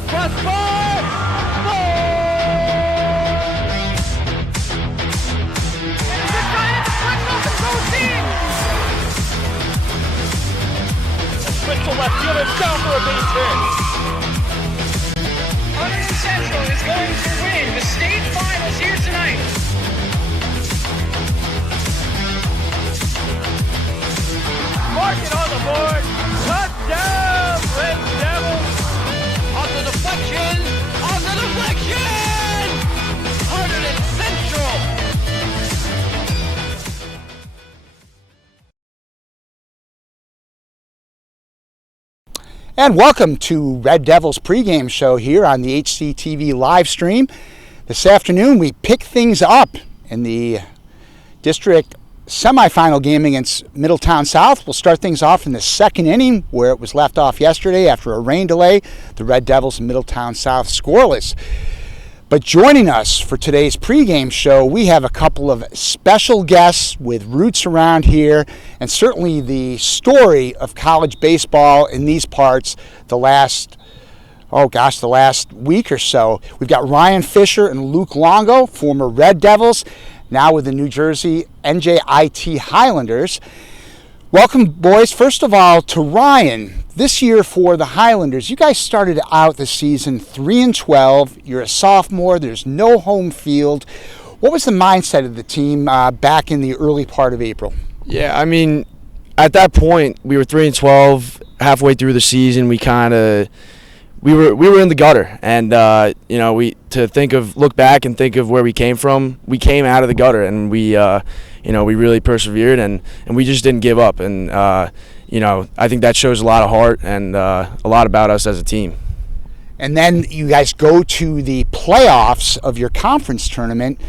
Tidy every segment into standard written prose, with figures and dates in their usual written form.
the crossbar. Goal! And the Giants flips off the proceed. Switch to left field and down for a base hit. Hunterdon Central is going to win the state finals here tonight. Mark it on the board. Touchdown, Red Devils. On the deflection. On the deflection. Hunterdon Central. And welcome to Red Devils pregame show here on the HCTV live stream. This afternoon we pick things up in the district semifinal game against Middletown South. We'll start things off in the second inning where it was left off yesterday after a rain delay. The Red Devils and Middletown South scoreless. But joining us for today's pregame show, we have a couple of special guests with roots around here and certainly the story of college baseball in these parts the last week or so. We've got Ryan Fisher and Luke Longo, former Red Devils, now with the New Jersey NJIT Highlanders. Welcome, boys. First of all, to Ryan. This year for the Highlanders, you guys started out the season 3-12. You're a sophomore. There's no home field. What was the mindset of the team back in the early part of April? Yeah, I mean, at that point, we were 3-12. Halfway through the season, we were in the gutter, and look back and think of where we came from. We came out of the gutter, and we really persevered, and we just didn't give up. And I think that shows a lot of heart and a lot about us as a team. And then you guys go to the playoffs of your conference tournament,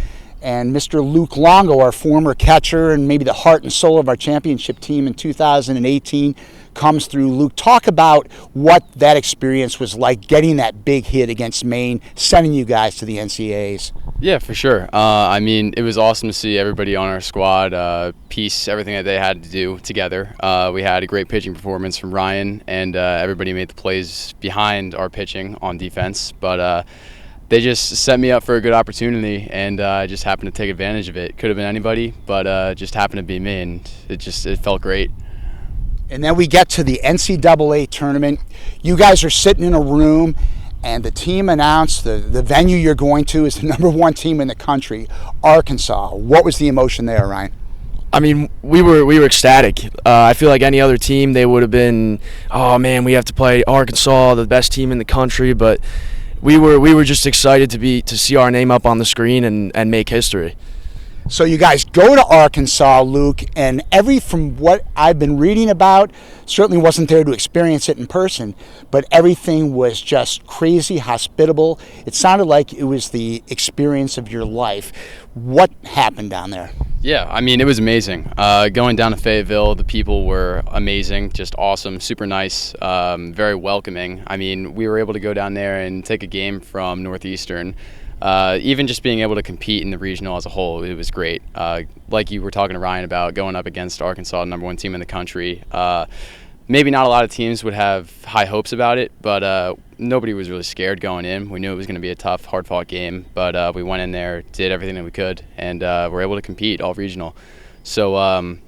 and Mr. Luke Longo, our former catcher and maybe the heart and soul of our championship team in 2018, comes through. Luke, talk about what that experience was like, getting that big hit against Maine, sending you guys to the NCAAs. Yeah, for sure. It was awesome to see everybody on our squad piece everything that they had to do together. We had a great pitching performance from Ryan, and everybody made the plays behind our pitching on defense. But they just set me up for a good opportunity, and I just happened to take advantage of it. Could have been anybody, but just happened to be me, and it felt great. And then we get to the NCAA tournament. You guys are sitting in a room, and the team announced the venue you're going to is the number one team in the country, Arkansas. What was the emotion there, Ryan? I mean, we were ecstatic. I feel like any other team, they would have been, oh man, we have to play Arkansas, the best team in the country. But we were just excited to see our name up on the screen and make history. So you guys go to Arkansas, Luke, and from what I've been reading about, certainly wasn't there to experience it in person, but everything was just crazy hospitable. It sounded like it was the experience of your life. What happened down there? Yeah, I mean, it was amazing. Going down to Fayetteville, the people were amazing, just awesome, super nice, very welcoming. I mean, we were able to go down there and take a game from Northeastern. Even just being able to compete in the regional as a whole, it was great. Like you were talking to Ryan about going up against Arkansas, the number one team in the country. Maybe not a lot of teams would have high hopes about it, but nobody was really scared going in. We knew it was going to be a tough, hard-fought game, but we went in there, did everything that we could, and were able to compete all regional. So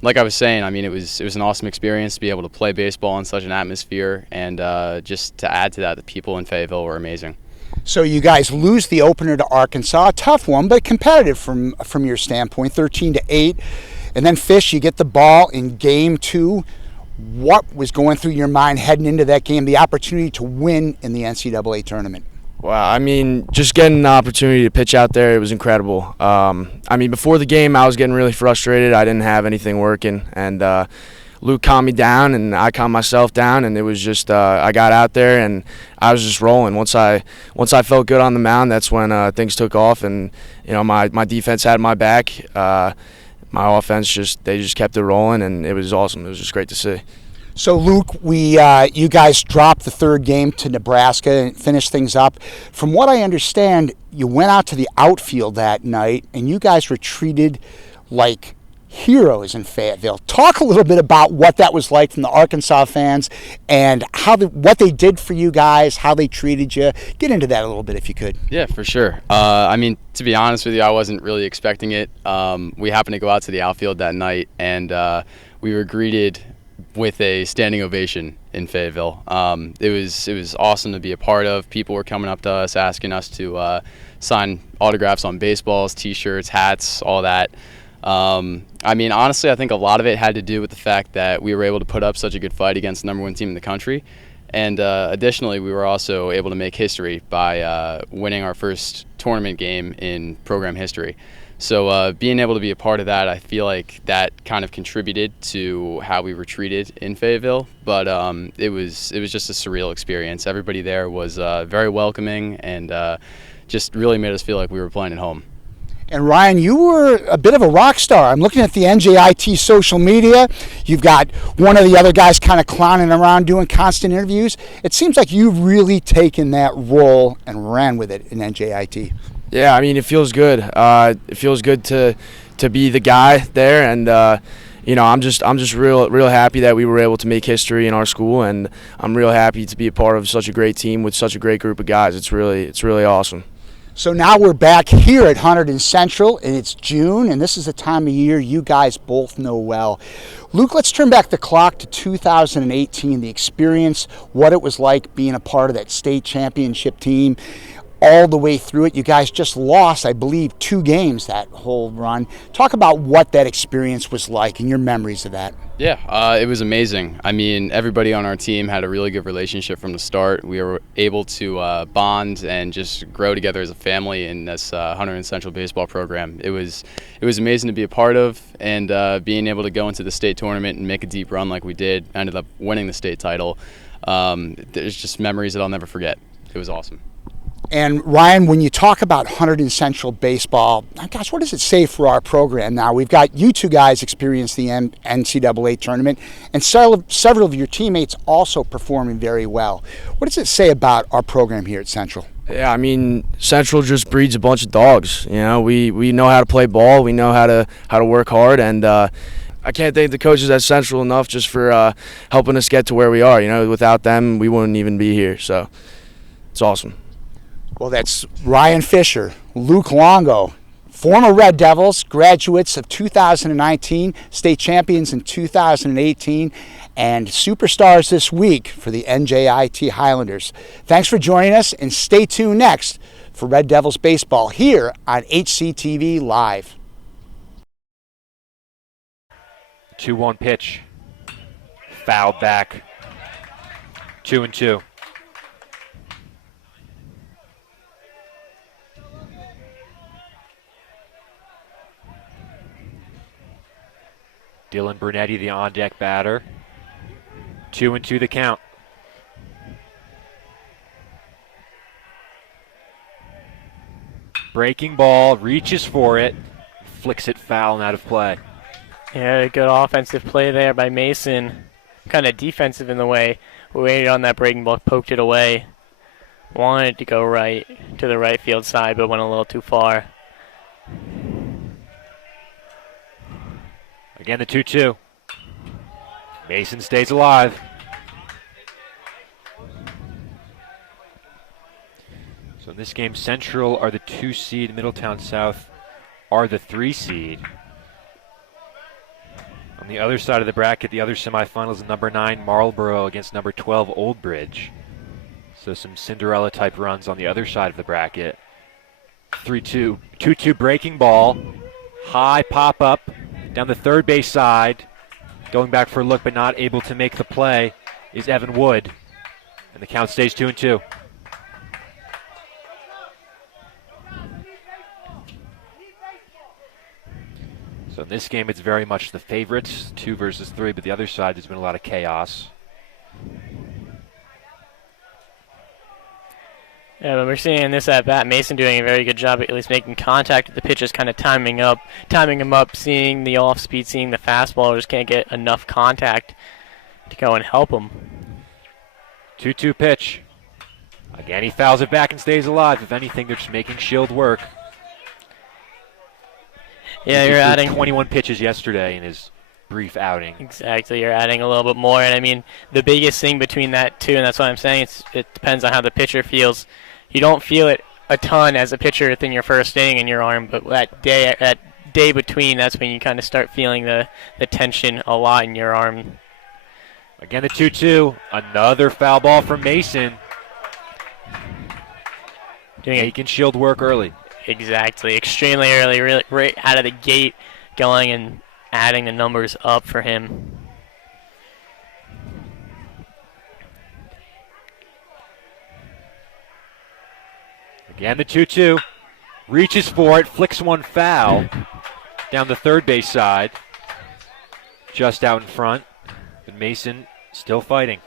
like I was saying, I mean, it was an awesome experience to be able to play baseball in such an atmosphere, and just to add to that, the people in Fayetteville were amazing. So you guys lose the opener to Arkansas, a tough one, but competitive from your standpoint, 13-8. And then, Fish, you get the ball in game 2. What was going through your mind heading into that game, the opportunity to win in the NCAA tournament? Wow, I mean, just getting the opportunity to pitch out there, it was incredible. Before the game, I was getting really frustrated. I didn't have anything working, and Luke calmed me down, and I calmed myself down, and it was just I got out there, and I was just rolling. Once I felt good on the mound, that's when things took off, and my defense had my back. My offense they just kept it rolling, and it was awesome. It was just great to see. So, Luke, you guys dropped the third game to Nebraska and finished things up. From what I understand, you went out to the outfield that night, and you guys were treated like heroes in Fayetteville. Talk a little bit about what that was like from the Arkansas fans and what they did for you guys, how they treated you. Get into that a little bit if you could. Yeah, for sure. I mean, to be honest with you, I wasn't really expecting it. We happened to go out to the outfield that night, and we were greeted with a standing ovation in Fayetteville. It was awesome to be a part of. People were coming up to us, asking us to sign autographs on baseballs, T-shirts, hats, all that. I mean, honestly, I think a lot of it had to do with the fact that we were able to put up such a good fight against the #1 team in the country. And additionally, we were also able to make history by winning our first tournament game in program history. So being able to be a part of that, I feel like that kind of contributed to how we were treated in Fayetteville. But it was just a surreal experience. Everybody there was very welcoming and just really made us feel like we were playing at home. And Ryan, you were a bit of a rock star. I'm looking at the NJIT social media. You've got one of the other guys kind of clowning around doing constant interviews. It seems like you've really taken that role and ran with it in NJIT. Yeah, I mean, it feels good. It feels good to be the guy there, and I'm just real happy that we were able to make history in our school, and I'm real happy to be a part of such a great team with such a great group of guys. It's really awesome. So now we're back here at Hunterdon Central, and it's June, and this is a time of year you guys both know well. Luke, let's turn back the clock to 2018, the experience, what it was like being a part of that state championship team. All the way through it, you guys just lost, I believe, 2 games that whole run. Talk about what that experience was like and your memories of that. Yeah, it was amazing. I mean, everybody on our team had a really good relationship from the start. We were able to bond and just grow together as a family in this Hunterdon Central baseball program. It was amazing to be a part of, and being able to go into the state tournament and make a deep run like we did, ended up winning the state title. There's just memories that I'll never forget. It was awesome. And Ryan, when you talk about Hunterdon Central baseball, gosh, what does it say for our program now? We've got you two guys experience the NCAA tournament, and several of your teammates also performing very well. What does it say about our program here at Central? Yeah, I mean, Central just breeds a bunch of dogs. You know, we know how to play ball, we know how to work hard, and I can't thank the coaches at Central enough just for helping us get to where we are. You know, without them, we wouldn't even be here. So it's awesome. Well, that's Ryan Fisher, Luke Longo, former Red Devils, graduates of 2019, state champions in 2018, and superstars this week for the NJIT Highlanders. Thanks for joining us, and stay tuned next for Red Devils baseball here on HCTV Live. 2-1 pitch. Fouled back. 2-2. Dylan Brunetti, the on-deck batter. 2-2 the count. Breaking ball, reaches for it, flicks it foul and out of play. Yeah, good offensive play there by Mason. Kind of defensive in the way. We waited on that breaking ball, poked it away. Wanted to go right to the right field side, but went a little too far. Again, the 2-2. Mason stays alive. So in this game, Central are the 2 seed, Middletown South are the 3 seed. On the other side of the bracket, the other semifinals, number 9 Marlboro against number 12 Old Bridge. So some Cinderella type runs on the other side of the bracket. 3-2, 2-2 breaking ball, high pop up down the third base side. Going back for a look but not able to make the play is Evan Wood. And the count stays 2-2. So in this game, it's very much the favorites, 2 versus 3, but the other side, there's been a lot of chaos. Yeah, but we're seeing this at bat, Mason doing a very good job at least making contact with the pitches, kind of timing him up, seeing the off speed, seeing the fastball, just can't get enough contact to go and help him. 2-2 pitch. Again, he fouls it back and stays alive. If anything, they're just making Shield work. Yeah, He you're threw adding 21 pitches yesterday in his brief outing. exactly. You're adding a little bit more, and I mean the biggest thing between that two, and that's what I'm saying. It depends on how the pitcher feels. You don't feel it a ton as a pitcher within your first inning in your arm, but that day between, that's when you kind of start feeling the tension a lot in your arm. Again, the 2-2. Another foul ball from Mason. Making shield work early. Exactly. Extremely early, really, right out of the gate, going and adding the numbers up for him. Again, the 2-2. Reaches for it, flicks one foul down the third base side. Just out in front. But Mason still fighting.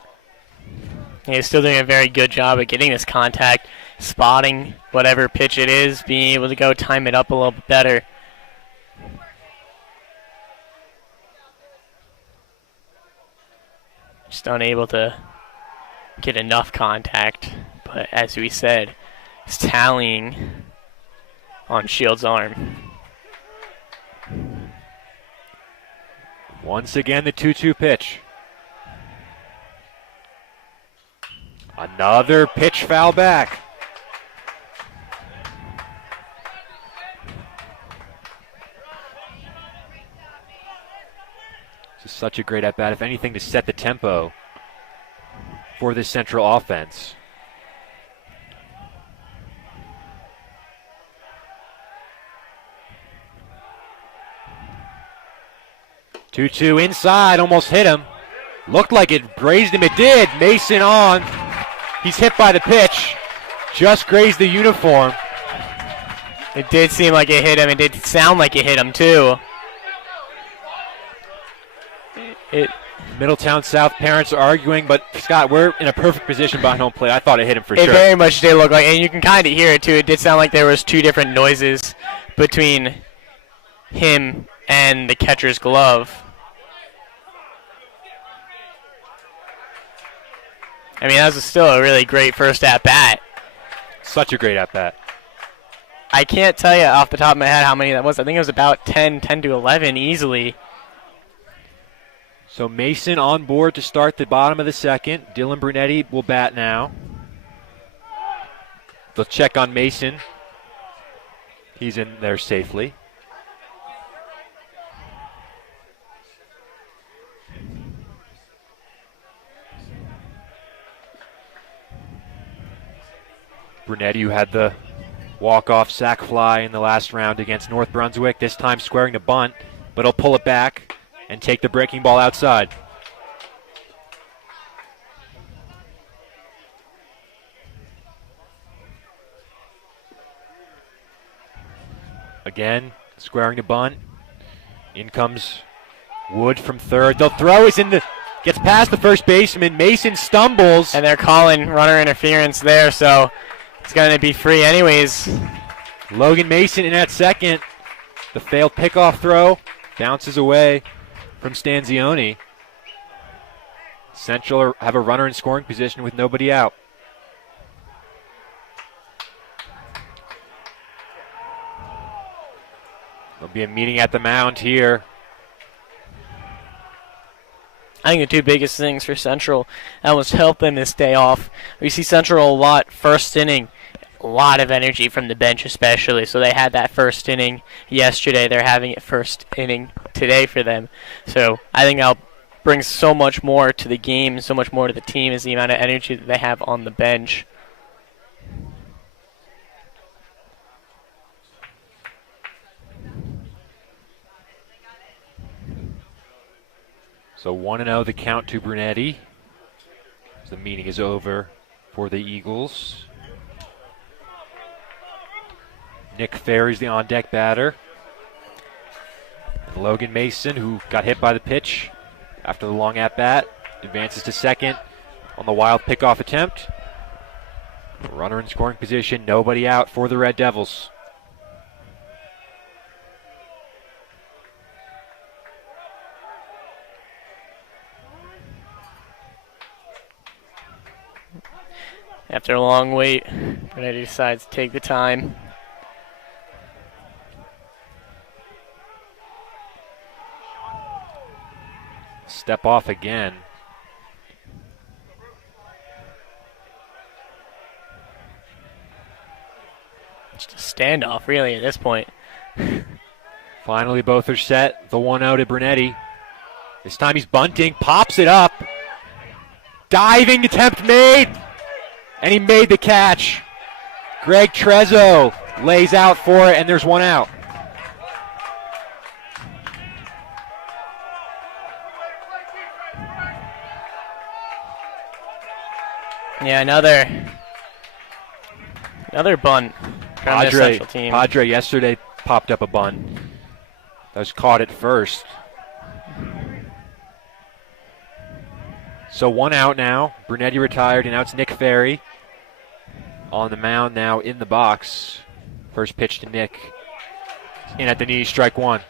He's still doing a very good job at getting this contact, spotting whatever pitch it is, being able to go time it up a little bit better. Just unable to get enough contact, but as we said, it's tallying on Shield's arm. Once again, the 2-2 pitch. Another pitch foul back. This is such a great at-bat, if anything, to set the tempo for this Central offense. Two-two inside, almost hit him. Looked like it grazed him. It did. Mason on. He's hit by the pitch. Just grazed the uniform. It did seem like it hit him. It did sound like it hit him, too. Middletown South parents are arguing, but Scott, we're in a perfect position behind home plate. I thought it hit him for sure. It very much did look like, and you can kind of hear it, too. It did sound like there was two different noises between him and the catcher's glove. I mean, that was still a really great first at-bat. Such a great at-bat. I can't tell you off the top of my head how many that was. I think it was about 10 to 11 easily. So Mason on board to start the bottom of the second. Dylan Brunetti will bat now. They'll check on Mason. He's in there safely. Brunetti, who had the walk-off sac fly in the last round against North Brunswick, this time squaring to bunt, but he'll pull it back and take the breaking ball outside. Again, squaring to bunt. In comes Wood from third. They'll throw, gets past the first baseman. Mason stumbles. And they're calling runner interference there, so it's going to be free anyways. Logan Mason in at second. The failed pickoff throw bounces away from Stanzioni. Central have a runner in scoring position with nobody out. There'll be a meeting at the mound here. I think the two biggest things for Central that was help them this day off. We see Central a lot first inning, a lot of energy from the bench especially. So they had that first inning yesterday. They're having it first inning today for them. So I think that'll bring so much more to the game, so much more to the team is the amount of energy that they have on the bench. So 1-0 the count to Brunetti. The meeting is over for the Eagles. Nick Ferry's the on-deck batter. And Logan Mason, who got hit by the pitch after the long at-bat, advances to second on the wild pickoff attempt. Runner in scoring position, nobody out for the Red Devils. After a long wait, Brunetti decides to take the time. step off again. Just a standoff, really, at this point. Finally, both are set. The 1-0 to Brunetti. This time he's bunting, pops it up. Diving attempt made, and he made the catch. Greg Trezzo lays out for it, and there's one out. Yeah, another bunt from the Central team. Padre yesterday popped up a bunt. That was caught at first. So one out now. Brunetti retired, and now it's Nick Ferry on the mound now in the box. First pitch to Nick. In at the knee, strike one.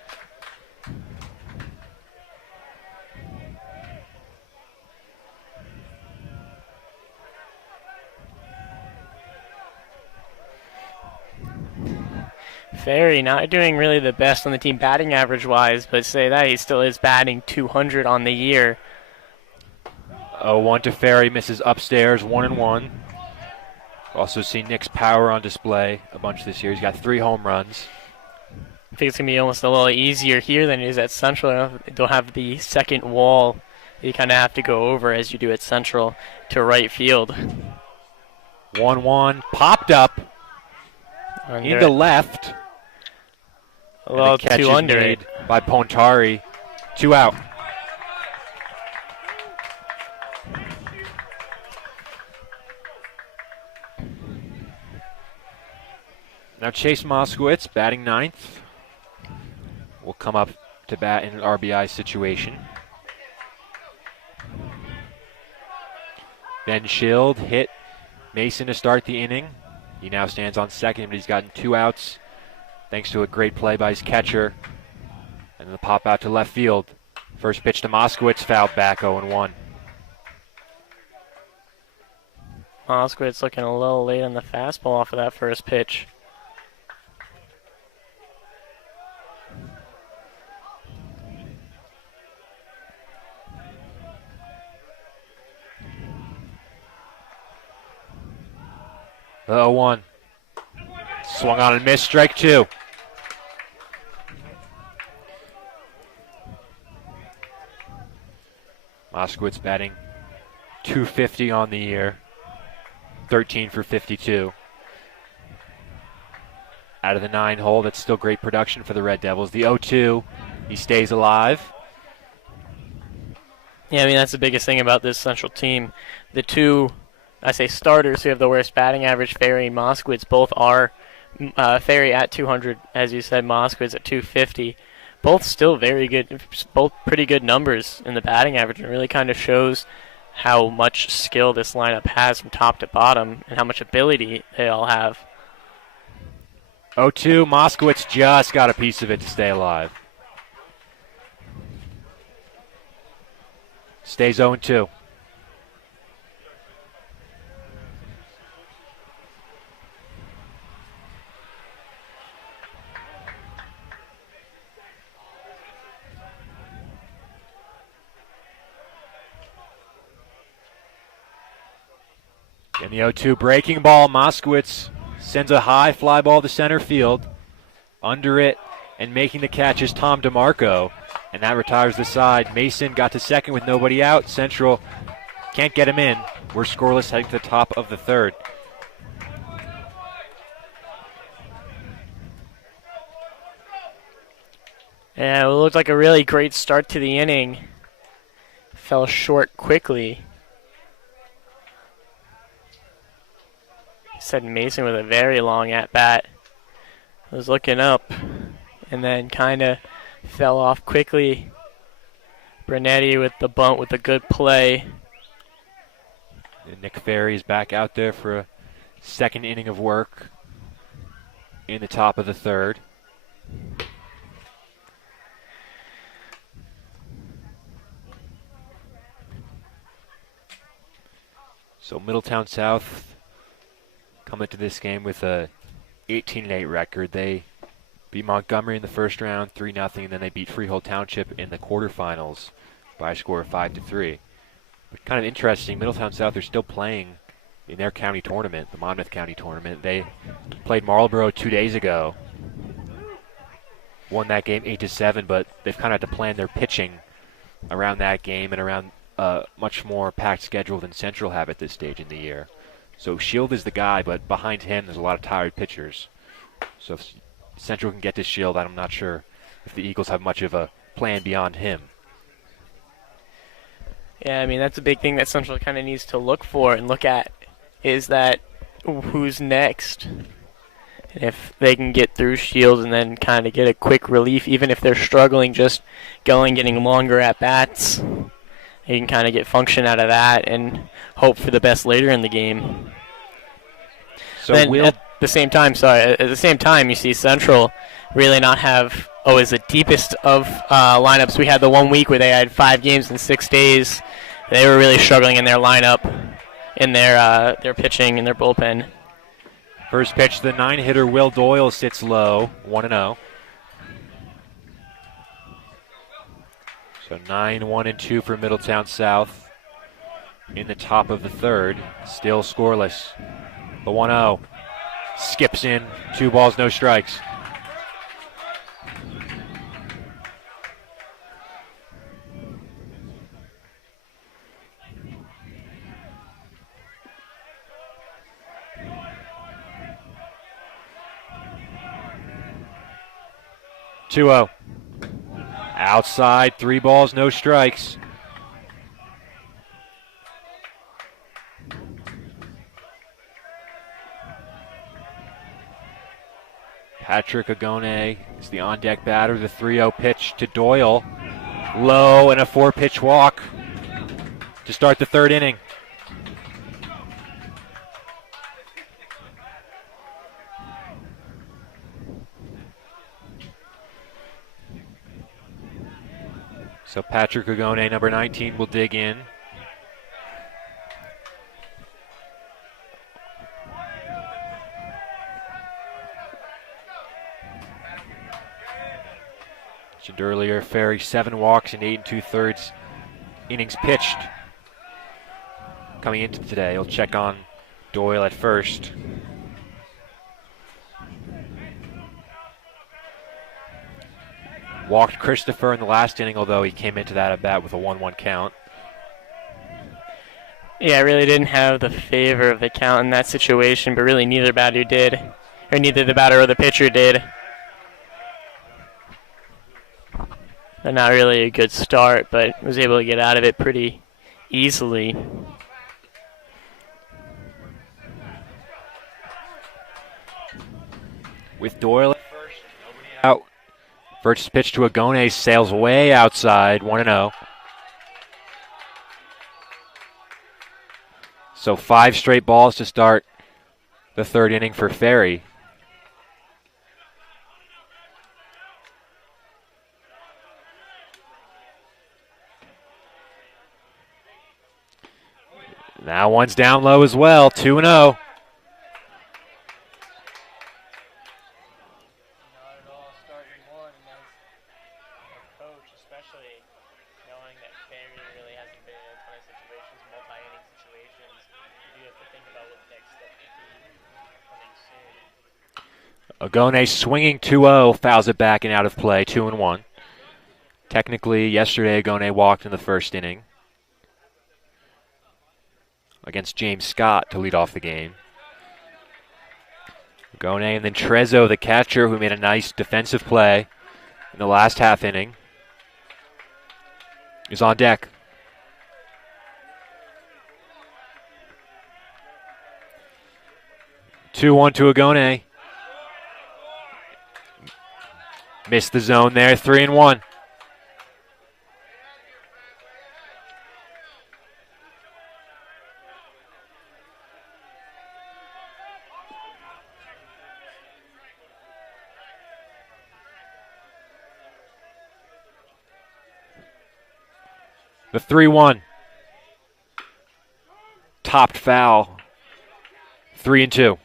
Ferry not doing really the best on the team batting average wise, but say that he still is batting 200 on the year. 0-1 to Ferry, misses upstairs, 1-1. Also see Nick's power on display a bunch this year. He's got 3 home runs. I think it's going to be almost a little easier here than it is at Central. They'll have the second wall you kind of have to go over as you do at Central to right field. 1-1, popped up into left. A little catch too is under made it. by Pontari. 2 out. Now Chase Moskowitz, batting 9th, will come up to bat in an RBI situation. Ben Schild hit Mason to start the inning. He now stands on second, but he's gotten 2 outs thanks to a great play by his catcher. And the pop out to left field. First pitch to Moskowitz, fouled back, 0-1. Moskowitz looking a little late on the fastball off of that first pitch. The 0-1. Swung on and missed, strike 2. Moskowitz batting .250 on the year, 13 for 52. Out of the 9 hole, that's still great production for the Red Devils. The 0-2, he stays alive. Yeah, I mean, that's the biggest thing about this Central team. The two, I say starters who have the worst batting average, Ferry and Moskowitz, both are Ferry at 200, as you said, Moskowitz at 250. Both still very good, both pretty good numbers in the batting average, and it really kind of shows how much skill this lineup has from top to bottom and how much ability they all have. 0-2, Moskowitz just got a piece of it to stay alive. Stays 0-2. And the 0-2 breaking ball, Moskowitz sends a high fly ball to center field. Under it and making the catch is Tom DeMarco, and that retires the side. Mason got to second with nobody out. Central can't get him in. We're scoreless heading to the top of the 3rd. Yeah, it looked like a really great start to the inning. Fell short quickly. Said Mason with a very long at-bat. Was looking up and then kind of fell off quickly. Brunetti with the bunt with a good play. And Nick Ferry is back out there for a second inning of work in the top of the 3rd. So Middletown South coming to this game with a 18-8 record. They beat Montgomery in the first round, 3-0, and then they beat Freehold Township in the quarterfinals, by a score of 5-3. But kind of interesting, Middletown South are still playing in their county tournament, the Monmouth County tournament. They played Marlboro 2 days ago, won that game 8-7, but they've kind of had to plan their pitching around that game and around a much more packed schedule than Central have at this stage in the year. So Shield is the guy, but behind him there's a lot of tired pitchers. So if Central can get to Shield, I'm not sure if the Eagles have much of a plan beyond him. Yeah, I mean, that's a big thing that Central kind of needs to look for and look at, is that who's next. And if they can get through Shields and then kind of get a quick relief, even if they're struggling, just getting longer at bats, you can kind of get function out of that and hope for the best later in the game. So then at the same time, you see Central really not have as the deepest of lineups. We had the 1 week where they had 5 games in 6 days. They were really struggling in their lineup, in their pitching, in their bullpen. First pitch, the 9-hitter Will Doyle sits low, 1-0. So 9-1-2 for Middletown South in the top of the third. Still scoreless. The 1-0 skips in, 2 balls, no strikes. Two-0. Outside, 3 balls, no strikes. Patrick Agone is the on-deck batter. The 3-0 pitch to Doyle. Low and a 4-pitch walk to start the third inning. So Patrick Agone, number 19, will dig in. Mentioned earlier, Ferry 7 walks in 8 2/3 innings pitched. Coming into today, he'll check on Doyle at first. Walked Christopher in the last inning, although he came into that at bat with a 1-1 count. Yeah, I really didn't have the favor of the count in that situation, but really neither batter did, or neither the batter or the pitcher did. But not really a good start, but was able to get out of it pretty easily. With Doyle at first, nobody out. First pitch to Agone sails way outside, 1-0. So 5 straight balls to start the third inning for Ferry. Now one's down low as well, 2-0. Agone swinging 2-0, fouls it back and out of play, 2-1. Technically, yesterday Agone walked in the first inning against James Scott to lead off the game. Agone and then Trezzo, the catcher, who made a nice defensive play in the last half inning, is on deck. Two-one to Agone. Missed the zone there, 3-1. The 3-1. Topped foul. 3-2.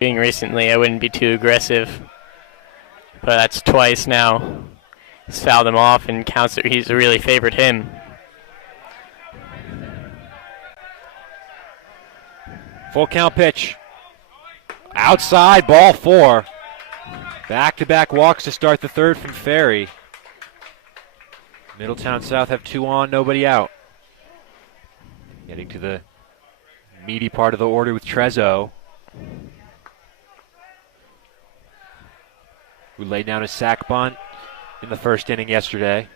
doing recently, I wouldn't be too aggressive. But that's twice now. He's fouled him off and counts that he's really favored him. Full count pitch. Outside, ball 4. Back-to-back walks to start the third from Ferry. Middletown South have 2 on, nobody out. Getting to the meaty part of the order with Trezzo, who laid down a sac bunt in the first inning yesterday.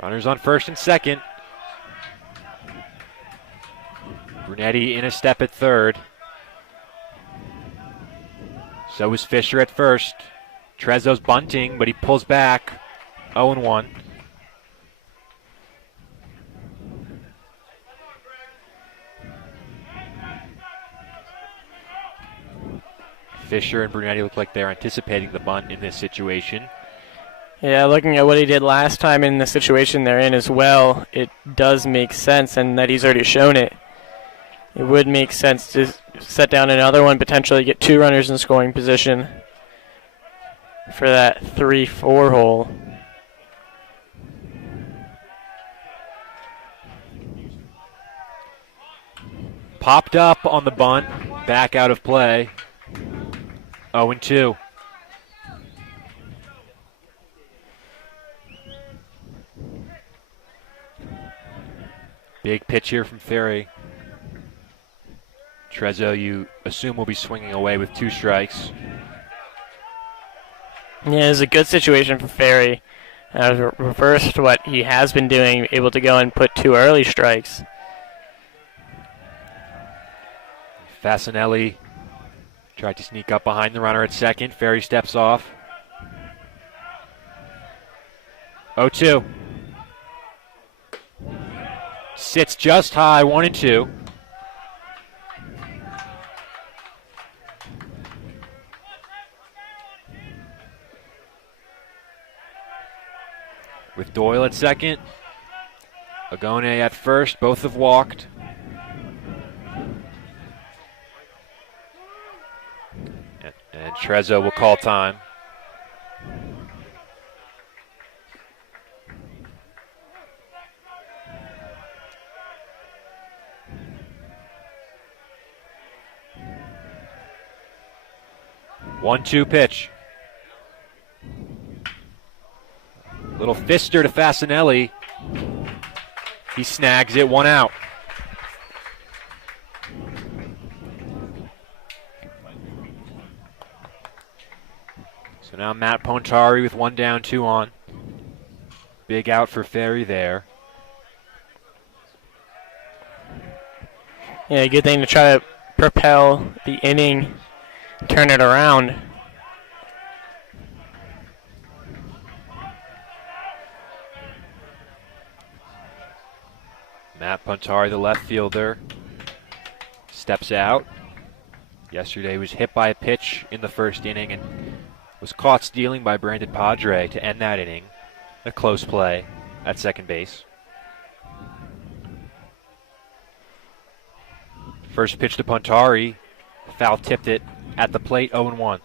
Runners on first and second. Brunetti in a step at third. So is Fisher at first. Trezzo's bunting, but he pulls back. 0-1. Fisher and Brunetti look like they're anticipating the bunt in this situation. Yeah, looking at what he did last time in the situation they're in as well, it does make sense, and that he's already shown it. It would make sense to set down another one, potentially get 2 runners in scoring position for that 3-4 hole. Popped up on the bunt, back out of play. 0-2. Big pitch here from Ferry. Trezzo, you assume, will be swinging away with 2 strikes. Yeah, it's a good situation for Ferry. Reversed what he has been doing, able to go and put 2 early strikes. Fasanelli tried to sneak up behind the runner at second. Ferry steps off. 0-2. Sits just high, 1-2. With Doyle at second, Agone at first, both have walked. And Trezzo will call time. One-two pitch. Little fister to Fasanelli. He snags it, 1 out. So now Matt Pontari with 1 down, 2 on. Big out for Ferry there. Yeah, good thing to try to propel the inning, turn it around. Matt Pontari, the left fielder, steps out. Yesterday was hit by a pitch in the first inning and was caught stealing by Brandon Padre to end that inning. A close play at second base. First pitch to Pontari, foul tipped it at the plate, 0-1.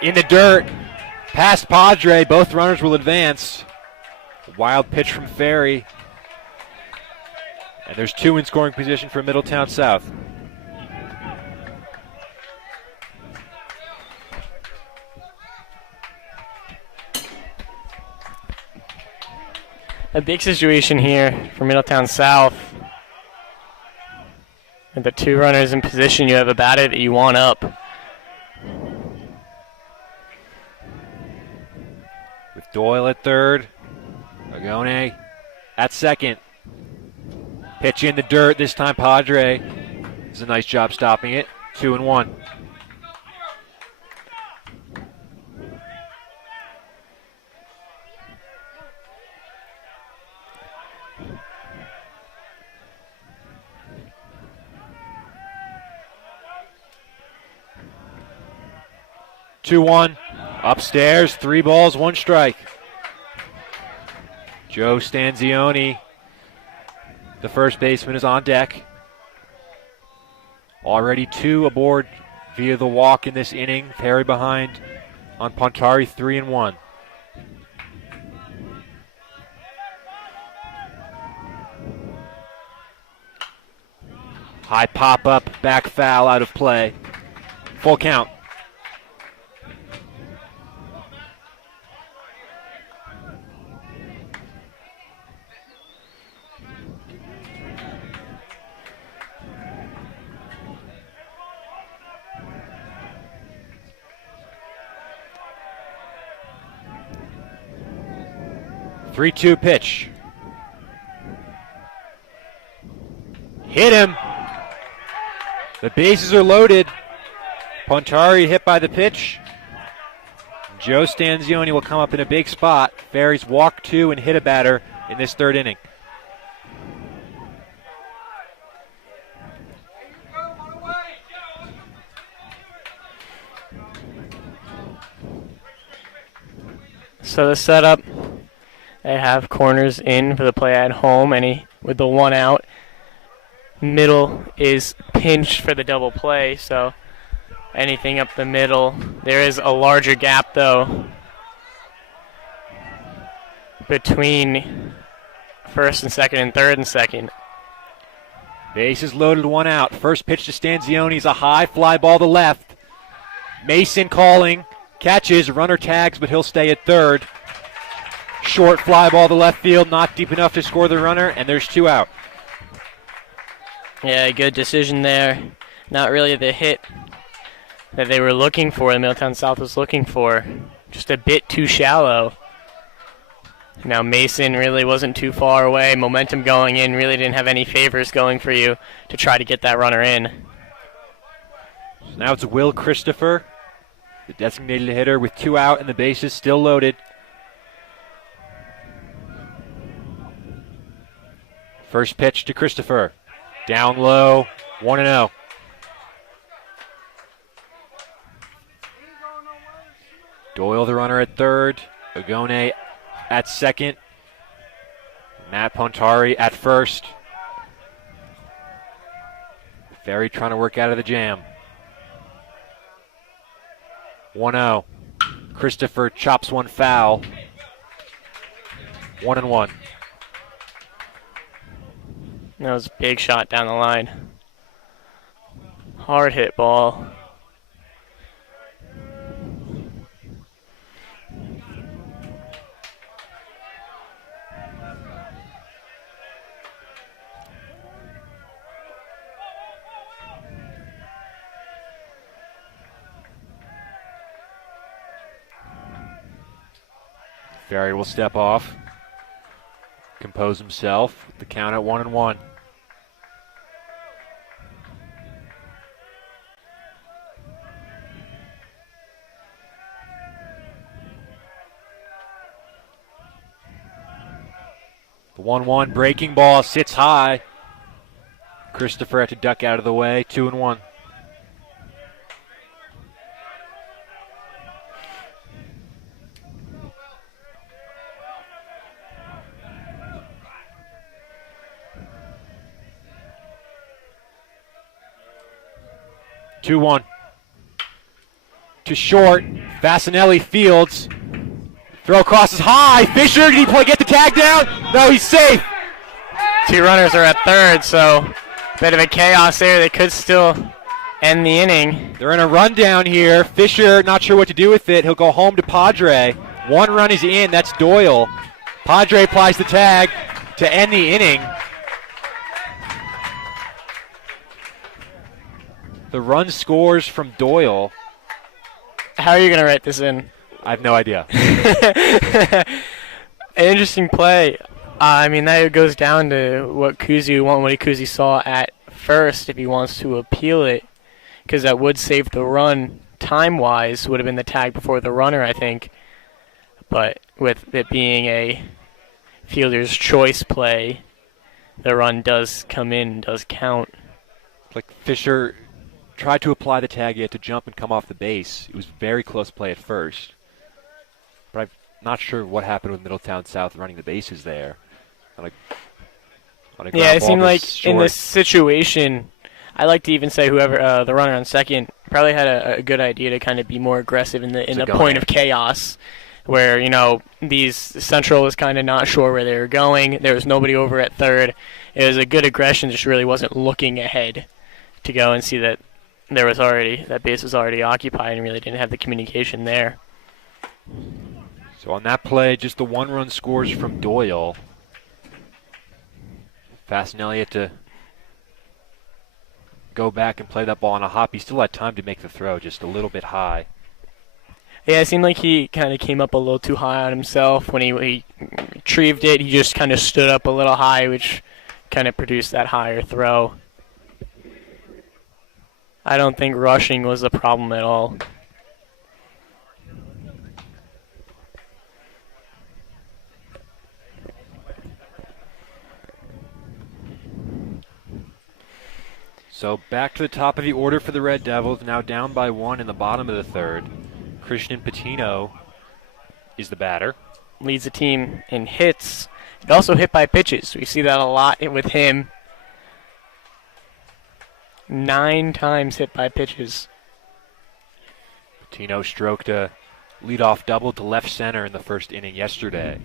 In the dirt, past Padre, both runners will advance. Wild pitch from Ferry. And there's 2 in scoring position for Middletown South. A big situation here for Middletown South. With the 2 runners in position, you have a batter that you want up. With Doyle at third, Agone at second. Pitch in the dirt, this time Padre does a nice job stopping it. 2-1. 2-1. Upstairs, 3 balls, 1 strike. Joe Stanzioni, the first baseman, is on deck. Already 2 aboard via the walk in this inning. Perry behind on Pontari, 3-1. High pop-up, back foul, out of play. Full count. Three-two pitch. Hit him. The bases are loaded. Pontari hit by the pitch. Joe Stanzioni will come up in a big spot. Ferries walk 2 and hit a batter in this 3rd inning. So the setup, they have corners in for the play at home, and with the 1 out. Middle is pinched for the double play, so anything up the middle. There is a larger gap, though, between first and second and third and second. Bases loaded, 1 out. First pitch to Stanzioni is a high fly ball to left. Mason calling, catches, runner tags, but he'll stay at third. Short fly ball to left field, not deep enough to score the runner, and there's 2 out. Yeah, good decision there. Not really the hit that they were looking for, the Middletown South was looking for. Just a bit too shallow. Now Mason really wasn't too far away. Momentum going in, really didn't have any favors going for you to try to get that runner in. So now it's Will Christopher, the designated hitter, with 2 out and the bases still loaded. First pitch to Christopher. Down low, 1-0. Doyle, the runner, at third. Ogone at second. Matt Pontari at first. Ferry trying to work out of the jam. 1-0. Christopher chops one foul. 1-1. That was a big shot down the line. Hard hit ball. Ferry will step off, compose himself. The count at 1-1. The 1-1 breaking ball sits high. Christopher had to duck out of the way. 2-1. To short. Fasinelli fields. Throw crosses high. Fisher, did he get the tag down? No, he's safe. 2 runners are at third, so bit of a chaos there. They could still end the inning. They're in a rundown here. Fisher not sure what to do with it. He'll go home to Padre. 1 run is in. That's Doyle. Padre applies the tag to end the inning. The run scores from Doyle. How are you going to write this in? I have no idea. An interesting play. I mean, that goes down to what Kuzi saw at first if he wants to appeal it, because that would save the run time-wise, would have been the tag before the runner, I think. But with it being a fielder's choice play, the run does come in, does count. Like Fisher tried to apply the tag. He had to jump and come off the base. It was very close play at first. But I'm not sure what happened with Middletown South running the bases there. On a Yeah, ground it ball seemed this like in short. this situation, I like to even say whoever the runner on second probably had a good idea to kind of be more aggressive in the go point there. of chaos, where these Central was kind of not sure where they were going. There was nobody over at third. It was a good aggression, just really wasn't looking ahead to go and see that that base was already occupied and really didn't have the communication there. So on that play, just the 1-run scores from Doyle. Fasinelli had to go back and play that ball on a hop. He still had time to make the throw, just a little bit high. Yeah, it seemed like he kind of came up a little too high on himself. When he retrieved it, he just kind of stood up a little high, which kind of produced that higher throw. I don't think rushing was the problem at all. So back to the top of the order for the Red Devils, now down by 1 in the bottom of the third. Christian Patino is the batter. Leads the team in hits. And also hit by pitches. We see that a lot with him. 9 times hit by pitches. Patino stroked a leadoff double to left center in the first inning yesterday.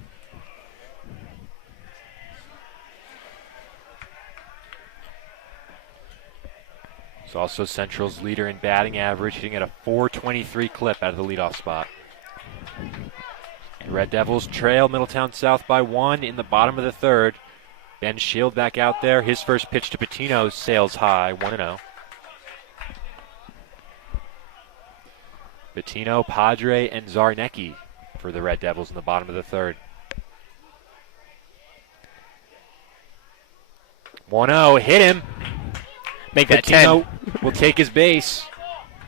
He's also Central's leader in batting average, hitting at a .423 clip out of the leadoff spot. The Red Devils trail Middletown South by 1 in the bottom of the third. Ben Shield back out there. His first pitch to Patino sails high, 1-0. Patino, Padre, and Zarnecki for the Red Devils in the bottom of the third. 1-0, hit him. Make that Patino 10. will take his base.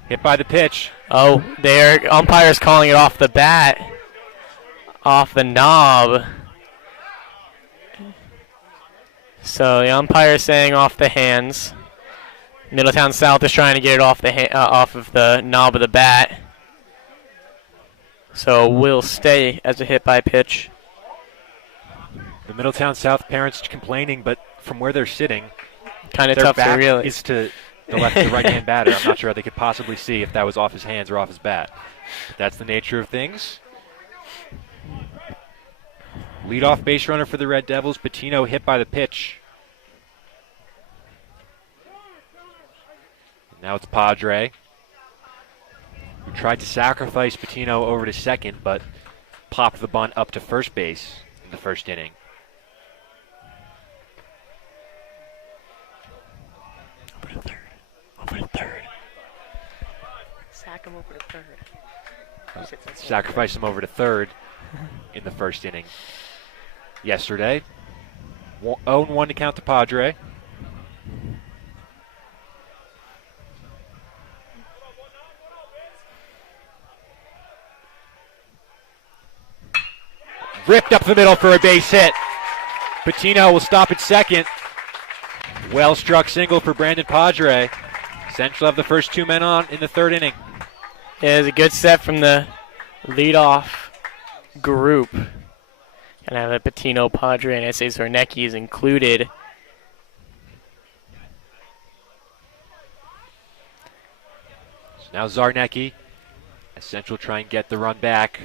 Hit by the pitch. Oh, their umpire's calling it off the bat. Off the knob. So the umpire saying off the hands. Middletown South is trying to get it off off of the knob of the bat. So will stay as a hit by pitch. The Middletown South parents complaining, but from where they're sitting, Kind of their tough to back realize. is to the right-hand batter. I'm not sure how they could possibly see if that was off his hands or off his bat. But that's the nature of things. Leadoff base runner for the Red Devils. Patino hit by the pitch. Now it's Padre, who tried to sacrifice Patino over to second, but popped the bunt up to first base in the first inning. Over to third. Sack him over to third. Sacrificed him over to third in the first inning yesterday. 0-1 to count to Padre. Ripped up the middle for a base hit. Patino will stop at second. Well struck single for Brandon Padre. Central have the first 2 men on in the third inning. Yeah, it was a good set from the leadoff group. Gonna have a Patino, Padre, and S.A. Zarnecki is included. So now Zarnecki, as Central try and get the run back.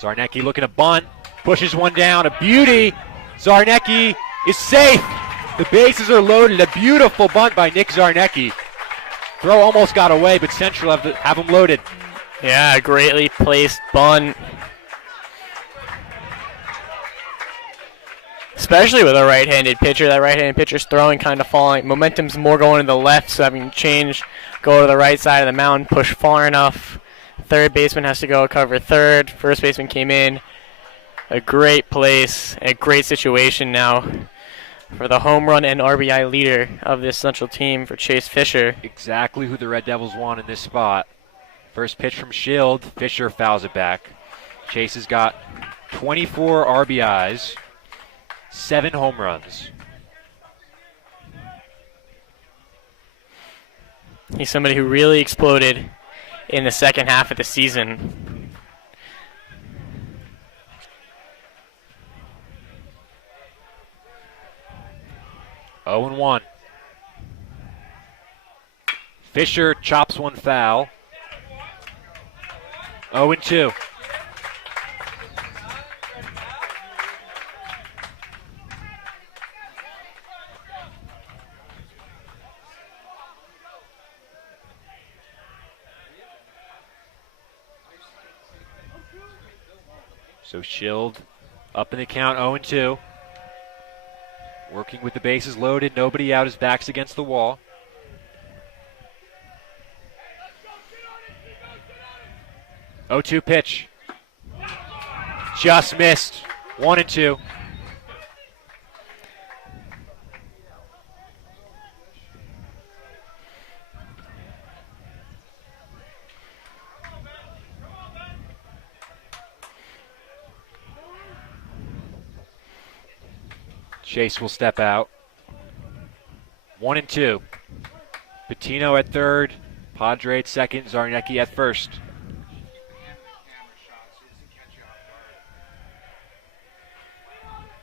Zarnecki looking to bunt, pushes one down, a beauty. Zarnecki is safe. The bases are loaded. A beautiful bunt by Nick Zarnecki. Throw almost got away, but Central have him loaded. Yeah, a greatly placed bunt. Especially with a right-handed pitcher. That right-handed pitcher's throwing kind of falling. Momentum's more going to the left, so having change, go to the right side of the mound, push far enough. Third baseman has to go cover third. First baseman came in. A great place, a great situation now for the home run and RBI leader of this Central team for Chase Fisher. Exactly who the Red Devils want in this spot. First pitch from Shield. Fisher fouls it back. Chase has got 24 RBIs, 7 home runs. He's somebody who really exploded in the second half of the season. Oh and 1. Fisher chops one foul. 0 and 2. So Schild up in the count, 0 and 2. Working with the bases loaded, nobody out, his back's against the wall. Oh, 2 pitch. Just missed. 1 and 2. Chase will step out. 1 and 2. Patino at third. Padre at second. Zarnecki at first.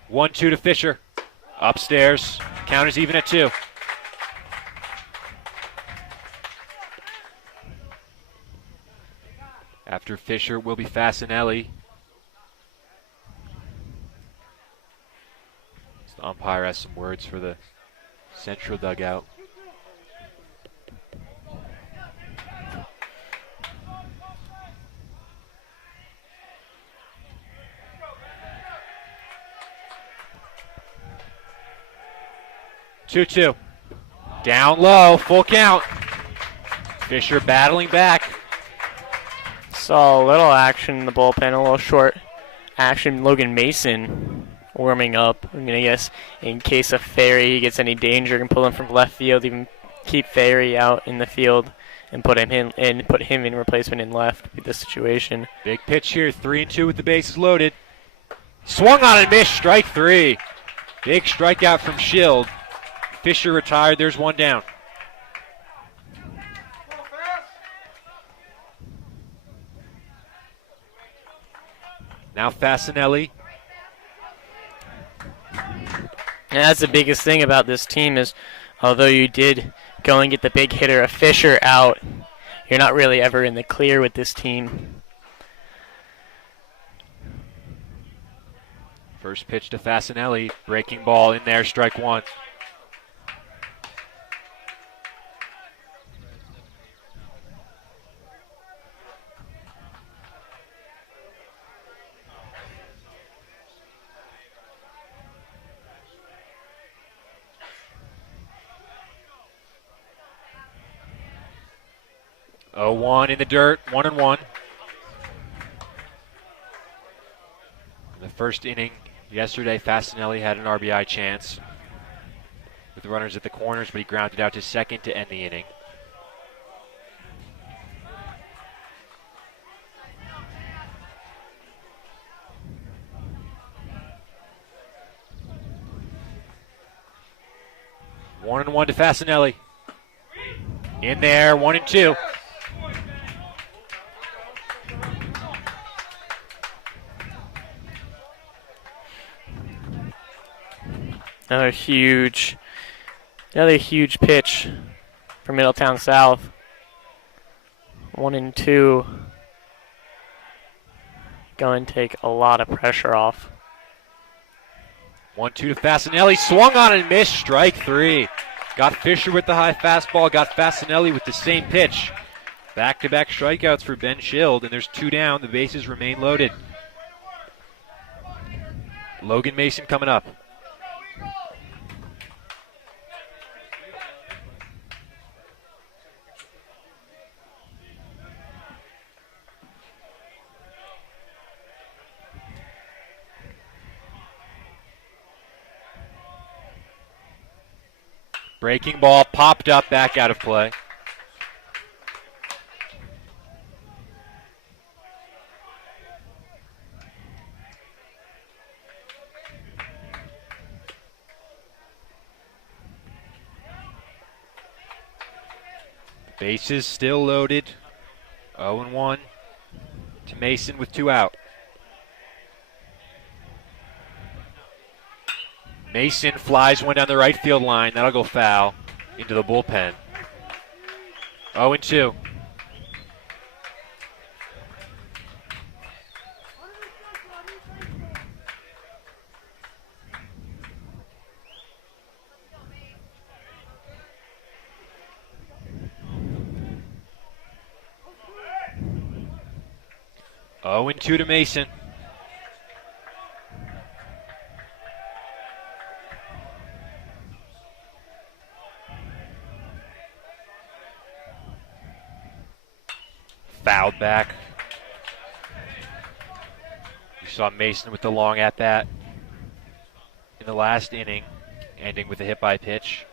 One, 2 to Fisher. Upstairs. Count is even at 2. After Fisher will be Fasinelli. The umpire has some words for the central dugout. Two. Down low, full count. Fisher battling back. Saw a little action in the bullpen, a little short action. Logan Mason warming up. I mean, I guess in case of Ferry gets any danger, can pull him from left field, even keep Ferry out in the field and put him in replacement in left with this situation. Big pitch here, 3 and 2 with the bases loaded. Swung on and missed, strike 3. Big strikeout from Schild. Fisher retired, there's one down. Now Fasinelli. And that's the biggest thing about this team is, although you did go and get the big hitter of Fisher out, you're not really ever in the clear with this team. First pitch to Fasinelli. Breaking ball in there, strike 1. Oh, 1 in the dirt, 1 and 1. In the first inning yesterday, Fasinelli had an RBI chance with the runners at the corners, but he grounded out to second to end the inning. One and 1 to Fasinelli. In there, 1 and 2. Another huge pitch for Middletown South. 1 and 2. Going to take a lot of pressure off. 1-2 to Fasinelli. Swung on and missed. Strike 3. Got Fisher with the high fastball. Got Fasinelli with the same pitch. Back-to-back strikeouts for Ben Schild, and there's 2 down. The bases remain loaded. Logan Mason coming up. Breaking ball popped up, back out of play. Bases still loaded. 0-1 to Mason with 2 out. Mason flies one down the right field line. That'll go foul into the bullpen. 0-2. Oh, and 2 to Mason. Fouled back. You saw Mason with the long at-bat in the last inning, ending with a hit by pitch.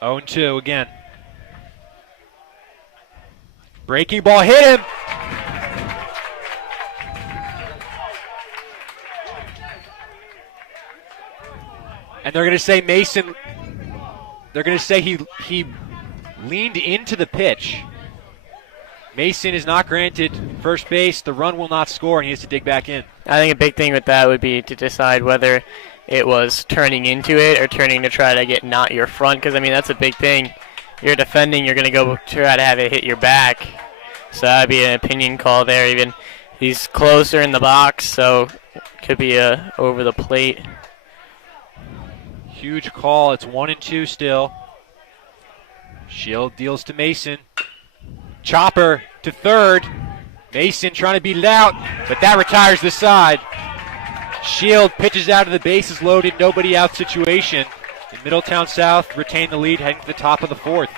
Oh, and 2 again. Breaking ball hit him. And they're going to say Mason, they're going to say he leaned into the pitch. Mason is not granted first base. The run will not score, and he has to dig back in. I think a big thing with that would be to decide whether it was turning into it or turning to try to get not your front, because, I mean, that's a big thing. You're defending, you're going to go try to have it hit your back. So that would be an opinion call there. Even he's closer in the box, so it could be over the plate. Huge call. It's 1-2 still. Shield deals to Mason. Chopper to third. Mason trying to beat it out, but that retires the side. Shield pitches out of the bases loaded, nobody out situation. And Middletown South retain the lead heading to the top of the 4th.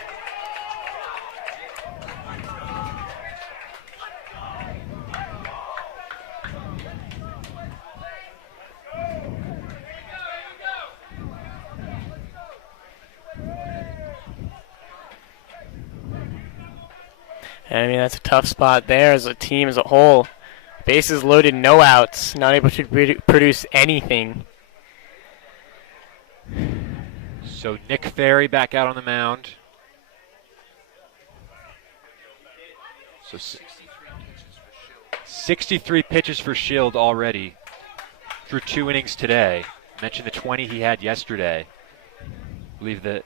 I mean, that's a tough spot there as a team as a whole. Bases loaded, no outs, not able to produce anything. So Nick Ferry back out on the mound. So 63 pitches for Shield already through 2 innings today. I mentioned the 20 he had yesterday. I believe that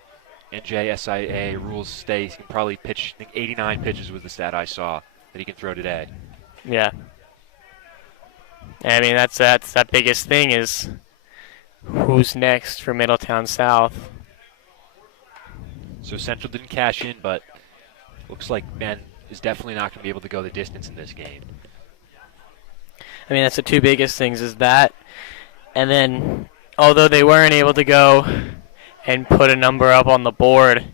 NJSIA rules stay. He can probably pitch, I think 89 pitches was the stat I saw that he can throw today. Yeah. I mean, that's that biggest thing is who's next for Middletown South. So Central didn't cash in, but looks like Ben is definitely not going to be able to go the distance in this game. I mean, that's the 2 biggest things is that. And then, although they weren't able to go and put a number up on the board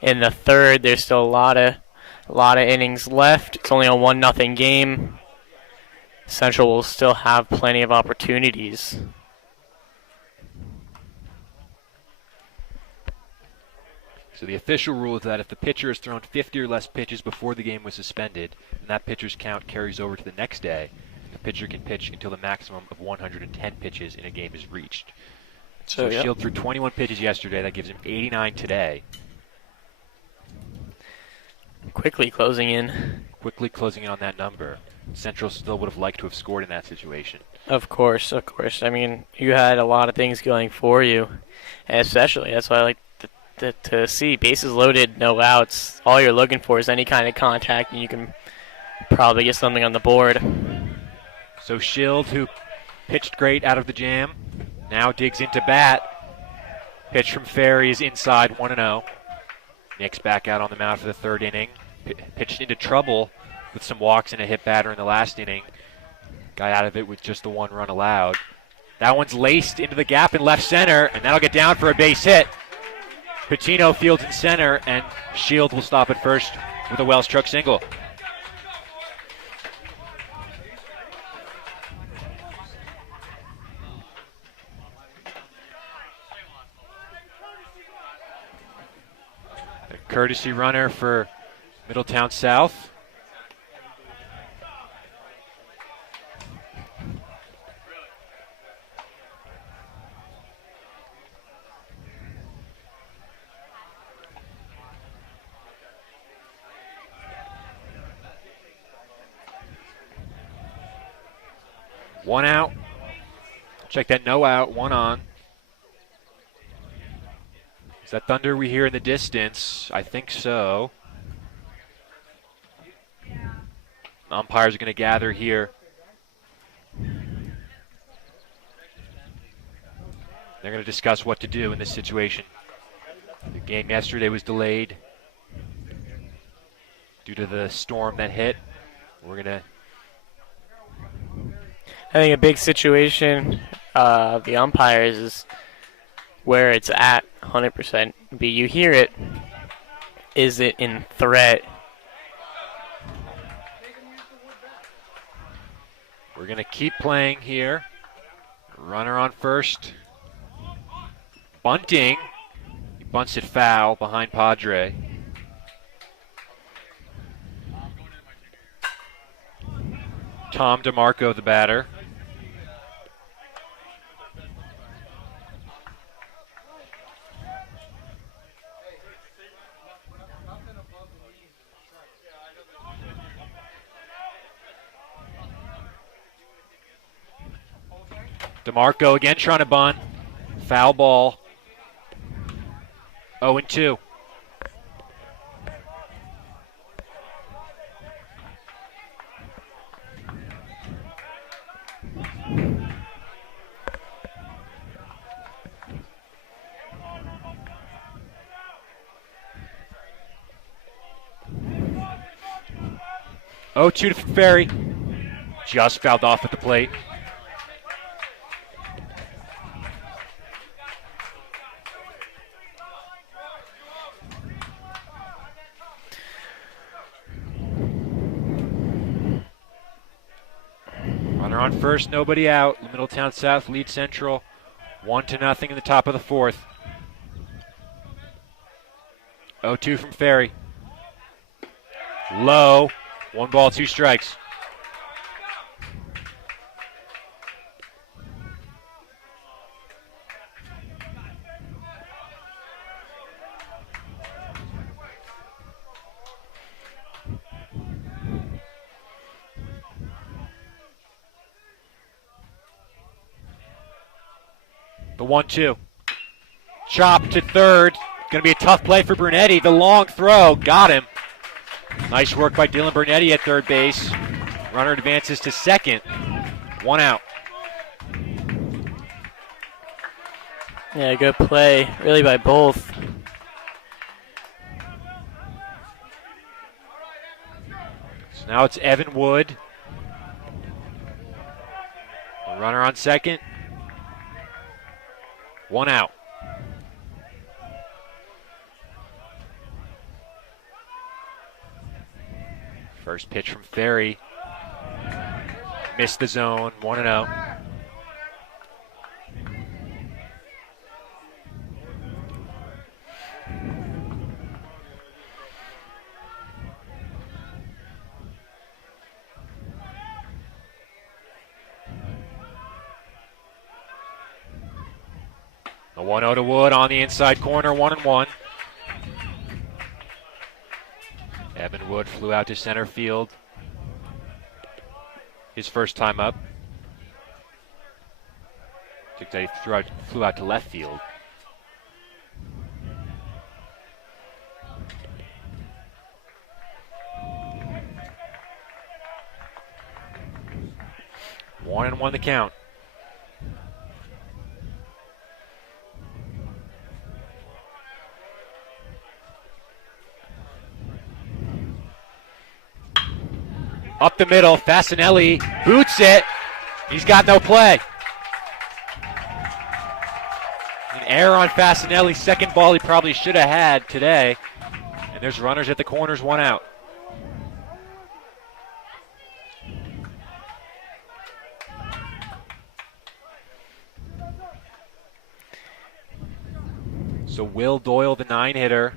in the 3rd, there's still a lot of innings left. It's only a 1-0 game. Central will still have plenty of opportunities. So the official rule is that if the pitcher has thrown 50 or less pitches before the game was suspended, and that pitcher's count carries over to the next day, the pitcher can pitch until the maximum of 110 pitches in a game is reached. So yep. Shield threw 21 pitches yesterday. That gives him 89 today. Quickly closing in. Quickly closing in on that number. Central still would have liked to have scored in that situation. Of course. I mean, you had a lot of things going for you, and especially that's why I like to see bases loaded, no outs. All you're looking for is any kind of contact, and you can probably get something on the board. So Shield, who pitched great out of the jam, now digs into bat. Pitch from Ferry is inside, 1-0. Nick's back out on the mound for the 3rd inning. Pitched into trouble with some walks and a hit batter in the last inning. Got out of it with just the 1 run allowed. That one's laced into the gap in left center, and that'll get down for a base hit. Patino fields in center, and Shield will stop at first with a well-struck single. A courtesy runner for Middletown South. One out. Check that no out, one on. Is that thunder we hear in the distance? I think so. Umpires are going to gather here. They're going to discuss what to do in this situation. The game yesterday was delayed due to the storm that hit. We're going to... I think a big situation of the umpires is where it's at 100%. But you hear it. Is it in threat? We're going to keep playing here. Runner on first. Bunting. He bunts it foul behind Padre. Tom DeMarco, the batter. DeMarco again trying to bunt. Foul ball. 0-2. Oh, 2 to Ferry. Just fouled off at the plate. Runner on first, nobody out. Middletown South lead Central 1-0 in the top of the fourth. 0-2 from Ferry. Low. 1 ball, 2 strikes. The 1-2. Chop to third. Going to be a tough play for Brunetti. The long throw. Got him. Nice work by Dylan Brunetti at third base. Runner advances to second. 1 out. Yeah, good play, really, by both. So now it's Evan Wood. A runner on second. 1 out. First pitch from Ferry. Missed the zone. 1-0. The 1-0 to Wood on the inside corner, 1-1. Evan Wood flew out to center field. His first time up. Took that he flew out to left field. 1-1 the count. Up the middle, Fasinelli boots it. He's got no play. An error on Fasinelli, second ball he probably should have had today. And there's runners at the corners, 1 out. So Will Doyle, the 9-hitter,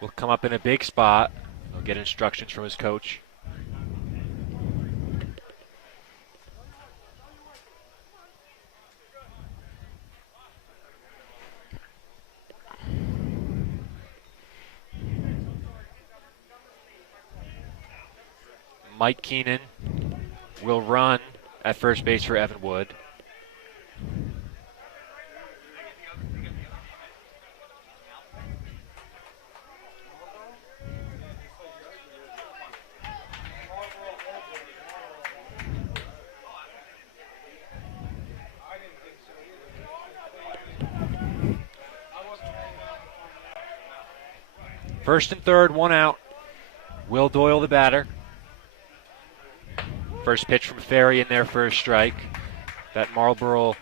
will come up in a big spot. He'll get instructions from his coach. Mike Keenan will run at first base for Evan Wood. First and third, one out. Will Doyle, the batter. First pitch from Ferry in there for a strike. That Marlboro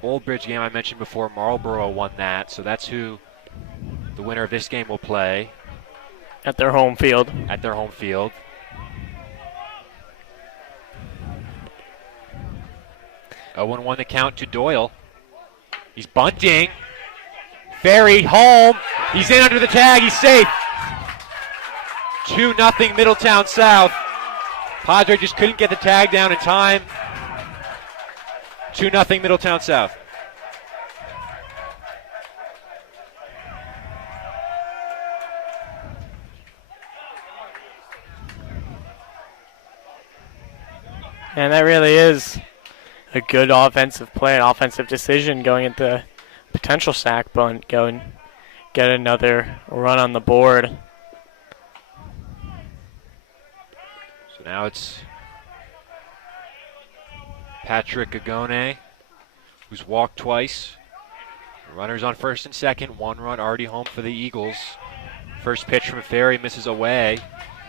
Old Bridge game I mentioned before, Marlboro won that, so that's who the winner of this game will play. At their home field. At their home field. Oh, 1-1 the count to Doyle. He's bunting. Ferry home. He's in under the tag. He's safe. 2-0 Middletown South. Padre just couldn't get the tag down in time. 2-0 Middletown South. And that really is a good offensive play, an offensive decision going into potential sack bunt, go and get another run on the board. So now it's Patrick Agone, who's walked twice. Runners on first and second, 1 run already home for the Eagles. First pitch from Ferry misses away,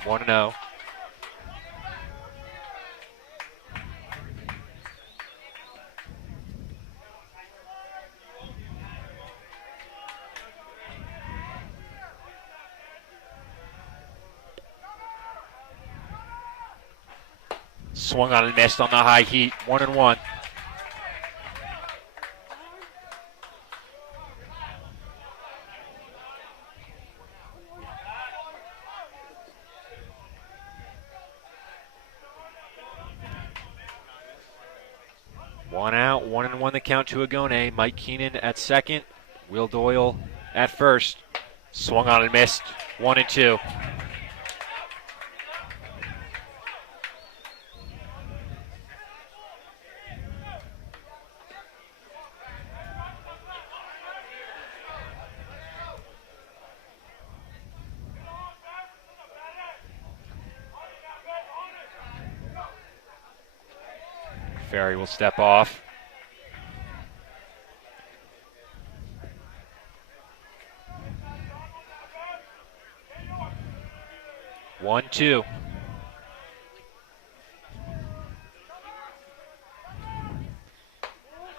1-0. Swung on and missed on the high heat, 1-1. One out, 1-1 the count to Agone. Mike Keenan at second, Will Doyle at first. Swung on and missed, 1-2. Ferry will step off. One, two.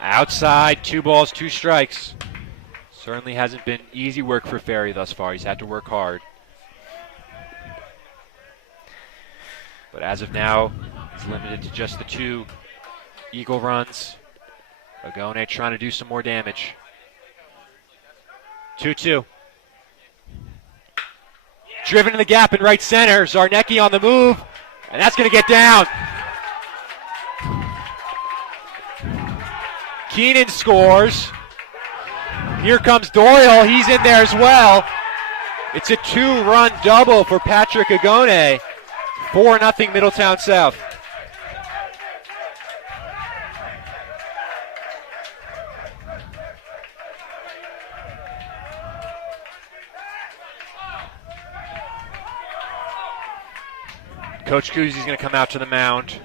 Outside, 2 balls, 2 strikes. Certainly hasn't been easy work for Ferry thus far. He's had to work hard. But as of now, he's limited to just the 2 Eagle runs. Agone trying to do some more damage. 2-2. Driven in the gap in right center. Zarnecki on the move. And that's going to get down. Keenan scores. Here comes Doyle. He's in there as well. It's a 2-run double for Patrick Agone. 4-0 Middletown South. Coach Kuzi's going to come out to the mound.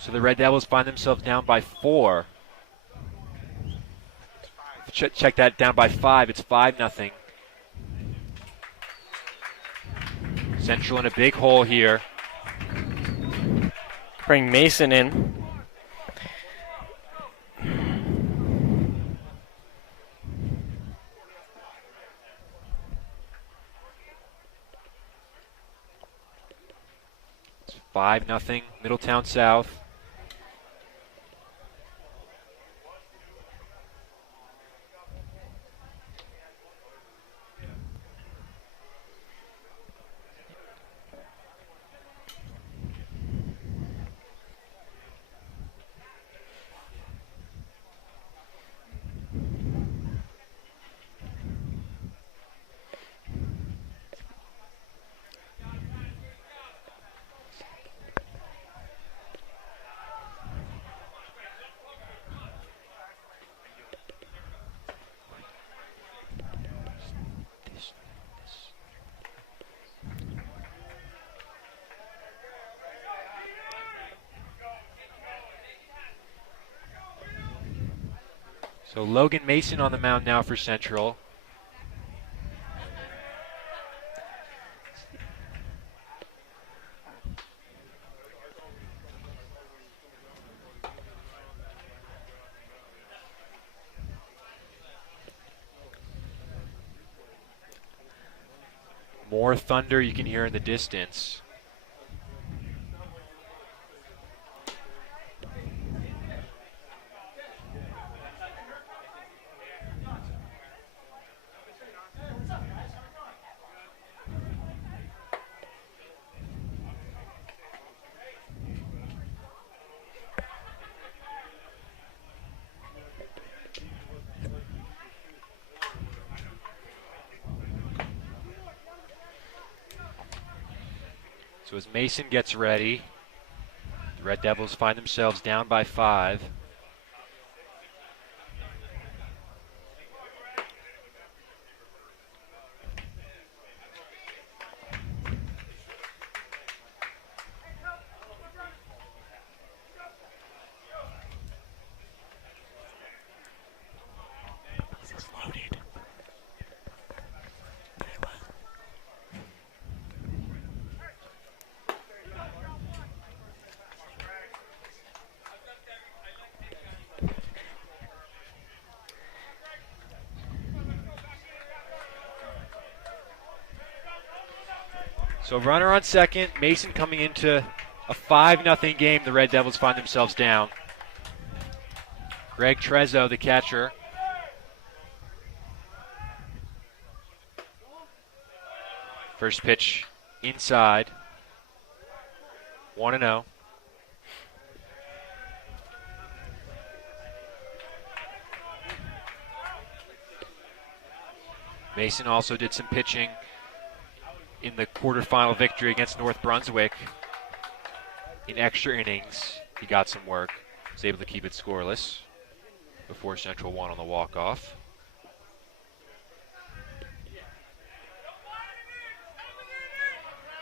So the Red Devils find themselves down by 4. Check that, down by 5. It's 5-0. Central in a big hole here. Bring Mason in. It's 5-0 Middletown South. So Logan Mason on the mound now for Central. More thunder you can hear in the distance. So as Mason gets ready, the Red Devils find themselves down by 5. So runner on second, Mason coming into a 5-0 game. The Red Devils find themselves down. Greg Trezzo, the catcher. First pitch inside. 1-0. Mason also did some pitching in the quarterfinal victory against North Brunswick. In extra innings, he got some work. Was able to keep it scoreless before Central won on the walk-off.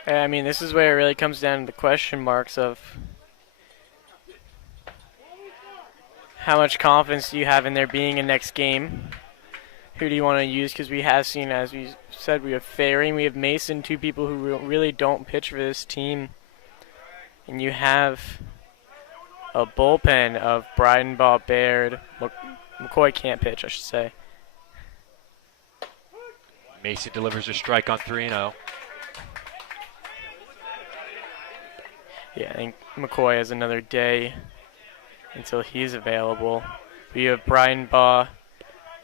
I mean, this is where it really comes down to the question marks of how much confidence do you have in there being a next game? Who do you want to use? Because we have seen, as we said, we have Ferry, we have Mason, two people who really don't pitch for this team. And you have a bullpen of Breidenbaugh, Baird, McCoy can't pitch, I should say. Mason delivers a strike on 3-0. Yeah, I think McCoy has another day until he's available. We have Breidenbaugh.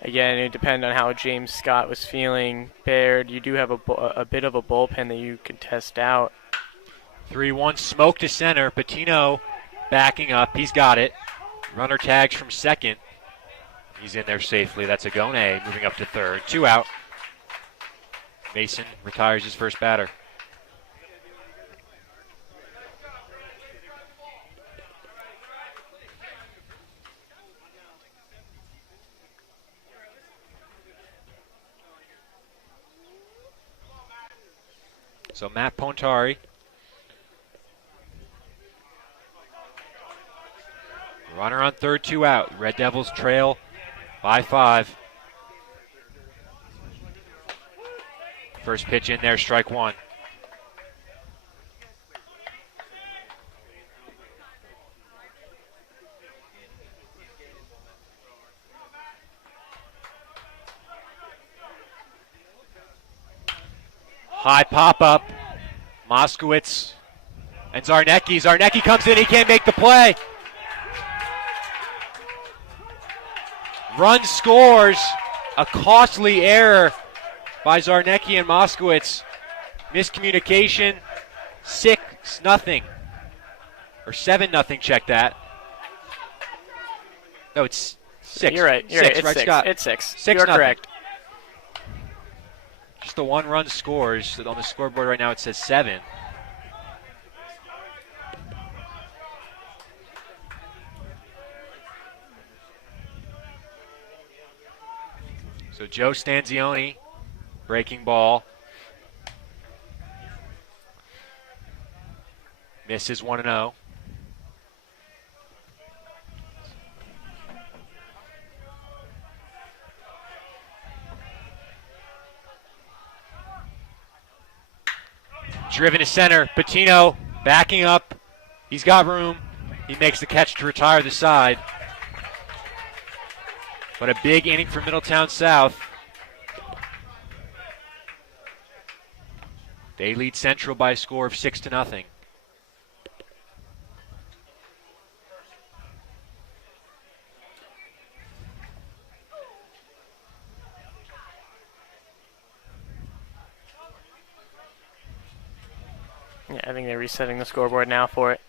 Again, it depends on how James Scott was feeling. Baird, you do have a bit of a bullpen that you could test out. 3-1 smoke to center. Patino backing up. He's got it. Runner tags from second. He's in there safely. That's Agone moving up to third. 2 out. Mason retires his first batter. So Matt Pontari. Runner on third, 2 out. Red Devils trail by 5. First pitch in there, strike 1. High pop-up. Moskowitz and Zarnecki. Zarnecki comes in. He can't make the play. Run scores. A costly error by Zarnecki and Moskowitz. Miscommunication. 6-0. Or 7-0. Check that. No, it's 6. You're right. You're Six, right. right, Scott? It's 6. 6-0. You're correct. Just the 1 run scores. On the scoreboard right now it says 7. So Joe Stanzioni, breaking ball. Misses 1-0. Driven to center. Patino backing up. He's got room. He makes the catch to retire the side. But a big inning for Middletown South. They lead Central by a score of 6-0. Yeah, I think they're resetting the scoreboard now for it.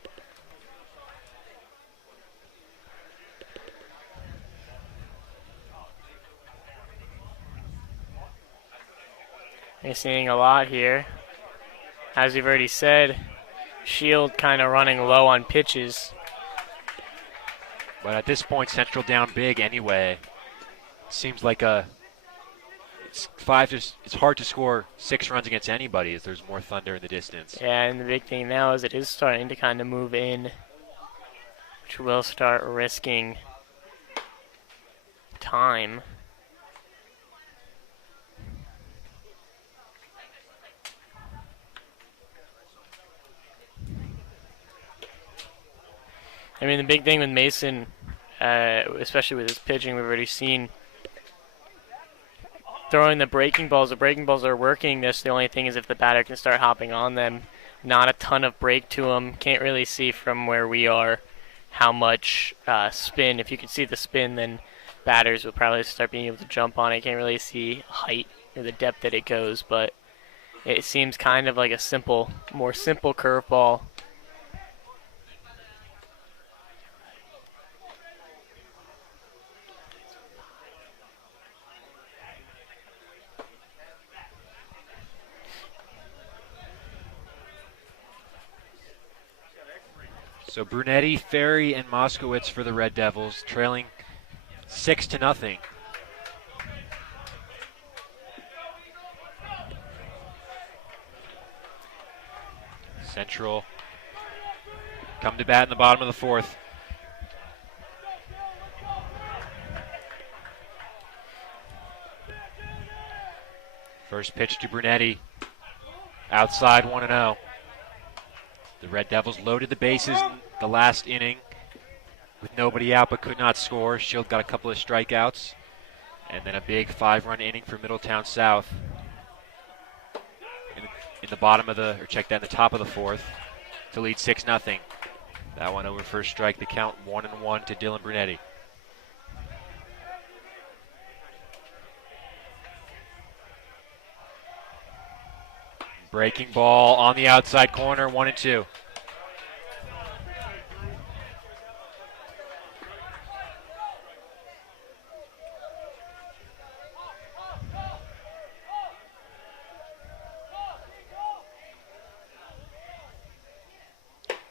You're seeing a lot here. As we've already said, Shield kind of running low on pitches. But at this point, Central down big anyway. Seems like it's hard to score 6 runs against anybody as there's more thunder in the distance. Yeah, and the big thing now is it is starting to kind of move in, which will start risking time. I mean, the big thing with Mason, especially with his pitching, we've already seen throwing the breaking balls. The breaking balls are working. The only thing is if the batter can start hopping on them. Not a ton of break to them. Can't really see from where we are how much spin. If you can see the spin, then batters will probably start being able to jump on it. Can't really see height or the depth that it goes, but it seems kind of like a more simple curveball. So Brunetti, Ferry, and Moskowitz for the Red Devils, trailing 6-0. Central come to bat in the bottom of the 4th. First pitch to Brunetti, outside 1-0. The Red Devils loaded the bases in the last inning with nobody out but could not score. Shield got a couple of strikeouts. And then a big 5-run inning for Middletown South. In the bottom of the, or check that in the top of the 4th to lead 6-0. That one over first strike, the count 1-1 to Dylan Brunetti. Breaking ball on the outside corner, 1-2.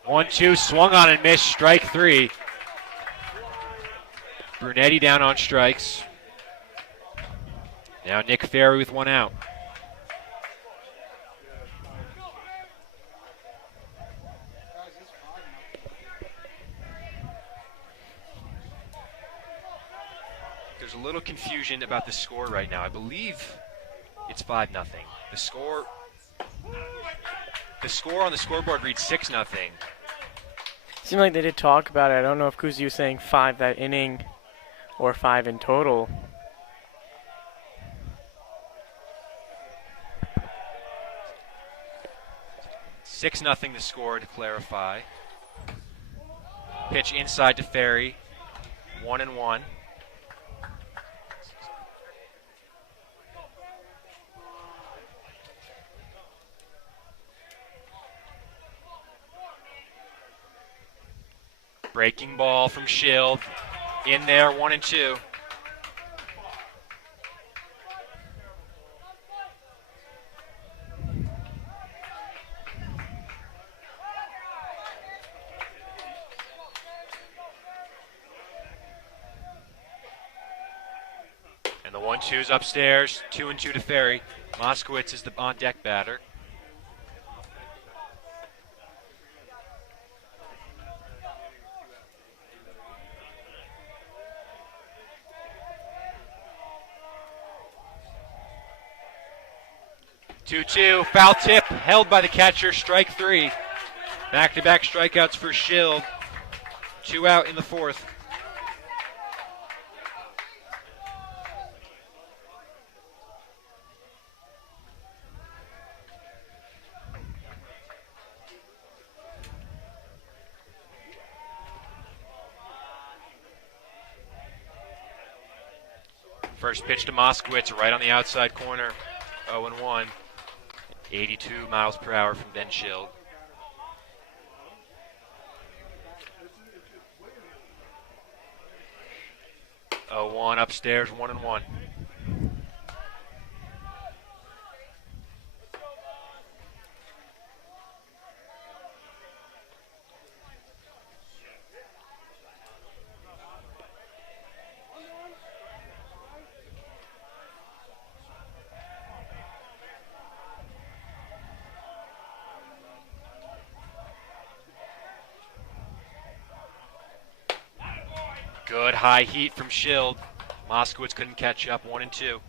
One-two, swung on and missed, strike 3. Brunetti down on strikes. Now Nick Ferry with 1 out. There's a little confusion about the score right now. I believe it's 5-0. The score on the scoreboard reads 6-0. Seemed like they did talk about it. I don't know if Kuzi was saying 5 that inning or 5 in total. Six nothing the score to clarify. Pitch inside to Ferry. 1-1. Breaking ball from Shield. In there, 1-2. And the 1-2's upstairs, 2-2 to Ferry. Moskowitz is the on-deck batter. 2-2, foul tip, held by the catcher, strike 3. Back-to-back strikeouts for Schild. 2 out in the 4th. First pitch to Moskowitz, right on the outside corner. 0-1. 82 miles per hour from Ben Schild. One upstairs, 1-1. Good high heat from Schild. Moskowitz couldn't catch up, 1-2.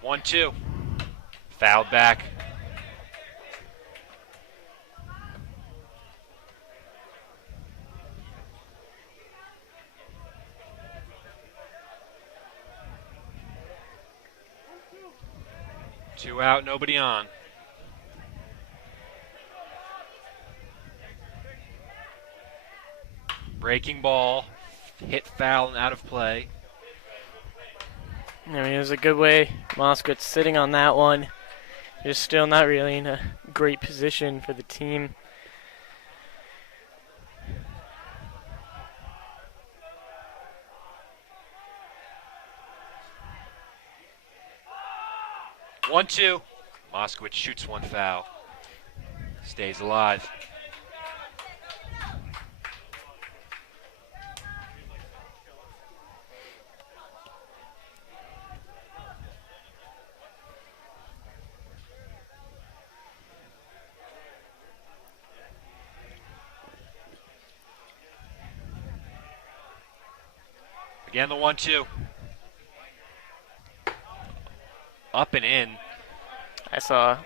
One, two. Fouled back. Two out, nobody on. Breaking ball, hit foul and out of play. I mean, it was a good way. Moskowitz sitting on that one. Just still not really in a great position for the team. 1-2. Moskowitz shoots one foul. Stays alive. Again, the 1-2. Up and in. I saw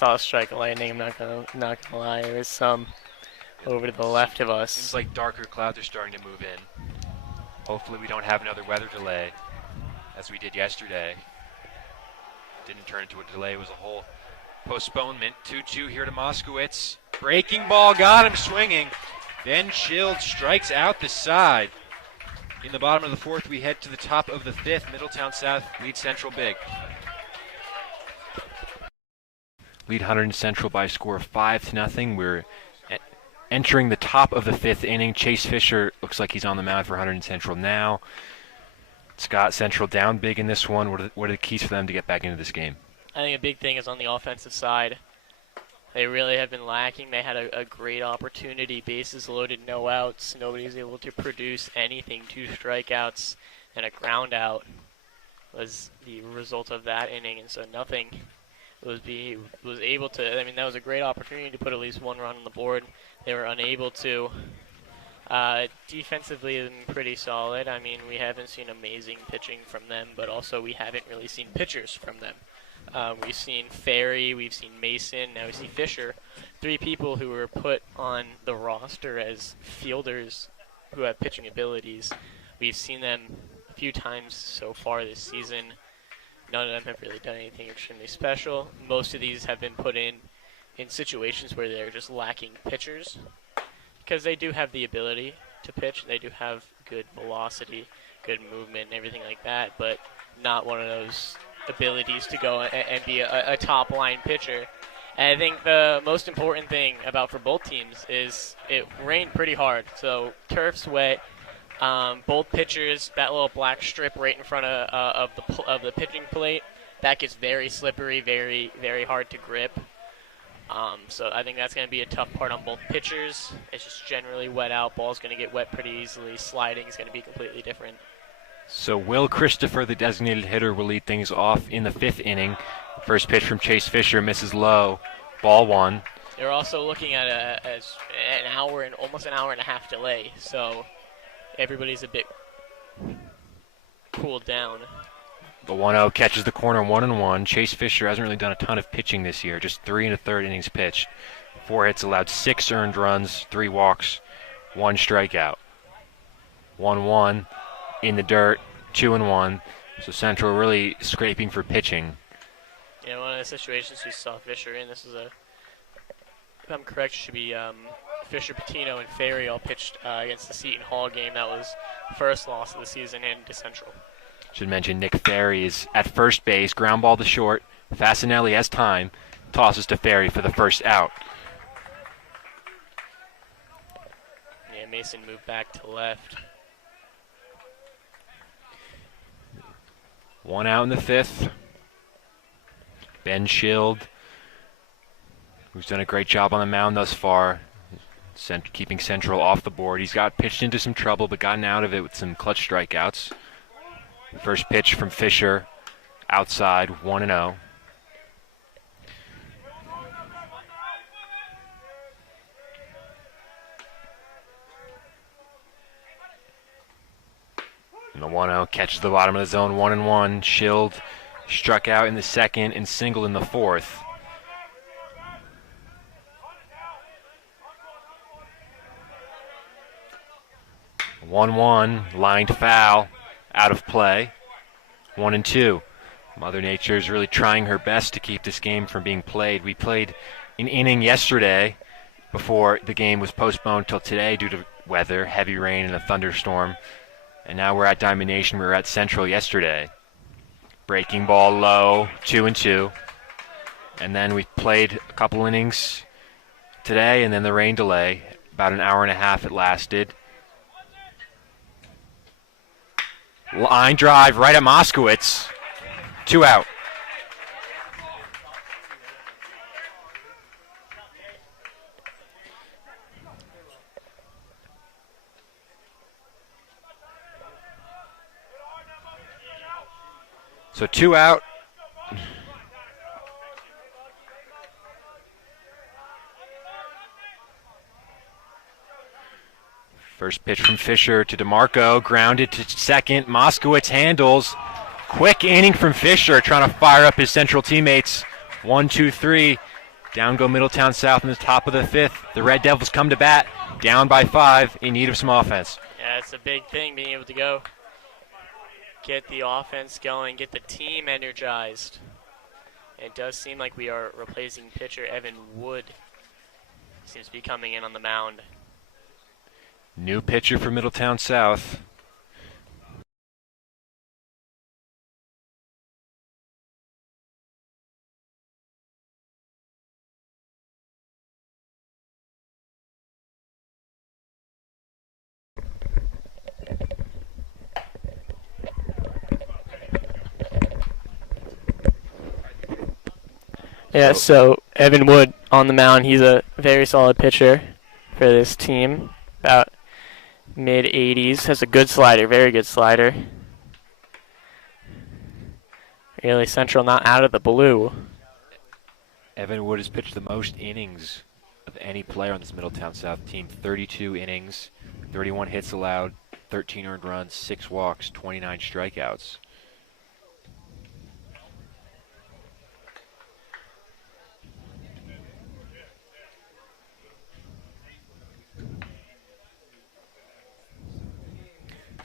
a strike of lightning. I'm not gonna lie. There was some over to the left of us. Seems like darker clouds are starting to move in. Hopefully we don't have another weather delay, as we did yesterday. Didn't turn into a delay. It was a whole postponement. 2-2 here to Moskowitz. Breaking ball, got him swinging. Ben Schild strikes out the side. In the bottom of the 4th, we head to the top of the 5th. Middletown South leads Central big. Lead Hunterdon Central by a score of 5-0. We're entering the top of the 5th inning. Chase Fisher looks like he's on the mound for Hunterdon Central now. Scott, Central down big in this one. What are the keys for them to get back into this game? I think a big thing is on the offensive side. They really have been lacking. They had a great opportunity. Bases loaded, no outs. Nobody was able to produce anything. 2 strikeouts and a ground out was the result of that inning. And so nothing was able to. I mean, that was a great opportunity to put at least 1 run on the board. They were unable to. Defensively, they've been pretty solid. I mean, we haven't seen amazing pitching from them, but also we haven't really seen pitchers from them. We've seen Ferry, we've seen Mason, now we see Fisher. 3 people who were put on the roster as fielders who have pitching abilities. We've seen them a few times so far this season. None of them have really done anything extremely special. Most of these have been put in situations where they're just lacking pitchers, because they do have the ability to pitch. They do have good velocity, good movement, and everything like that, but not one of those abilities to go and be a top-line pitcher. And I think the most important thing for both teams is it rained pretty hard, so turf's wet. Both pitchers, that little black strip right in front of the pitching plate, that gets very slippery, very, very hard to grip. So I think that's going to be a tough part on both pitchers. It's just generally wet out. Ball's going to get wet pretty easily. Sliding is going to be completely different. So Will Christopher, the designated hitter, will lead things off in the 5th inning. First pitch from Chase Fisher misses low. Ball 1. They're also looking at as an hour and almost an hour and a half delay, so everybody's a bit cooled down. The 1-0 catches the corner 1-1. Chase Fisher hasn't really done a ton of pitching this year, just 3 1/3 innings pitched. 4 hits allowed, 6 earned runs, 3 walks, 1 strikeout. 1-1 in the dirt, 2-1. So Central really scraping for pitching. Yeah, one of the situations we saw Fisher in, this is if I'm correct, should be Fisher, Patino, and Ferry all pitched against the Seton Hall game. That was the first loss of the season into Central. Should mention Nick Ferry is at first base, ground ball to short. Fasinelli has time, tosses to Ferry for the first out. Yeah, Mason moved back to left. 1 out in the 5th. Ben Schild, who's done a great job on the mound thus far, keeping Central off the board. He's got pitched into some trouble, but gotten out of it with some clutch strikeouts. First pitch from Fisher, outside, 1-0. And the 1-0 catches the bottom of the zone, 1-1. Schild struck out in the 2nd and singled in the 4th. One, lined foul, out of play. 1-2. Mother Nature is really trying her best to keep this game from being played. We played an inning yesterday before the game was postponed till today due to weather, heavy rain and a thunderstorm. And now we're at Diamond Nation. We were at Central yesterday. Breaking ball low, 2-2. And then we played a couple innings today, and then the rain delay. About an hour and a half it lasted. Line drive right at Moskowitz. 2 out. So 2 out. First pitch from Fisher to DeMarco, grounded to second. Moskowitz handles. Quick inning from Fisher, trying to fire up his Central teammates. 1-2-3. Down go Middletown South in the top of the 5th. The Red Devils come to bat, down by 5, in need of some offense. Yeah, it's a big thing being able to go get the offense going, get the team energized. It does seem like we are replacing pitcher Evan Wood. Seems to be coming in on the mound. New pitcher for Middletown South. Yeah, so Evan Wood on the mound. He's a very solid pitcher for this team. About mid-80s. Has a good slider, very good slider. Really Central not out of the blue. Evan Wood has pitched the most innings of any player on this Middletown South team. 32 innings, 31 hits allowed, 13 earned runs, 6 walks, 29 strikeouts.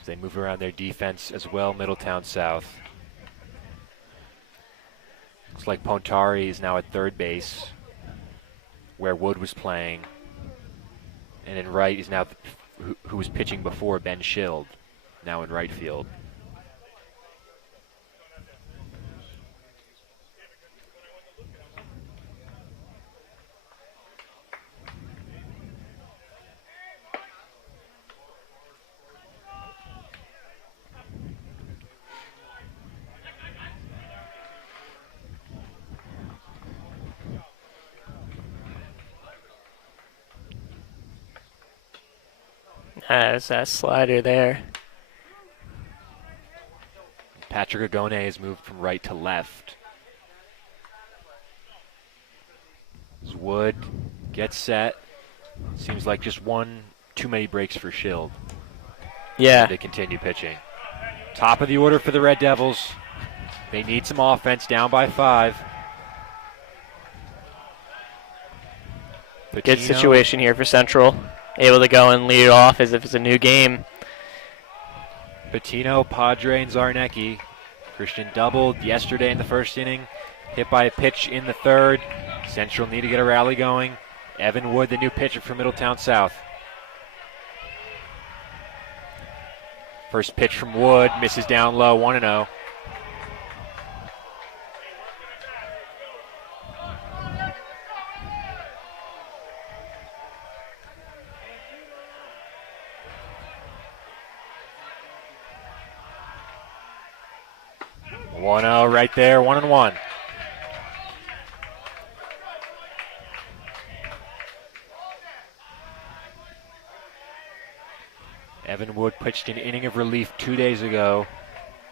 They move around their defense as well, Middletown South. Looks like Pontari is now at third base, where Wood was playing. And in right is now who was pitching before, Ben Schild, now in right field. There's that slider there. Patrick Agone has moved from right to left. As Wood gets set. Seems like just one too many breaks for Schild. Yeah. They continue pitching. Top of the order for the Red Devils. They need some offense, down by 5. Good Patino. situation here for Central. Able to go and lead it off as if it's a new game. Patino, Padre, and Zarnecki. Christian doubled yesterday in the first inning. Hit by a pitch in the third. Central need to get a rally going. Evan Wood, the new pitcher for Middletown South. First pitch from Wood, misses down low, 1-0. Right there, 1-1. Evan Wood pitched an inning of relief 2 days ago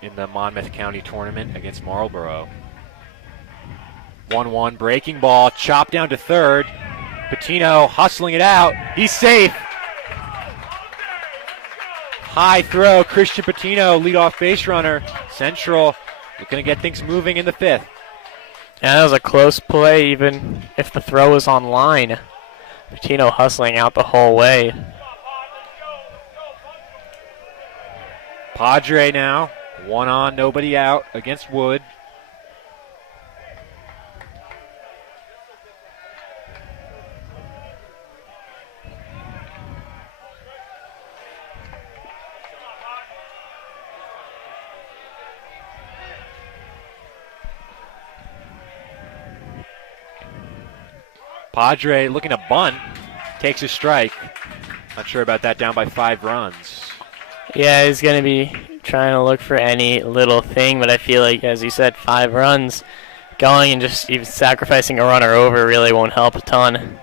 in the Monmouth County tournament against Marlborough. 1-1, breaking ball, chopped down to third. Patino hustling it out. He's safe. High throw, Christian Patino, leadoff base runner. Central looking to get things moving in the 5th. Yeah, that was a close play, even if the throw was on line. Patino hustling out the whole way. Padre now, 1 on, nobody out against Wood. Padre looking to bunt, takes a strike. Not sure about that, down by 5 runs. Yeah, he's going to be trying to look for any little thing, but I feel like, as you said, 5 runs going and just even sacrificing a runner over really won't help a ton.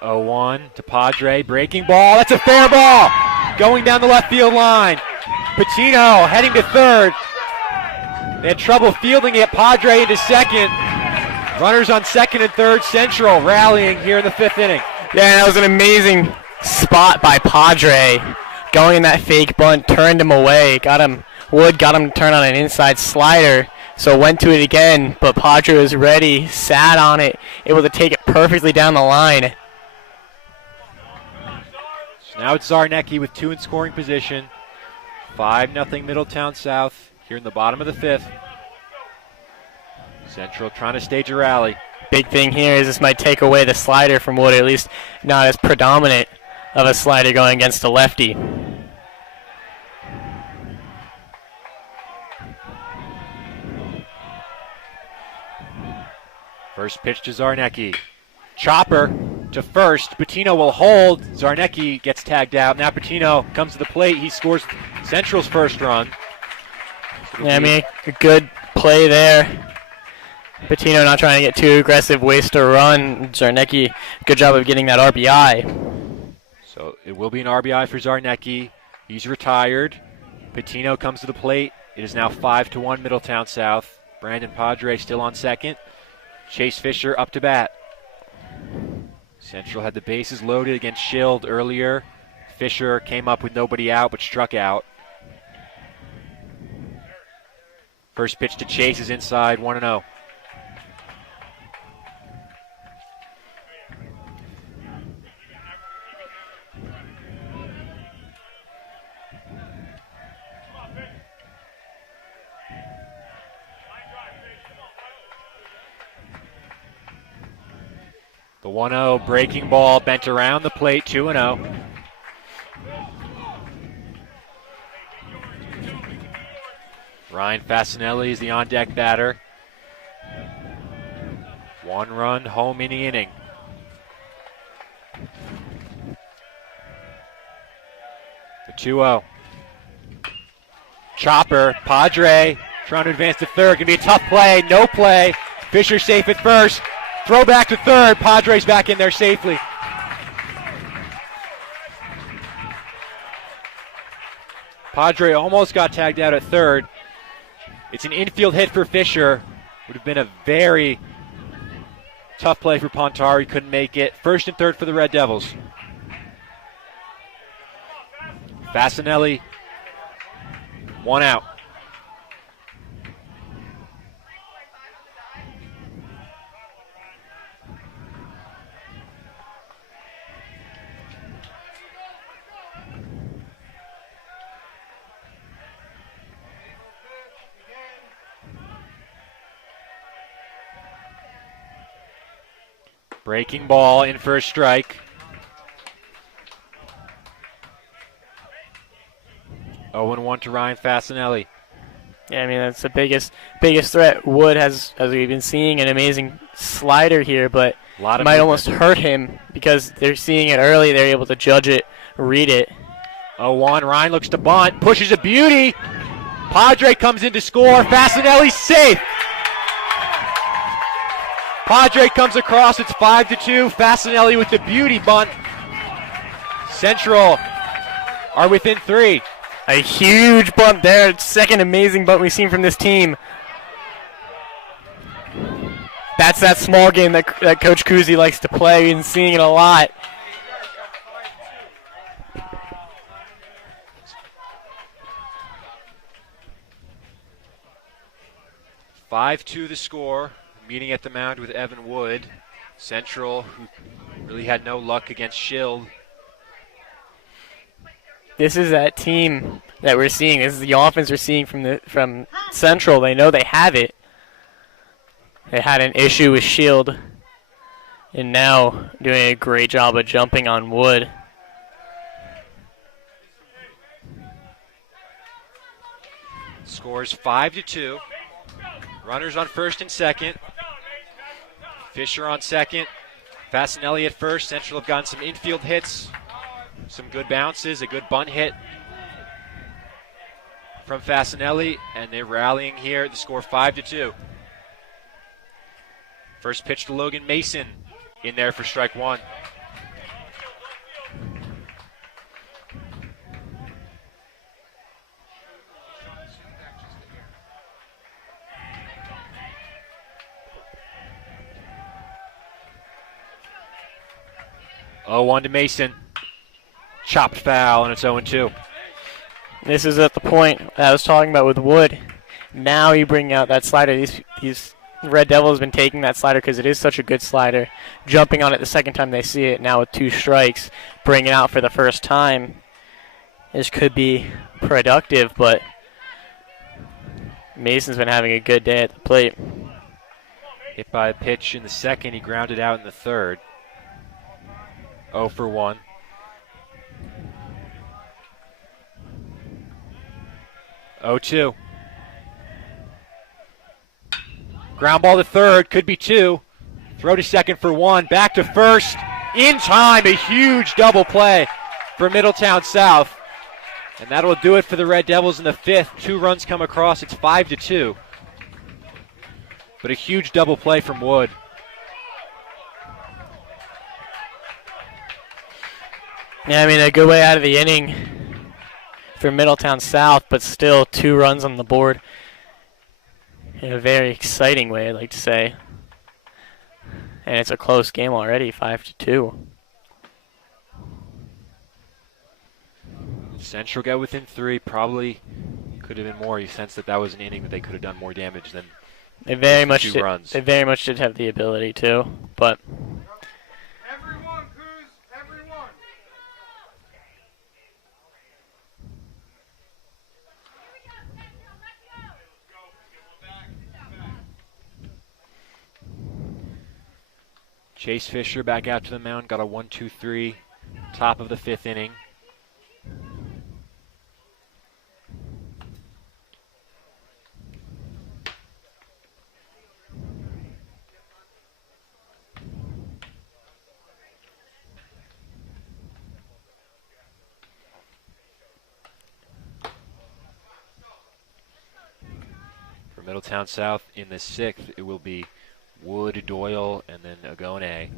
0-1 to Padre, breaking ball, that's a fair ball! Going down the left field line. Patino heading to third. They had trouble fielding it, Padre into second. Runners on second and third, Central rallying here in the 5th inning. Yeah, that was an amazing spot by Padre. Going in that fake bunt, turned him away. Wood got him to turn on an inside slider, so went to it again, but Padre was ready, sat on it, able to take it perfectly down the line. So now it's Zarnecki with 2 in scoring position. 5-0 Middletown South here in the bottom of the 5th. Central trying to stage a rally. Big thing here is this might take away the slider from Wood, or at least not as predominant of a slider going against a lefty. First pitch to Zarnecki. Chopper to first. Patino will hold. Zarnecki gets tagged out. Now Patino comes to the plate. He scores Central's first run. Yeah, I mean, a good play there. Patino not trying to get too aggressive, waste a run. Zarnecki, good job of getting that RBI. So it will be an RBI for Zarnecki. He's retired. Patino comes to the plate. It is now 5-1 Middletown South. Brandon Padre still on second. Chase Fisher up to bat. Central had the bases loaded against Schild earlier. Fisher came up with nobody out but struck out. First pitch to Chase is inside, 1-0. The 1-0 breaking ball bent around the plate, 2-0. Ryan Fasinelli is the on-deck batter. 1 run home in the inning. The 2-0. Chopper, Padre trying to advance to third. Gonna be a tough play, no play. Fisher safe at first. Throw back to third. Padres back in there safely. Padre almost got tagged out at third. It's an infield hit for Fisher. Would have been a very Tough play for Pontari, couldn't make it. First and third for the Red Devils. Fasinelli, 1 out. Breaking ball in for a strike. 0-1 to Ryan Fasinelli. Yeah, I mean, that's the biggest threat. Wood has, as we've been seeing, an amazing slider here, but it might almost hurt him because they're seeing it early. They're able to judge it, read it. 0-1, Ryan looks to bunt, pushes a beauty. Padre comes in to score. Fasinelli safe. Padre comes across, it's 5-2. Fasinelli with the beauty bunt. Central are within 3. A huge bunt there. Second amazing bunt we've seen from this team. That's that small game that Coach Kuzi likes to play. We've been seeing it a lot. (5-2) the score. Meeting at the mound with Evan Wood. Central, who really had no luck against Shield. This is that team that we're seeing. This is the offense we're seeing from Central. They know they have it. They had an issue with Shield, and now doing a great job of jumping on Wood. Scores 5-2. Runners on first and second. Fisher on second. Fasinelli at first. Central have gotten some infield hits. Some good bounces, a good bunt hit from Fasinelli, and they're rallying here. The score 5-2. First pitch to Logan Mason in there for strike 1. Oh, 1 to Mason. Chopped foul, and it's 0-2. This is at the point I was talking about with Wood. Now you bring out that slider. These Red Devils have been taking that slider because it is such a good slider. Jumping on it the second time they see it, now with 2 strikes, bringing it out for the first time. This could be productive, but Mason's been having a good day at the plate. Hit by a pitch in the second. He grounded out in the third. 0 for 1. Oh, 2. Ground ball to third, could be 2. Throw to second for 1, back to first. In time, a huge double play for Middletown South. And that'll do it for the Red Devils in the 5th. 2 runs come across, it's 5-2. But a huge double play from Wood. Yeah, I mean, a good way out of the inning for Middletown South, but still 2 runs on the board in a very exciting way, I'd like to say. And it's a close game already, 5-2. Central got within 3, probably could have been more. You sense that was an inning that they could have done more damage than they very much 2 did, runs. They very much did have the ability to, but Everyone, Cruz, everyone. Chase Fisher back out to the mound, got a 1-2-3, top of the 5th inning. For Middletown South in the 6th, it will be Wood, Doyle, and then Agone.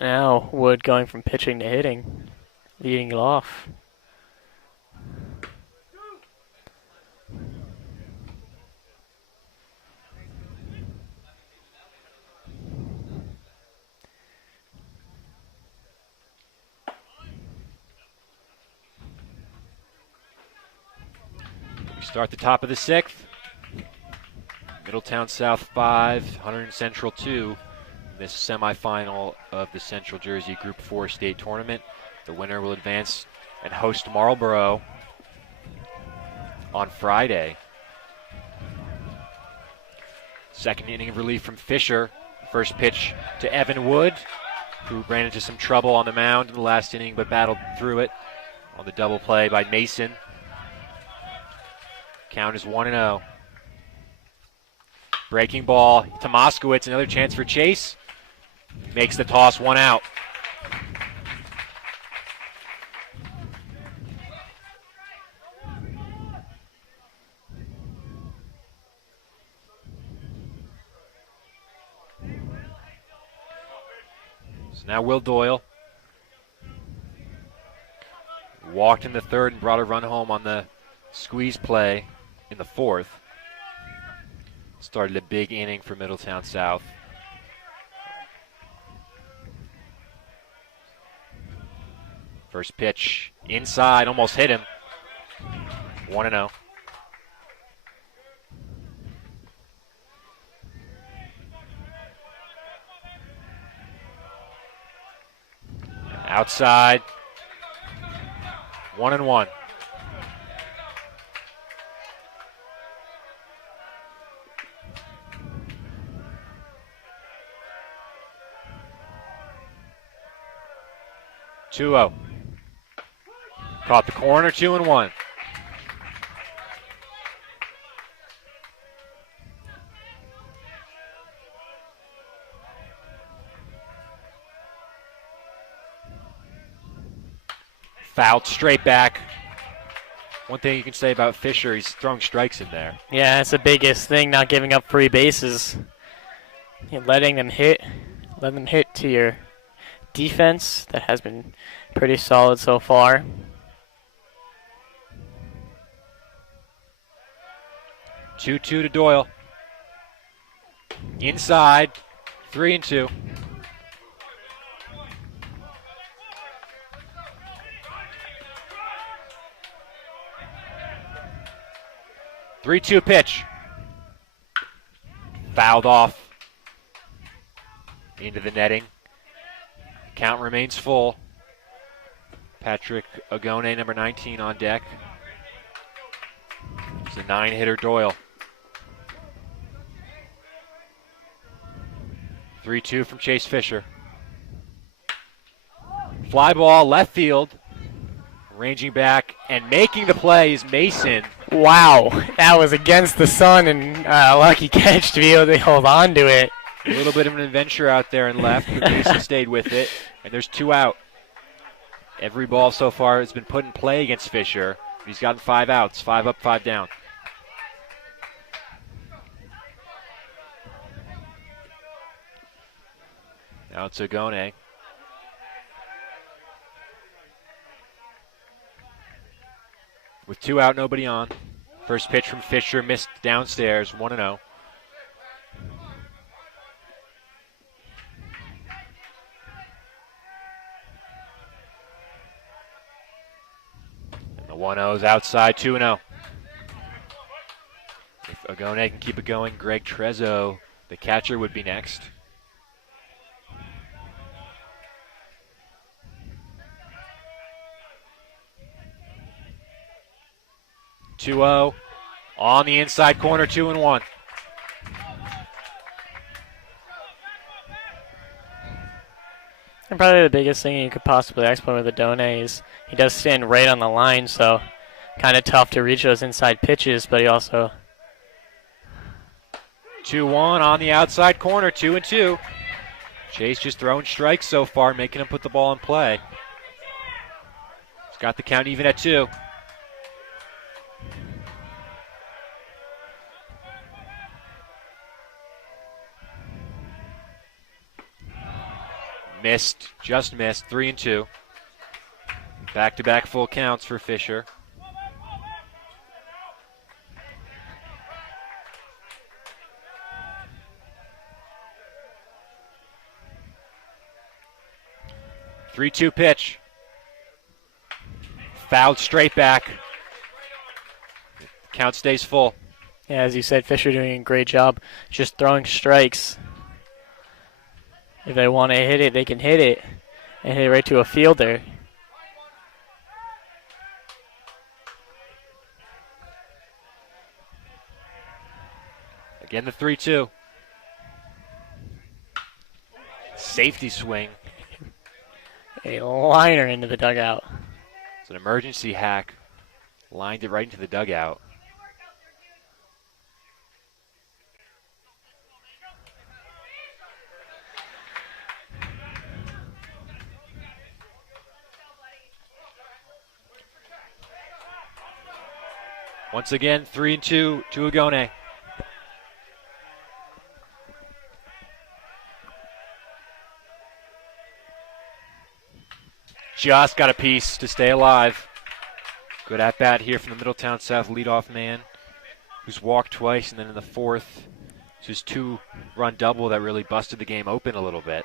now Wood going from pitching to hitting, leading it off. We start the top of the 6th. Middletown South 5, Hunterdon Central 2. This semifinal of the Central Jersey Group 4 state tournament. The winner will advance and host Marlboro on Friday. Second inning of relief from Fisher. First pitch to Evan Wood, who ran into some trouble on the mound in the last inning but battled through it on the double play by Mason. Count is 1-0. Breaking ball to Moskowitz, another chance for Chase. Makes the toss, 1 out. So now Will Doyle walked in the 3rd and brought a run home on the squeeze play in the 4th. Started a big inning for Middletown South. First pitch inside, almost hit him. 1-0. Outside. 1-1. Two-0. Caught the corner, 2-1. Fouled straight back. One thing you can say about Fisher, he's throwing strikes in there. Yeah, that's the biggest thing, not giving up free bases. Letting them hit to your defense that has been pretty solid so far. Two-two to Doyle. Inside, 3-2. Three-two pitch. Fouled off into the netting. Count remains full. Patrick Agone, number 19, on deck. It's a 9-hitter Doyle. 3-2 from Chase Fisher. Fly ball left field. Ranging back and making the play is Mason. Wow, that was against the sun and a lucky catch to be able to hold on to it. A little bit of an adventure out there and left, but Mason stayed with it. And there's 2 out. Every ball so far has been put in play against Fisher. He's gotten 5 outs, 5 up, 5 down. Now it's Agone. With 2 out, nobody on. First pitch from Fisher, missed downstairs, 1-0. And the 1-0 is outside, 2-0. If Agone can keep it going, Greg Trezzo, the catcher, would be next. Two-0 on the inside corner, 2-1. And probably the biggest thing you could possibly exploit with Agone is he does stand right on the line, so kind of tough to reach those inside pitches, but he also... 2-1 on the outside corner, 2-2. Chase just throwing strikes so far, making him put the ball in play. He's got the count even at 2. Missed, just missed, 3-2. Back-to-back full counts for Fisher. Three-two pitch. Fouled straight back. Count stays full. Yeah, as you said, Fisher doing a great job just throwing strikes. If they want to hit it, they can hit it and hit it right to a fielder. Again, the 3-2. Safety swing. A liner into the dugout. It's an emergency hack. Lined it right into the dugout. Once again, 3-2 to Agone. Just got a piece to stay alive. Good at bat here from the Middletown South leadoff man, who's walked twice, and then in the fourth, it's his 2-run double that really busted the game open a little bit,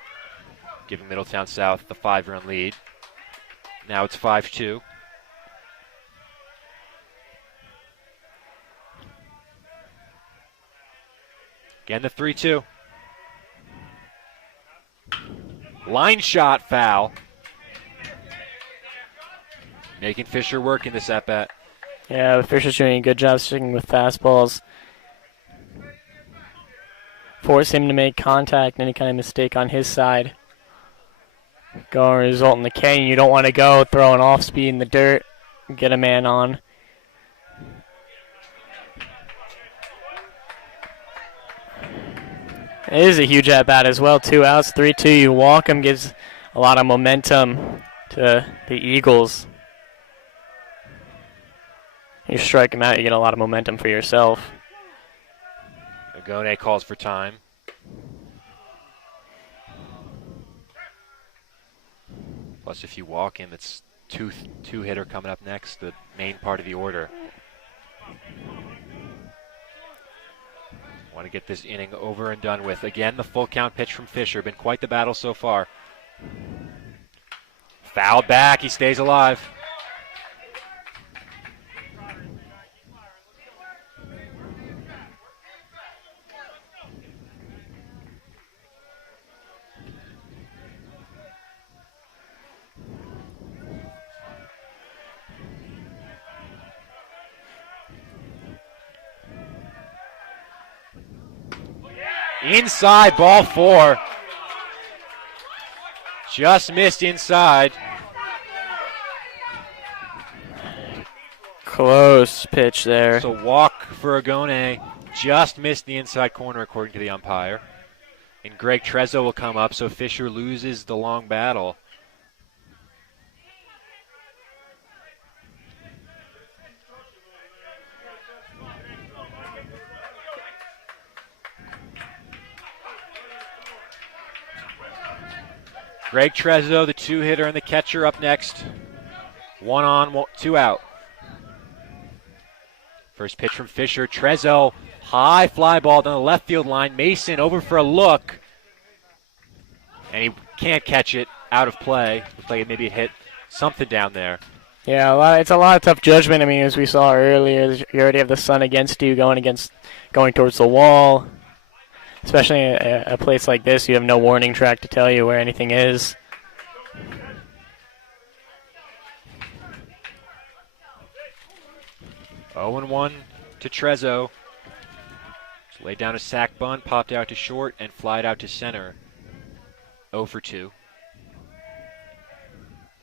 giving Middletown South the 5-run lead. Now it's 5-2. Again, the 3-2. Line shot foul. Making Fisher work in this at-bat. Yeah, Fisher's doing a good job sticking with fastballs. Force him to make contact, any kind of mistake on his side. Going to result in the K. You don't want to go throwing off speed in the dirt. Get a man on. It is a huge at-bat as well. 2 outs, 3-2. You walk him, gives a lot of momentum to the Eagles. You strike him out, you get a lot of momentum for yourself. Agone calls for time. Plus, if you walk him, it's two-hitter coming up next, the main part of the order. Want to get this inning over and done with. Again, the full count pitch from Fisher. Been quite the battle so far. Fouled back. He stays alive. Inside, ball 4. Just missed inside. Close pitch there. So walk for Agone. Just missed the inside corner according to the umpire. And Greg Trezzo will come up, so Fisher loses the long battle. Greg Trezzo, the 2-hitter, and the catcher up next. 1 on, 2 out. First pitch from Fisher. Trezzo, high fly ball down the left field line. Mason over for a look. And he can't catch it, out of play. Looks like maybe it hit something down there. Yeah, it's a lot of tough judgment. I mean, as we saw earlier, you already have the sun against you, going towards the wall. Especially a place like this, you have no warning track to tell you where anything is. Oh and 1 to Trezzo. Laid down a sack bunt, popped out to short, and flied out to center. 0 for 2.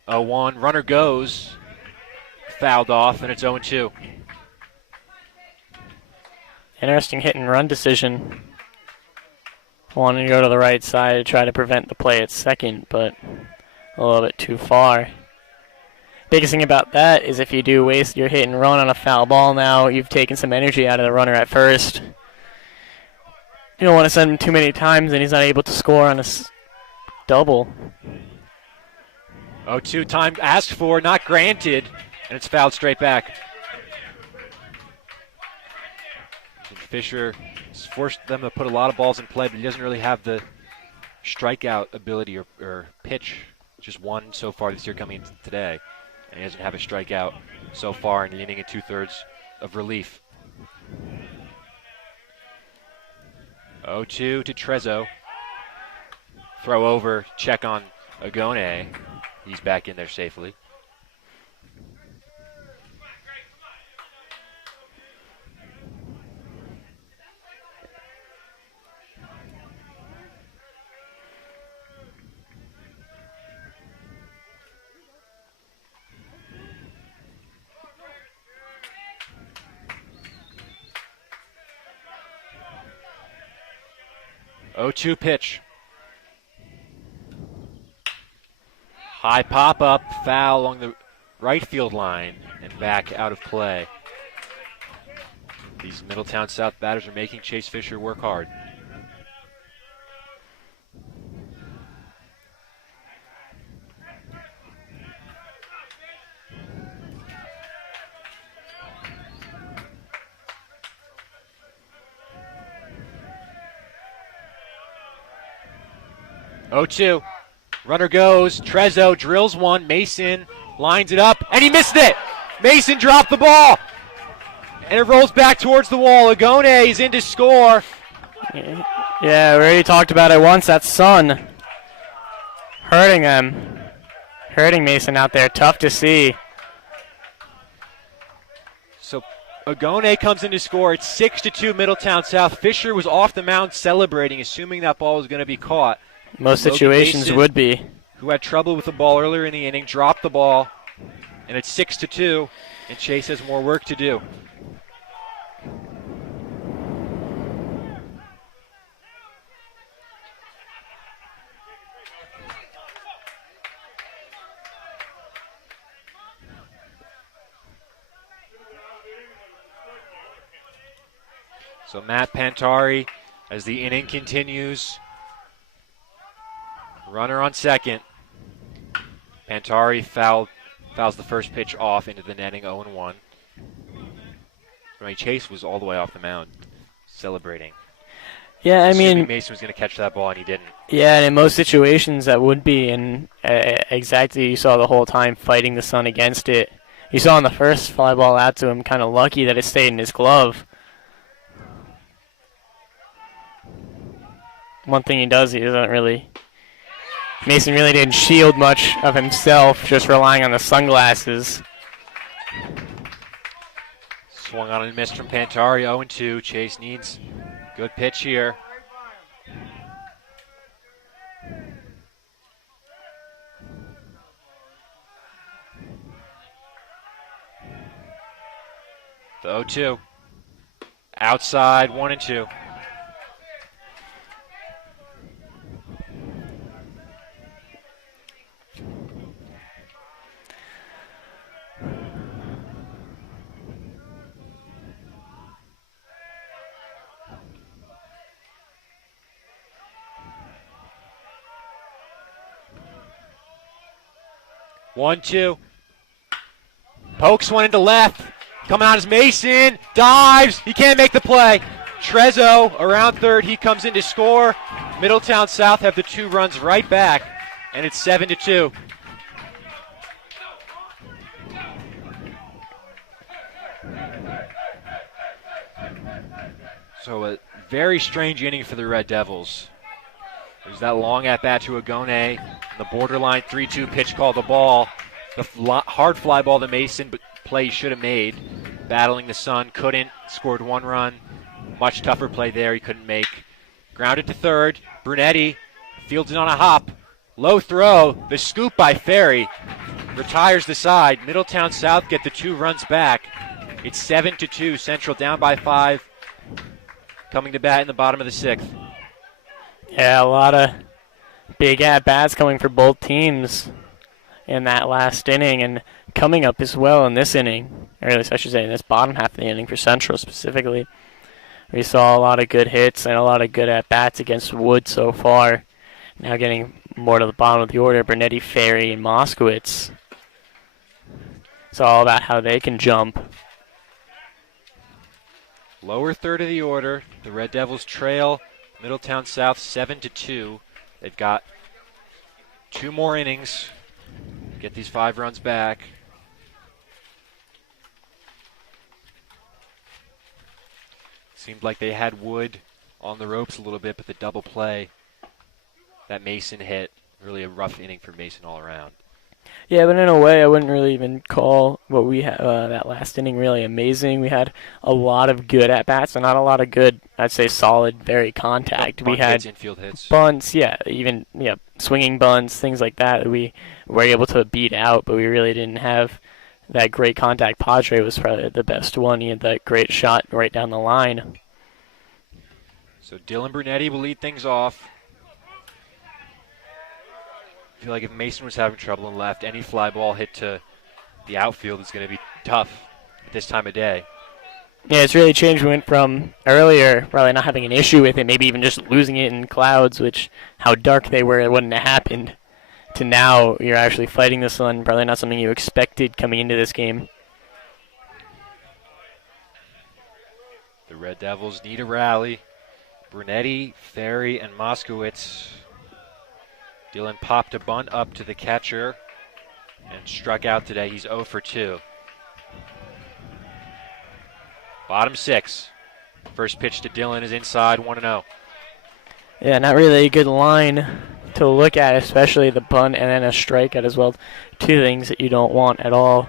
0-1, runner goes. Fouled off, and it's 0-2. Interesting hit and run decision. Wanting to go to the right side to try to prevent the play at second, but a little bit too far. Biggest thing about that is if you do waste your hit and run on a foul ball now, you've taken some energy out of the runner at first. You don't want to send him too many times and he's not able to score on a double. 0-2, time asked for, not granted, and it's fouled straight back. And Fisher has forced them to put a lot of balls in play, but he doesn't really have the strikeout ability or pitch. Just one so far this year coming in today. And he doesn't have a strikeout so far in the inning and 2/3 of relief. 0-2 to Trezzo. Throw over, check on Agone. He's back in there safely. O-2 pitch. High pop-up, foul along the right field line, and back out of play. These Middletown South batters are making Chase Fisher work hard. O-2. Runner goes. Trezzo drills one. Mason lines it up, and he missed it. Mason dropped the ball, and it rolls back towards the wall. Agone is in to score. Yeah, we already talked about it once. That sun hurting them. Hurting Mason out there. Tough to see. So Agone comes in to score. It's 6-2 Middletown South. Fisher was off the mound celebrating, assuming that ball was going to be caught. Most Logan situations Mason, would be. who had trouble with the ball earlier in the inning, dropped the ball, and it's 6-2, and Chase has more work to do. So Matt Pantari, as the inning continues, runner on second. Pantari fouls the first pitch off into the netting, 0-1. Chase was all the way off the mound, celebrating. Yeah, I Assuming mean, Mason was going to catch that ball, and he didn't. yeah, and in most situations that would be, and exactly you saw the whole time fighting the sun against it. You saw on the first fly ball out to him, kind of lucky that it stayed in his glove. One thing he does, he doesn't really. Mason really didn't shield much of himself, just relying on the sunglasses. Swung on and missed from Pantari, 0-2. Chase needs good pitch here. The 0-2. Outside, 1-2. One, two. Pokes one into left. Coming out is Mason. Dives. He can't make the play. Trezzo around third. He comes in to score. Middletown South have the 2 runs right back, and it's 7-2. So a very strange inning for the Red Devils. There's that long at-bat to Agone. The borderline 3-2 pitch called the ball. The hard fly ball to Mason, but play he should have made. Battling the sun, couldn't. Scored 1 run. Much tougher play there he couldn't make. Grounded to third. Brunetti fields it on a hop. Low throw. The scoop by Ferry. Retires the side. Middletown South get the 2 runs back. It's 7-2. Central down by 5. Coming to bat in the bottom of the 6th. Yeah, a lot of big at-bats coming for both teams in that last inning, and coming up as well in this inning, or at least I should say in this bottom half of the inning for Central specifically. We saw a lot of good hits and a lot of good at-bats against Wood so far. Now getting more to the bottom of the order, Bernetti, Ferry, and Moskowitz. It's all about how they can jump. Lower third of the order, the Red Devils trail Middletown South 7-2. They've got 2 more innings. Get these 5 runs back. Seemed like they had Wood on the ropes a little bit, but the double play that Mason hit, really a rough inning for Mason all around. Yeah, but in a way, I wouldn't really even call what we had that last inning really amazing. We had a lot of good at bats and not a lot of good, I'd say, solid, very contact. We had hits, infield hits, bunts, even swinging bunts, things like that we were able to beat out, but we really didn't have that great contact. Padre was probably the best one. He had that great shot right down the line. So Dylan Brunetti will lead things off. I feel like if Mason was having trouble in left, any fly ball hit to the outfield is going to be tough at this time of day. Yeah, it's really changed. We went from earlier probably not having an issue with it, maybe even just losing it in clouds, which how dark they were, it wouldn't have happened, to now you're actually fighting the sun, probably not something you expected coming into this game. The Red Devils need a rally. Brunetti, Ferry, and Moskowitz. Dylan popped a bunt up to the catcher and struck out today. He's 0 for 2. Bottom 6. First pitch to Dylan is inside, 1-0. Yeah, not really a good line to look at, especially the bunt and then a strikeout as well. Two things that you don't want at all.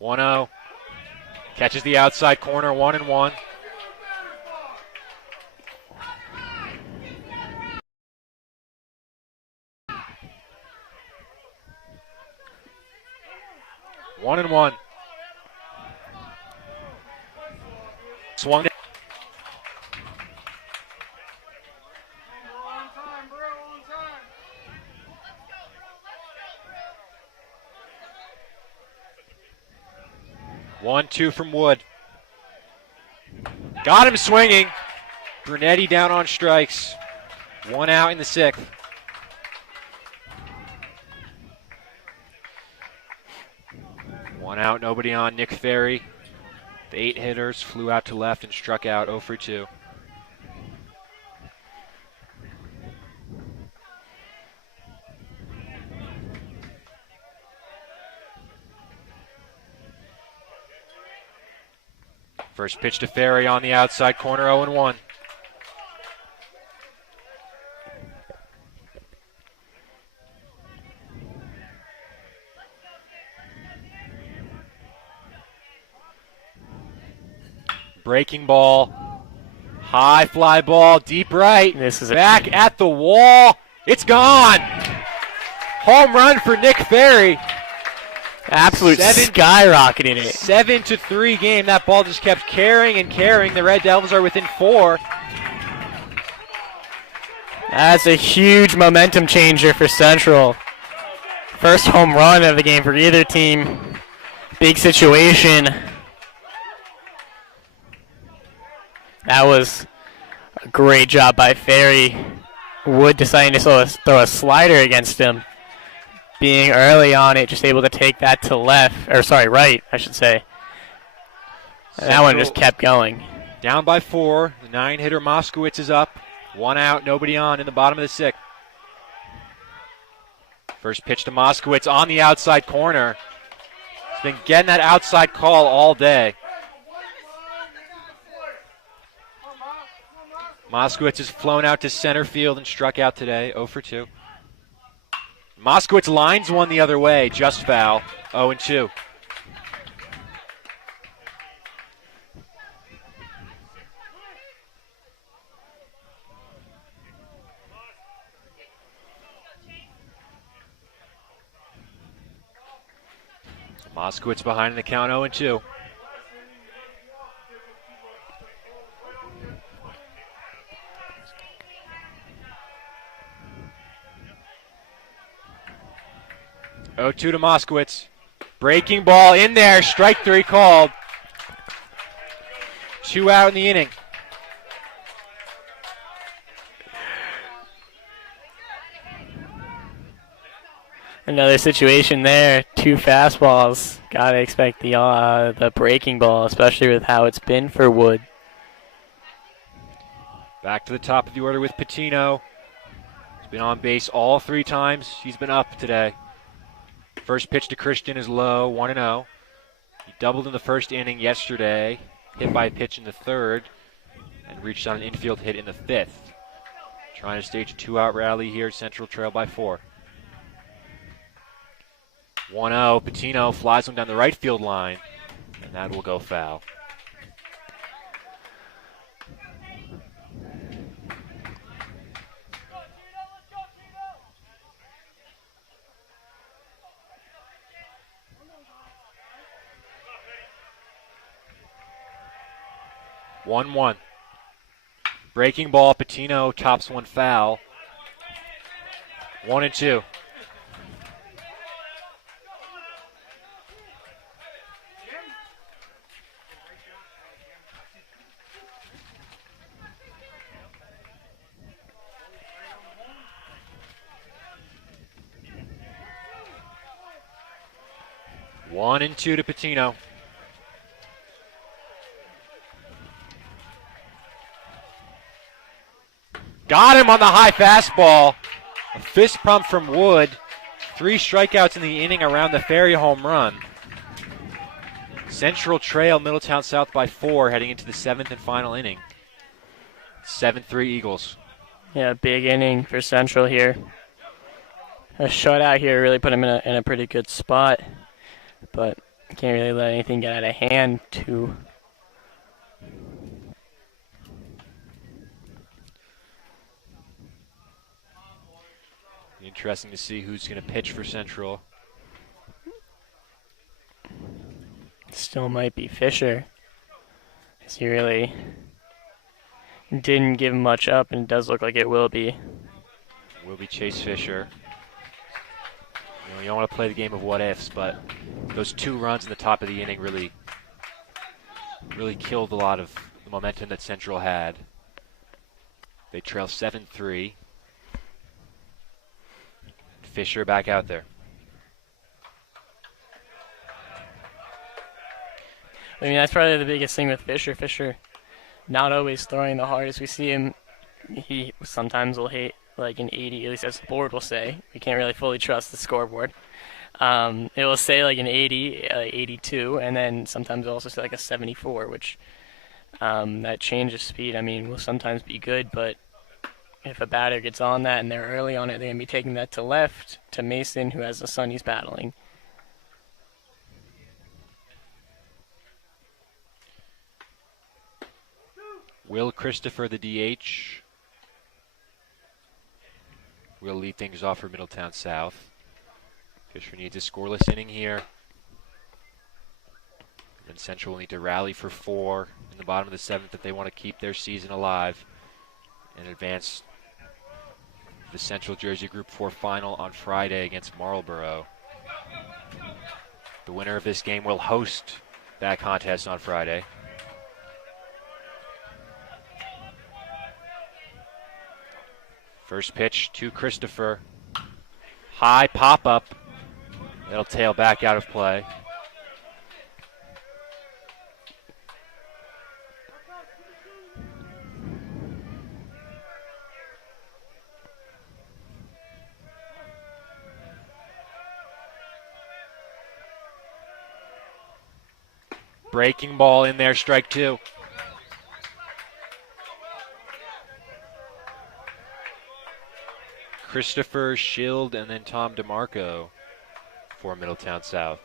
1-0. Catches the outside corner, 1-1. One and one. Swung. One, two from Wood. Got him swinging. Brunetti down on strikes. One out in the 6th. One out, nobody on. Nick Ferry. The 8 hitters flew out to left and struck out 0 for 2. First pitch to Ferry on the outside corner, 0-1. Breaking ball, high fly ball, deep right. This is back at the wall. It's gone. Home run for Nick Ferry. Absolute skyrocketing it. 7-3 game. That ball just kept carrying and carrying. The Red Devils are within 4. That's a huge momentum changer for Central. First home run of the game for either team. Big situation. That was a great job by Ferry. Wood deciding to throw a slider against him. Being early on it, just able to take that to right, I should say. And that one just kept going. Down by 4. The 9-hitter Moskowitz is up. One out, nobody on in the bottom of the 6th. First pitch to Moskowitz on the outside corner. He's been getting that outside call all day. Moskowitz has flown out to center field and struck out today, 0 for 2. Moskowitz lines one the other way, just foul, 0-2. Moskowitz behind in the count, 0-2. Oh, 2 to Moskowitz. Breaking ball in there. Strike 3 called. 2 out in the inning. Another situation there. 2 fastballs. Gotta expect the breaking ball, especially with how it's been for Wood. Back to the top of the order with Patino. He's been on base all 3 times. He's been up today. First pitch to Christian is low, 1-0. He doubled in the first inning yesterday. hit by a pitch in the third and reached on an infield hit in the fifth. Trying to stage a 2-out rally here. Central trail by 4. 1-0. Patino flies one down the right field line, and that will go foul. One. Breaking ball. Patino tops one foul. 1-2. One and two to Patino. Got him on the high fastball. A fist pump from Wood. 3 strikeouts in the inning around the Ferry home run. Central trail Middletown South by 4 heading into the 7th and final inning. 7-3 Eagles. Yeah, big inning for Central here. A shutout here really put him in a pretty good spot, but can't really let anything get out of hand too. Interesting to see who's going to pitch for Central. Still might be Fisher, as he really didn't give much up, and it does look like it will be. Will be Chase Fisher. You don't want to play the game of what ifs, but those 2 runs in the top of the inning really killed a lot of the momentum that Central had. They trail 7-3. Fisher back out there. I mean, that's probably the biggest thing with Fisher. Fisher not always throwing the hardest. We see him, he sometimes will hit like an 80, at least as the board will say. We can't really fully trust the scoreboard. It will say like an 80, 82, and then sometimes it'll also say like a 74, which that change of speed, I mean, will sometimes be good, but if a batter gets on that and they're early on it, they're going to be taking that to left to Mason, who has the son he's battling. Will Christopher, the DH, will lead things off for Middletown South. Fisher needs a scoreless inning here. And Central will need to rally for 4 in the bottom of the 7th if they want to keep their season alive and advance the Central Jersey Group 4 final on Friday against Marlboro. The winner of this game will host that contest on Friday. First pitch to Christopher. High pop-up. It'll tail back out of play. Breaking ball in there, strike 2. Christopher, Schild, and then Tom DeMarco for Middletown South.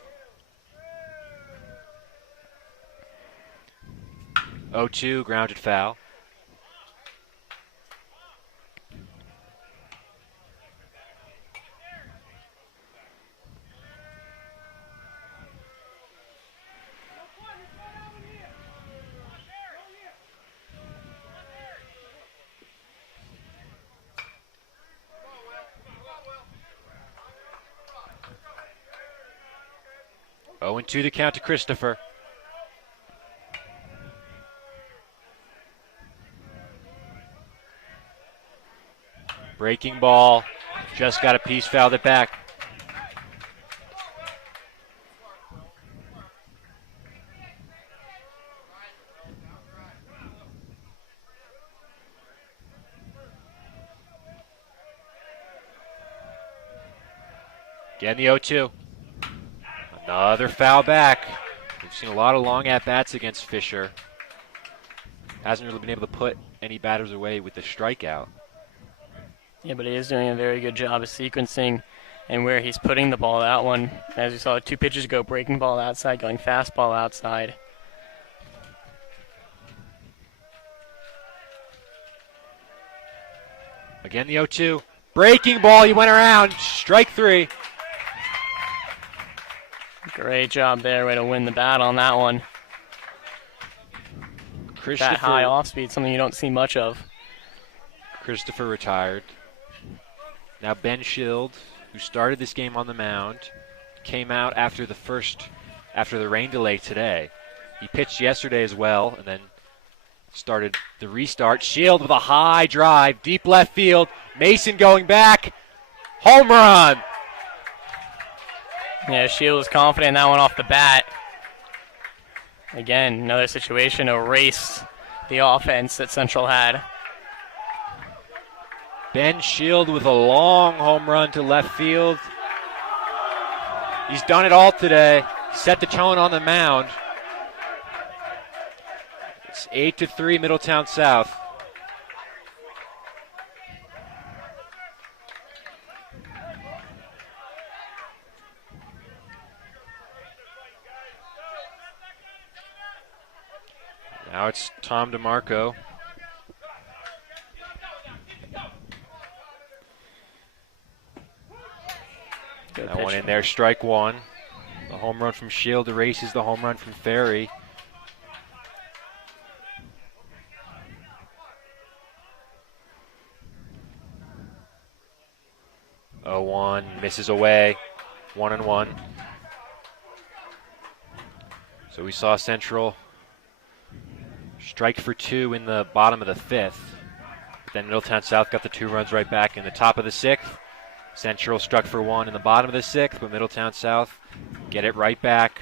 0-2, grounded foul. Oh, and 2 to count to Christopher. Breaking ball, just got a piece, fouled it back. Again, the 0-2. Another foul back. We've seen a lot of long at-bats against Fisher. hasn't really been able to put any batters away with the strikeout. Yeah, but he is doing a very good job of sequencing and where he's putting the ball. That one, as you saw 2 pitches ago, breaking ball outside, going fastball outside. Again, the 0-2. Breaking ball, he went around. Strike 3. Great job there. Way to win the bat on that one. That high off speed, something you don't see much of. Christopher retired. Now Ben Schild, who started this game on the mound, came out after the rain delay today. He pitched yesterday as well, and then started the restart. Schild with a high drive, deep left field. Mason going back. Home run! Yeah, Schild was confident in that one off the bat. Again, another situation to erase the offense that Central had. Ben Schild with a long home run to left field. He's done it all today. Set the tone on the mound. It's 8-3 Middletown South. Now it's Tom DeMarco. That one in there, strike 1. The home run from Schild erases the home run from Ferry. Oh, 1 misses away. 1-1. So we saw Central strike for 2 in the bottom of the 5th. Then Middletown South got the 2 runs right back in the top of the 6th. Central struck for 1 in the bottom of the 6th, but Middletown South get it right back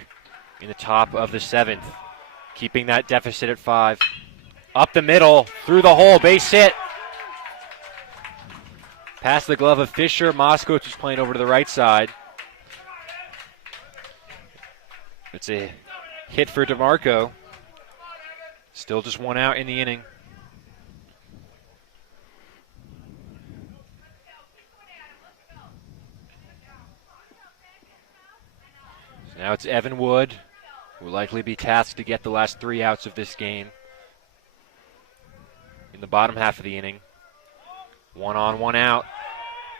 in the top of the 7th, keeping that deficit at 5. Up the middle, through the hole, base hit. Past the glove of Fisher. Moskowitz was playing over to the right side. It's a hit for DeMarco. Still just 1 out in the inning. So now it's Evan Wood, who will likely be tasked to get the last 3 outs of this game. In the bottom half of the inning. 1 on, 1 out.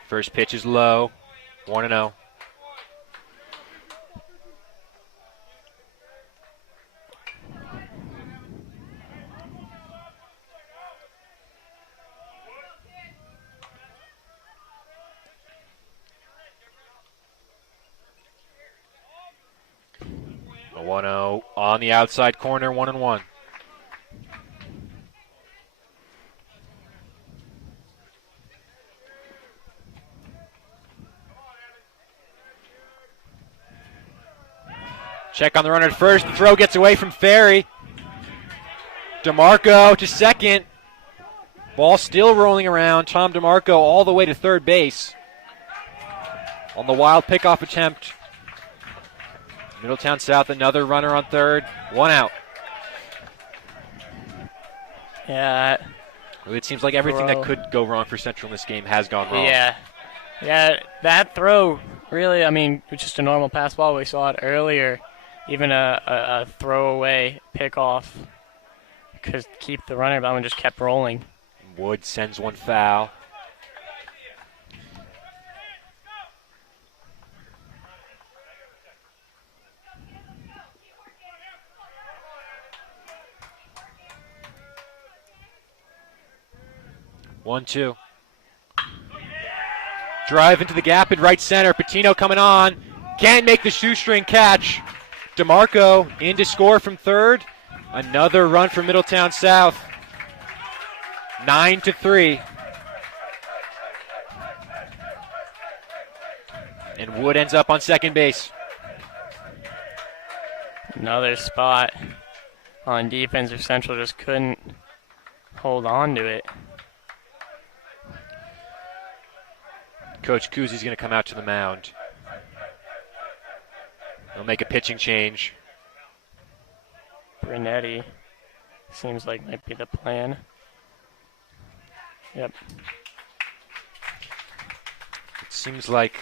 First pitch is low. 1-0. A 1-0 on the outside corner, 1-1. Check on the runner at first. The throw gets away from Ferry. DeMarco to second. Ball still rolling around. Tom DeMarco all the way to third base. On the wild pickoff attempt. Middletown South, another runner on third. 1 out. Yeah. Really, it seems like everything that could go wrong for Central in this game has gone wrong. Yeah, that throw, really, I mean, just a normal pass ball. We saw it earlier. Even a throwaway pickoff could keep the runner, but one just kept rolling. Wood sends one foul. One, two. Drive into the gap in right center. Patino coming on. Can't make the shoestring catch. DeMarco in to score from third. Another run for Middletown South. 9-3. And Wood ends up on second base. Another spot on defense if Central just couldn't hold on to it. Coach Kuzi's going to come out to the mound. He'll make a pitching change. Brunetti Seems like might be the plan. Yep. It seems like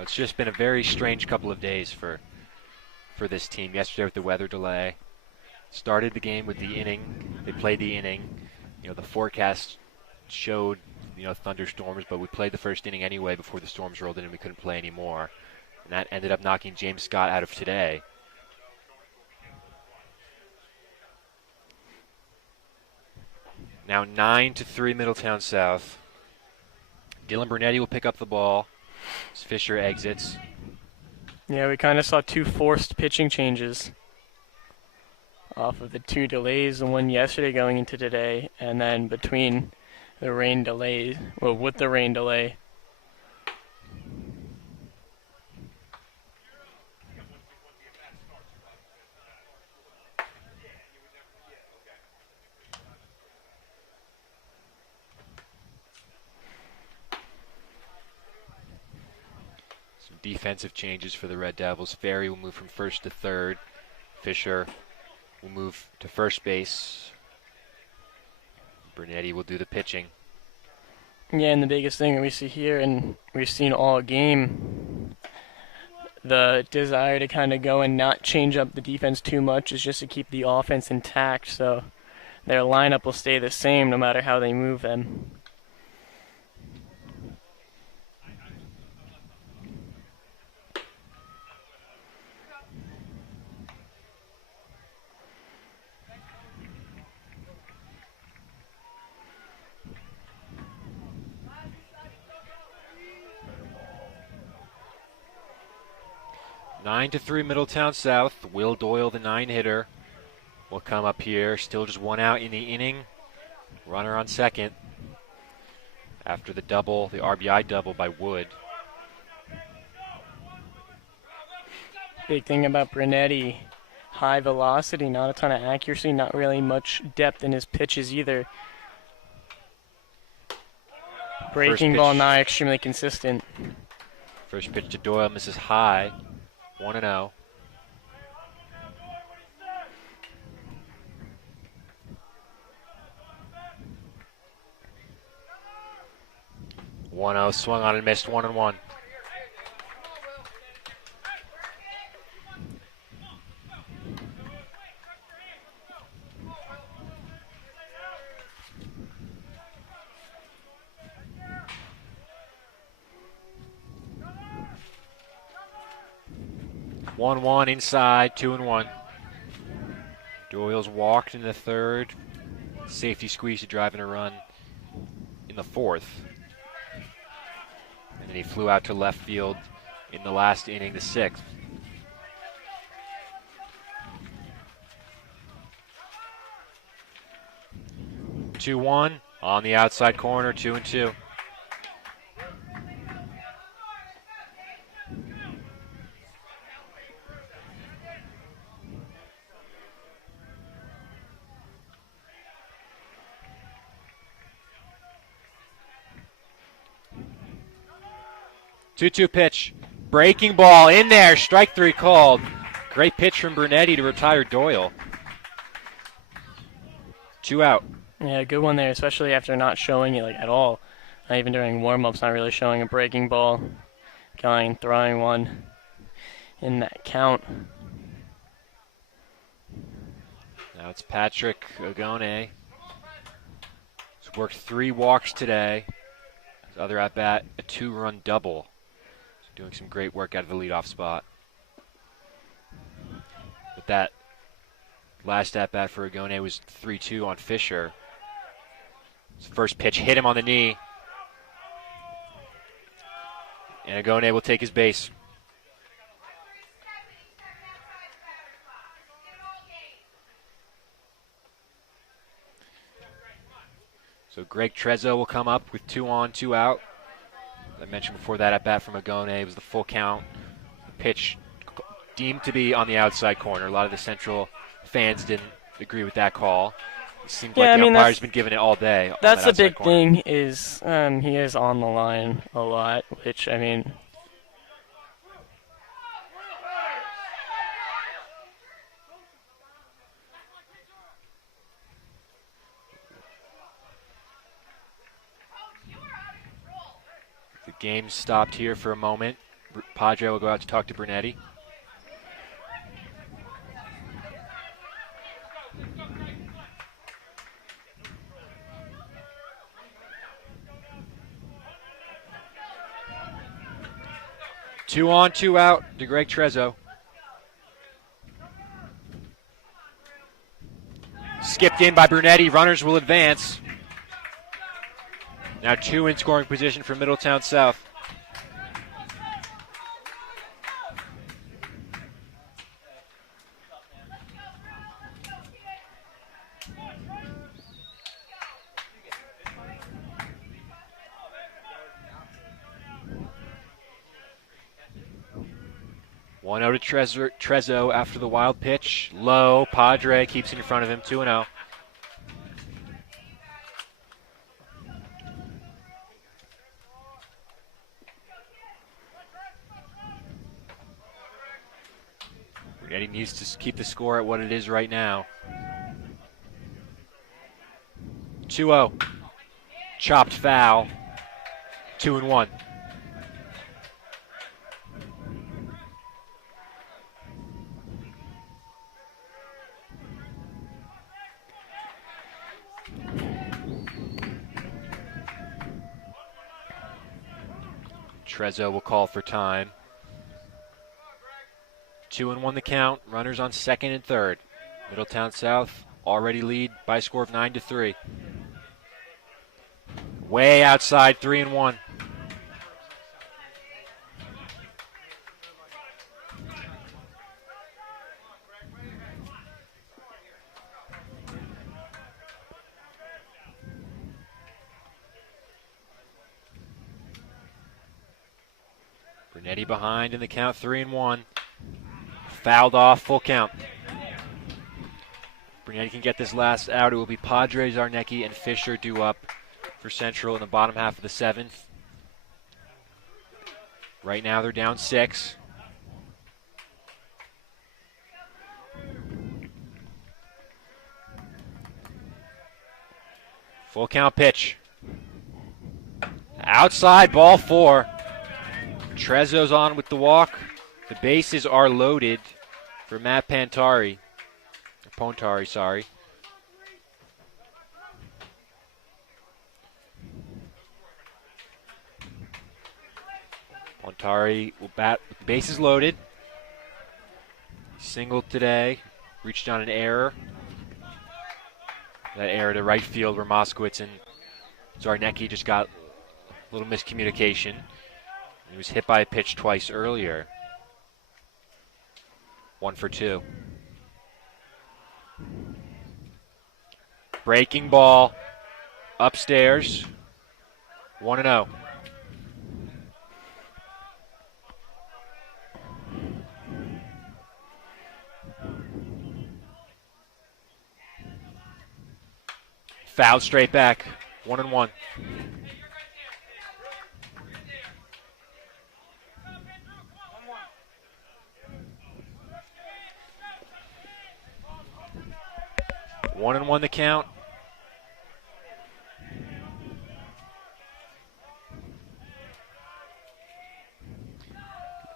it's just been a very strange couple of days for this team. Yesterday with the weather delay. Started the game with the inning. They played the inning. The forecast showed, thunderstorms, but we played the first inning anyway before the storms rolled in and we couldn't play anymore. And that ended up knocking James Scott out of today. Now 9-3 Middletown South. Dylan Brunetti will pick up the ball as Fisher exits. Yeah, we kind of saw two forced pitching changes off of the two delays, the one yesterday going into today, and then between the rain delay, with the rain delay. Some defensive changes for the Red Devils. Ferry will move from first to third. Fisher will move to first base. Brunetti will do the pitching. Yeah, and the biggest thing that we see here, and we've seen all game, the desire to kind of go and not change up the defense too much is just to keep the offense intact, so their lineup will stay the same no matter how they move them. 9-3 Middletown South. Will Doyle, the 9-hitter, will come up here. Still just one out in the inning. Runner on second after the double, the RBI double by Wood. Big thing about Brunetti, high velocity, not a ton of accuracy, not really much depth in his pitches either. Breaking ball not extremely consistent. First pitch to Doyle misses high. 1-0. Swung on and missed. 1-1. One inside, 2-1. Doyle's walked in the third. Safety squeeze to drive in a run in the fourth. And then he flew out to left field in the last inning, the sixth. 2-1 on the outside corner, 2-2. Two-two pitch. Breaking ball in there. Strike three called. Great pitch from Brunetti to retire Doyle. 2 out. Yeah, good one there, especially after not showing it at all. Not even during warm-ups, not really showing a breaking ball. Going and throwing one in that count. Now it's Patrick Ogone. He's worked 3 walks today. His other at-bat, a 2-run double. Doing some great work out of the leadoff spot. But that last at-bat for Ogone was 3-2 on Fisher. His first pitch hit him on the knee. And Ogone will take his base. So Greg Trezzo will come up with 2 on, 2 out. I mentioned before that at bat from Ogone was the full count. Pitch deemed to be on the outside corner. A lot of the Central fans didn't agree with that call. It seemed like the umpire's been giving it all day. That's the big thing is he is on the line a lot, which, I mean, Game stopped here for a moment. Padre will go out to talk to Brunetti. Two on, two out to Greg Trezzo. Skipped in by Brunetti. Runners will advance. Now two in scoring position for Middletown South. One out to Trezzo after the wild pitch. Low. Padre keeps it in front of him. 2-0. Brunetti needs to keep the score at what it is right now. 2-0. Chopped foul. 2-1. Trezzo will call for time. 2-1 the count. Runners on second and third. Middletown South already lead by a score of 9-3. Way outside, 3-1. Brunetti behind in the count, 3-1. Fouled off, full count. Brunetti can get this last out. It will be Padre, Zarnecki, and Fisher due up for Central in the bottom half of the seventh. Right now they're down 6. Full count pitch. Outside, ball 4. Trezzo's on with the walk. The bases are loaded for Matt Pontari, sorry. Pontari will bat, bases loaded. Singled today, reached on an error. That error to right field where Moskowitz and Zarnecki just got a little miscommunication. He was hit by a pitch twice earlier. 1 for 2. Breaking ball upstairs. 1-0. Fouled straight back. 1-1. One and 1 the count.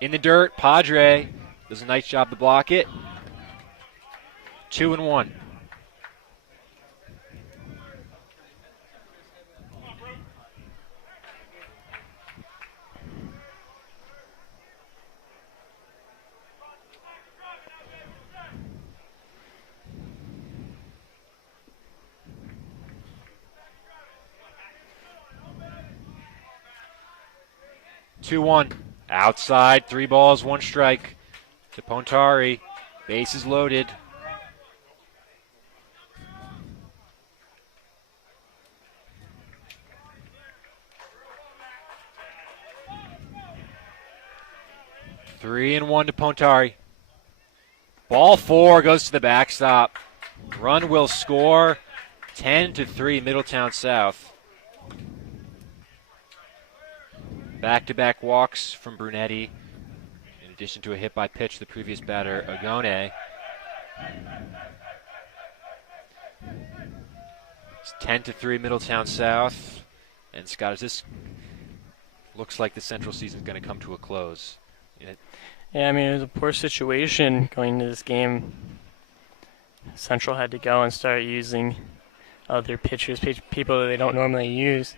In the dirt, Padre does a nice job to block it. 2-1. Outside, 3 balls, 1 strike to Pontari. Bases loaded. Three and 1 to Pontari. Ball 4 goes to the backstop. Run will score. 10-3 Middletown South. Back-to-back walks from Brunetti, in addition to a hit by pitch the previous batter, Agone. It's 10-3 Middletown South. And Scott, is looks like the Central season is going to come to a close. Yeah, I mean, it was a poor situation going into this game. Central had to go and start using other pitchers, people that they don't normally use.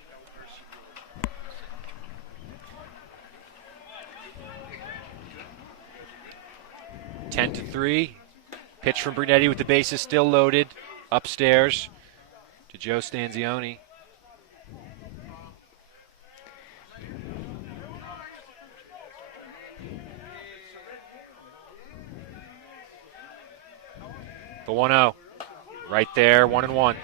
Ten to 3. Pitch from Brunetti with the bases still loaded. Upstairs to Joe Stanzioni. The 1-0. Right there, 1-1.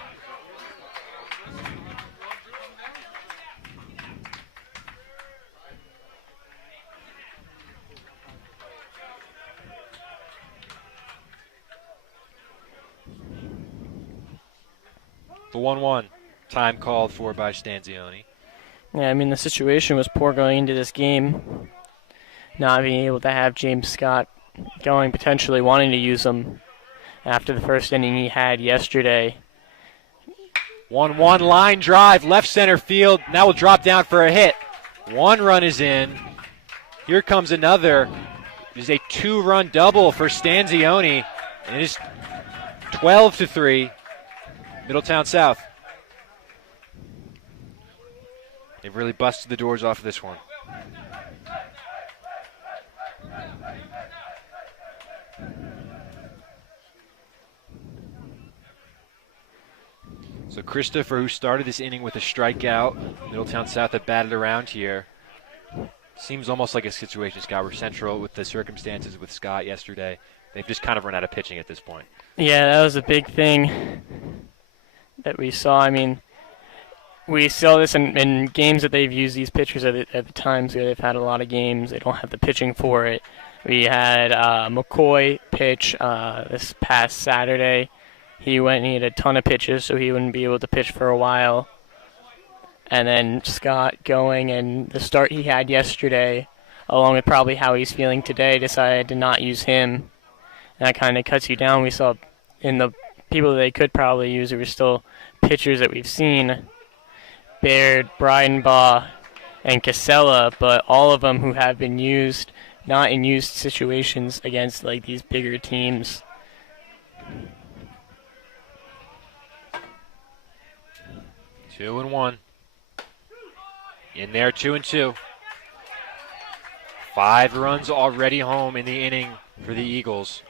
The 1-1. Time called for by Stanzioni. Yeah, I mean, the situation was poor going into this game. Not being able to have James Scott going, potentially wanting to use him after the first inning he had yesterday. 1-1 line drive, left center field. Now will drop down for a hit. 1 run is in. Here comes another. It is a 2-run double for Stanzioni. And it is 12 to 3. Middletown South. They've really busted the doors off of this one. So Christopher, who started this inning with a strikeout, Middletown South had batted around here. Seems almost like a situation, Scott, where Central, with the circumstances with Scott yesterday, they've just kind of run out of pitching at this point. Yeah, that was a big thing that we saw. I mean, we saw this in games that they've used these pitchers at the times where they've had a lot of games. They don't have the pitching for it. We had McCoy pitch this past Saturday. He went and he had a ton of pitches, so he wouldn't be able to pitch for a while. And then Scott going, and the start he had yesterday, along with probably how he's feeling today, decided to not use him. And that kind of cuts you down. We saw in the people that they could probably use, there were still pitchers that we've seen, Baird, Breidenbaugh, and Casella, but all of them who have been used, not in used situations against like these bigger teams. Two and one. In there, 2-2. 5 runs already home in the inning for the Eagles.